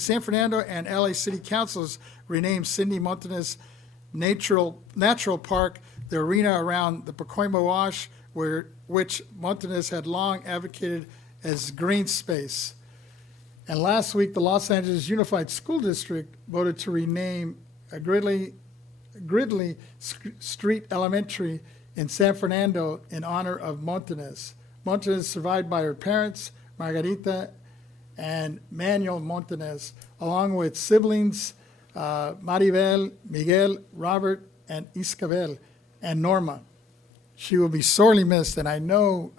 San Fernando and LA City Councils renamed Cindy Montanez Natural Park, the arena around the Pacoima Wash, which Montanez had long advocated as green space. And last week, the Los Angeles Unified School District voted to rename Gridley Street Elementary in San Fernando in honor of Montanez. Montanez is survived by her parents, Margarita and Manuel Montanez, along with siblings Maribel, Miguel, Robert, and Isabel, and Norma. She will be sorely missed, and I know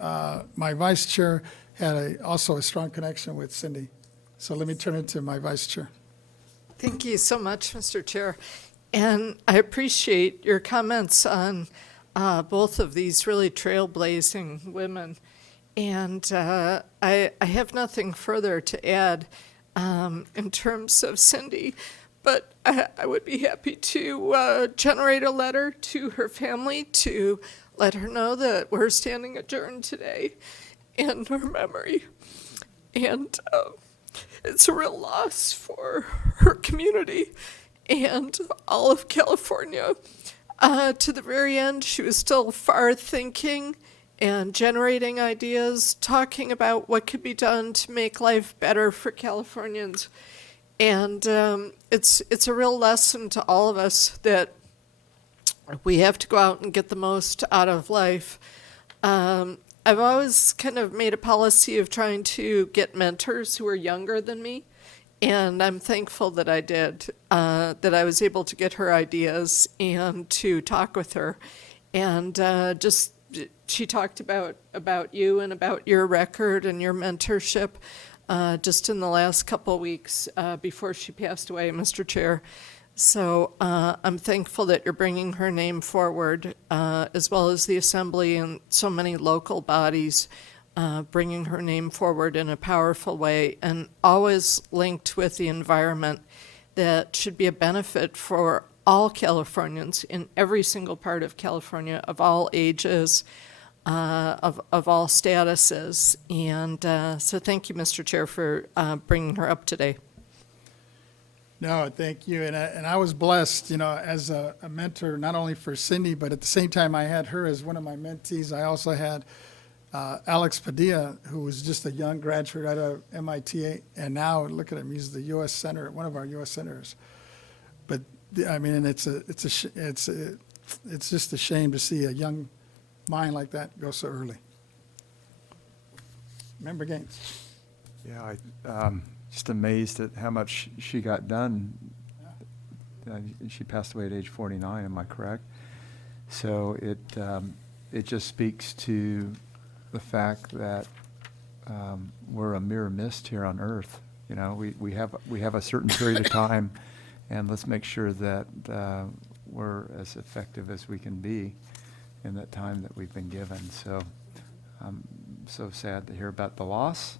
my vice chair had also a strong connection with Cindy. So let me turn it to my vice chair. Thank you so much, Mr. Chair. And I appreciate your comments on both of these really trailblazing women. And I have nothing further to add in terms of Cindy, but I would be happy to generate a letter to her family to let her know that we're standing adjourned today in her memory. And it's a real loss for her community and all of California. To the very end, she was still far thinking and generating ideas, talking about what could be done to make life better for Californians. And it's a real lesson to all of us that we have to go out and get the most out of life. I've always kind of made a policy of trying to get mentors who are younger than me, and I'm thankful that I did, that I was able to get her ideas and to talk with her. And she talked about you and about your record and your mentorship just in the last couple of weeks before she passed away, Mr. Chair. So I'm thankful that you're bringing her name forward, as well as the Assembly and so many local bodies bringing her name forward in a powerful way, and always linked with the environment that should be a benefit for all Californians in every single part of California, of all ages, of all statuses. And so thank you, Mr. Chair, for bringing her up today. No, thank you. And I was blessed, as a mentor, not only for Cindy, but at the same time I had her as one of my mentees. I also had Alex Padilla, who was just a young graduate out of MIT, and now look at him, he's the U.S. Senator, one of our U.S. senators. But I mean, it's just a shame to see a young mind like that go so early. Member Gaines. Yeah, just amazed at how much she got done she passed away at age 49, am I correct? So it just speaks to the fact that we're a mere mist here on Earth. You know, we have a certain period of time, and let's make sure that we're as effective as we can be in that time that we've been given. So I'm so sad to hear about the loss,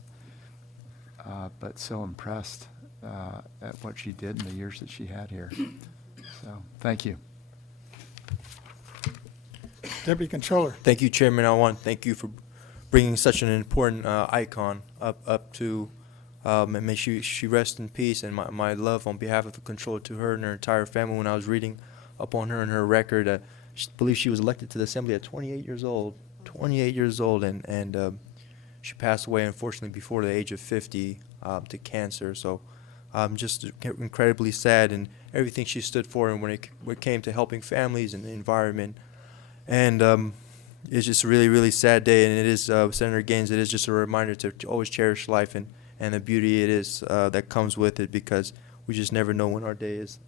but so impressed at what she did in the years that she had here. So thank you. Deputy Controller. Thank you, Chairman. I want to thank you for bringing such an important icon up to, and may she rest in peace. And my love on behalf of the Controller to her and her entire family. When I was reading up on her and her record, I believe she was elected to the Assembly at 28 years old. 28 years old, and she passed away, unfortunately, before the age of 50 to cancer. So I'm just incredibly sad, and everything she stood for, and when it came to helping families and the environment. And it's just a really, really sad day, and it is, Senator Gaines, it is just a reminder to always cherish life and the beauty it is that comes with it, because we just never know when our day is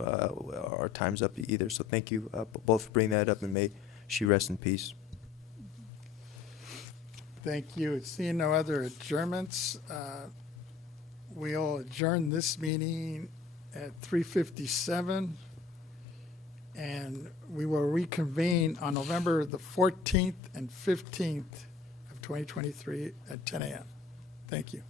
our time's up either. So thank you both for bringing that up, and may she rest in peace. Thank you. Seeing no other adjournments, we'll adjourn this meeting at 3:57, and we will reconvene on November the 14th and 15th of 2023 at 10 a.m. Thank you.